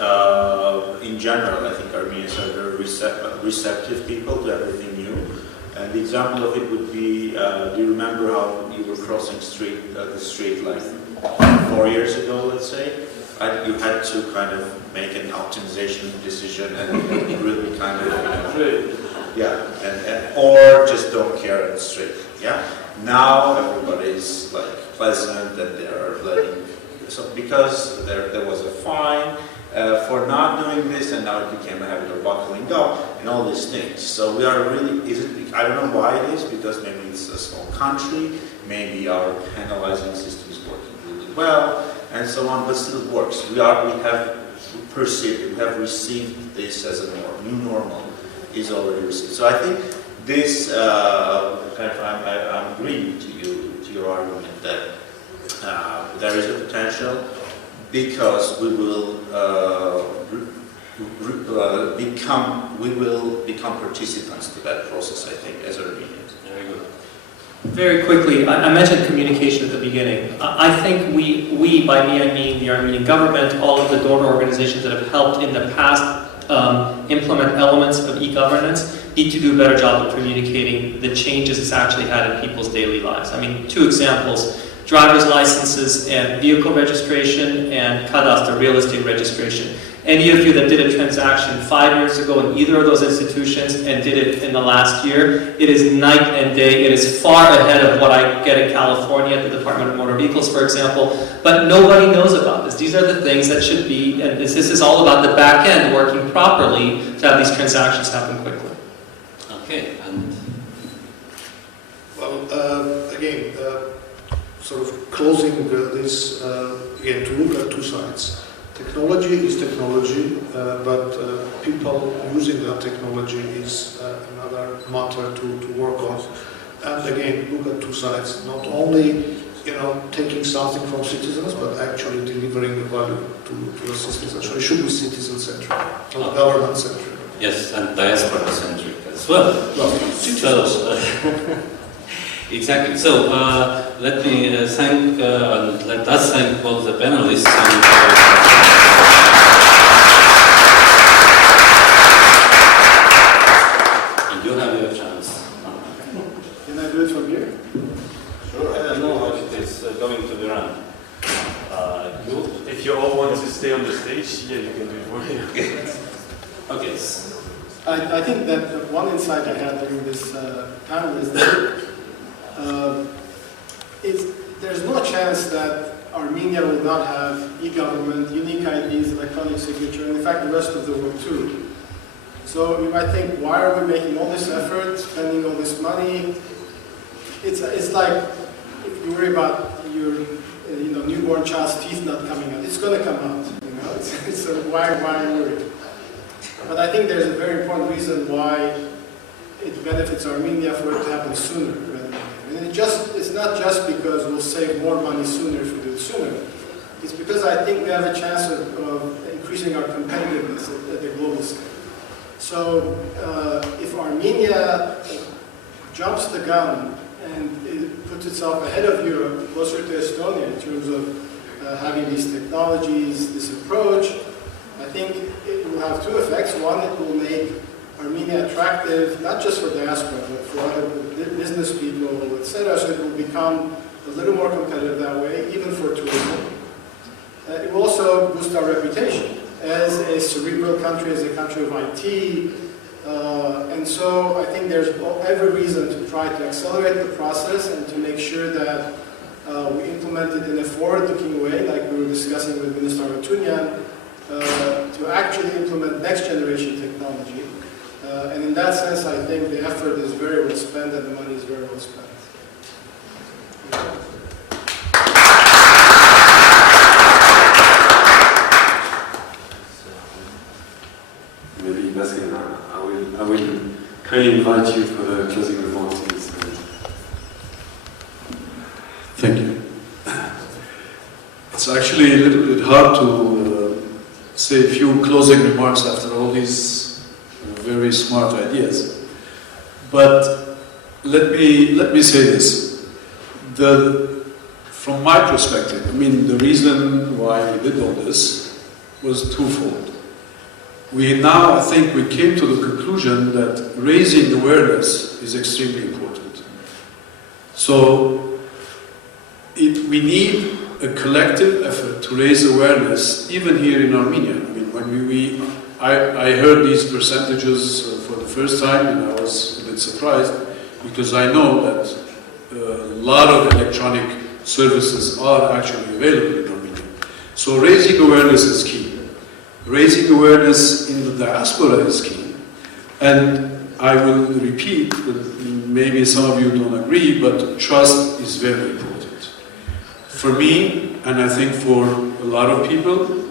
in general, I think Armenians are very receptive people to everything new. And the example of it would be, do you remember how you were crossing the street like 4 years ago, let's say? you had to kind of make an optimization decision and really kind of, yeah, and or just don't care and straight, yeah. Now everybody's like pleasant and they're letting, so because there was a fine for not doing this, and now it became a habit of buckling up and all these things. So we are really, I don't know why it is, because maybe it's a small country, maybe our penalizing system is working really well, and so on, but still it works. We have perceived, we have received this as a new normal is already received. So I think this, I'm agreeing to your argument that there is a potential, because we will become participants to that process, I think, as Armenians. Very good. Very quickly, I mentioned communication at the beginning. I think we, by me I mean the Armenian government, all of the donor organizations that have helped in the past implement elements of e-governance, need to do a better job of communicating the changes it's actually had in people's daily lives. I mean, two examples. Driver's licenses and vehicle registration and cadastre, real estate registration. Any of you that did a transaction 5 years ago in either of those institutions and did it in the last year, it is night and day. It is far ahead of what I get in California at the Department of Motor Vehicles, for example. But nobody knows about this. These are the things that should be, and this is all about the back end working properly to have these transactions happen quickly. Okay, and well, again, sort of closing this, again, to look at two sides. Technology is technology, but people using that technology is another matter to work on. And again, look at two sides. Not only, taking something from citizens, but actually delivering the value to the citizens. So it should be citizen-centric, not government-centric. yes, and diaspora-centric as well. Exactly. So let me thank and let us thank all the panelists. And you have your chance. Can I do it from here? Sure. I don't know how it is going to be run. If you all want to stay on the stage, yeah, you can do it for me. Okay. I think that one insight I had during this panel is that there's no chance that Armenia will not have e-government, unique IDs, electronic signature, and in fact the rest of the world too. So you might think, why are we making all this effort, spending all this money? It's like if you worry about your newborn child's teeth not coming out. It's going to come out. It's why are you worried? But I think there's a very important reason why it benefits Armenia for it to happen sooner rather than later. And it's not just because we'll save more money sooner if we do it sooner. It's because I think we have a chance of increasing our competitiveness at the global scale. So if Armenia jumps the gun and it puts itself ahead of Europe, closer to Estonia in terms of having these technologies, this approach, I think it will have two effects. One, it will make Armenia attractive, not just for diaspora, but for other business people, etc. So it will become a little more competitive that way, even for tourism. It will also boost our reputation as a cerebral country, as a country of IT. And so I think there's every reason to try to accelerate the process and to make sure that we implement it in a forward-looking way, like we were discussing with Minister Artunyan, to actually implement next-generation technology. And in that sense, I think the effort is very well spent and the money is very well spent. Maybe Baskin, I will kindly invite you for the closing remarks in this moment. Thank you. It's actually a little bit hard to say a few closing remarks after all these very smart ideas. But let me say this. From my perspective, the reason why we did all this was twofold. I think we came to the conclusion that raising awareness is extremely important. So we need a collective effort to raise awareness, even here in Armenia. I mean, when I heard these percentages for the first time, and I was a bit surprised, because I know that a lot of electronic services are actually available in Armenia. So raising awareness is key. Raising awareness in the diaspora is key. And I will repeat, maybe some of you don't agree, but trust is very important. For me, and I think for a lot of people,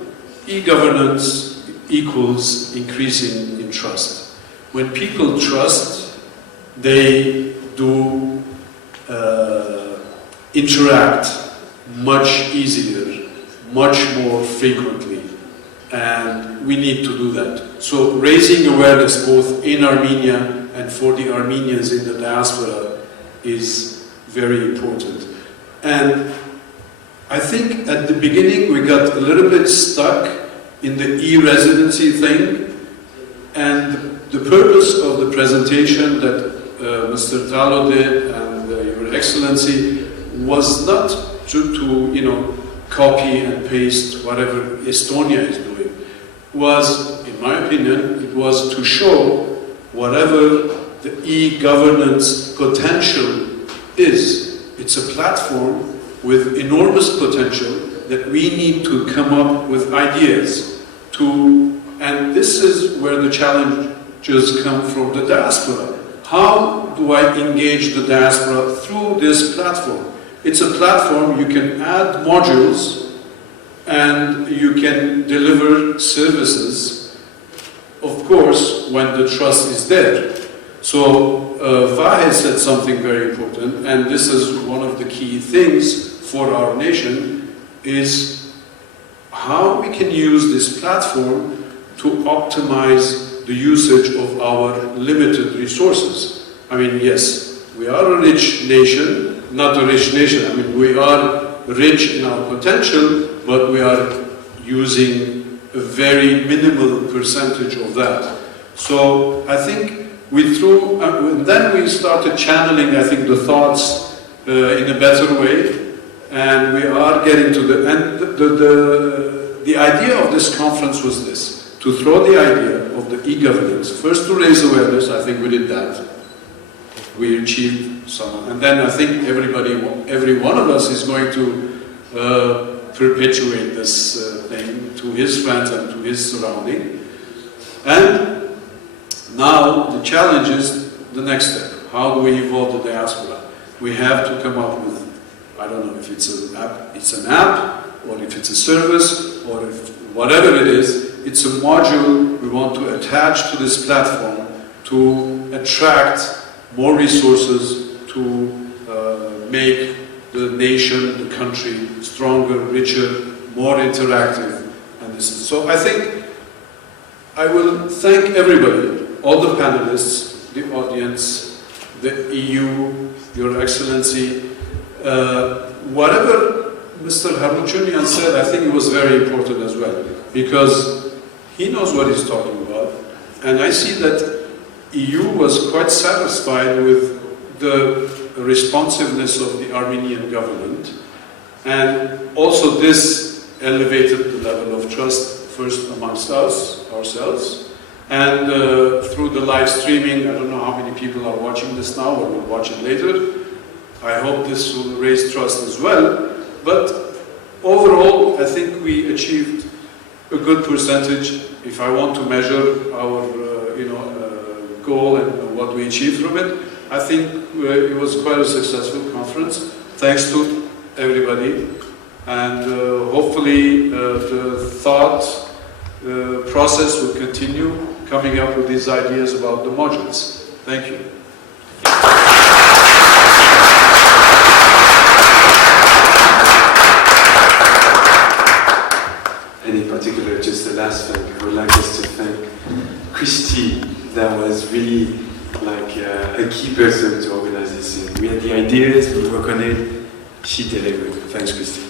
e-governance equals increasing in trust. When people trust, they do interact much easier, much more frequently, and we need to do that. So raising awareness both in Armenia and for the Armenians in the diaspora is very important. And I think at the beginning we got a little bit stuck in the e-residency thing, and the purpose of the presentation that Mr. Talo did and Your Excellency was not to copy and paste whatever Estonia is doing. Was, in my opinion, it was to show whatever the e-governance potential is. It's a platform with enormous potential that we need to come up with ideas to, and this is where the challenges come from the diaspora. How do I engage the diaspora through this platform? It's a platform you can add modules and you can deliver services, of course, when the trust is there. So Vahe said something very important, and this is one of the key things for our nation, is how we can use this platform to optimize the usage of our limited resources. I mean, yes, we are a rich nation, not a rich nation. I mean, we are rich in our potential, but we are using a very minimal percentage of that. So I think then we started channeling, I think, the thoughts in a better way, and we are getting to the end. The idea of this conference was this, to throw the idea of the e-governance, first to raise awareness. I think we did that. We achieved some, and then I think every one of us is going to perpetuate this thing to his friends and to his surrounding. And now the challenge is the next step. How do we evolve the diaspora? We have to come up with, I don't know if it's an app, or if it's a service, or if whatever it is, it's a module we want to attach to this platform to attract more resources to make the nation, the country stronger, richer, more interactive. And this is, so I think I will thank everybody, all the panelists, the audience, the EU, Your Excellency. Whatever Mr. Haruchunian said, I think it was very important as well, because he knows what he's talking about. And I see that EU was quite satisfied with the responsiveness of the Armenian government, and also this elevated the level of trust first amongst ourselves, and through the live streaming. I don't know how many people are watching this now or will watch it later. I hope this will raise trust as well, but overall I think we achieved a good percentage. If I want to measure our goal and what we achieved from it, I think it was quite a successful conference, thanks to everybody, and hopefully the thought process will continue, coming up with these ideas about the modules. Thank you. And in particular, just the last thing, I would like us to thank Christy. That was really like a key person to organize this thing. We had the ideas, we worked on it, she delivered. Thanks, Christy.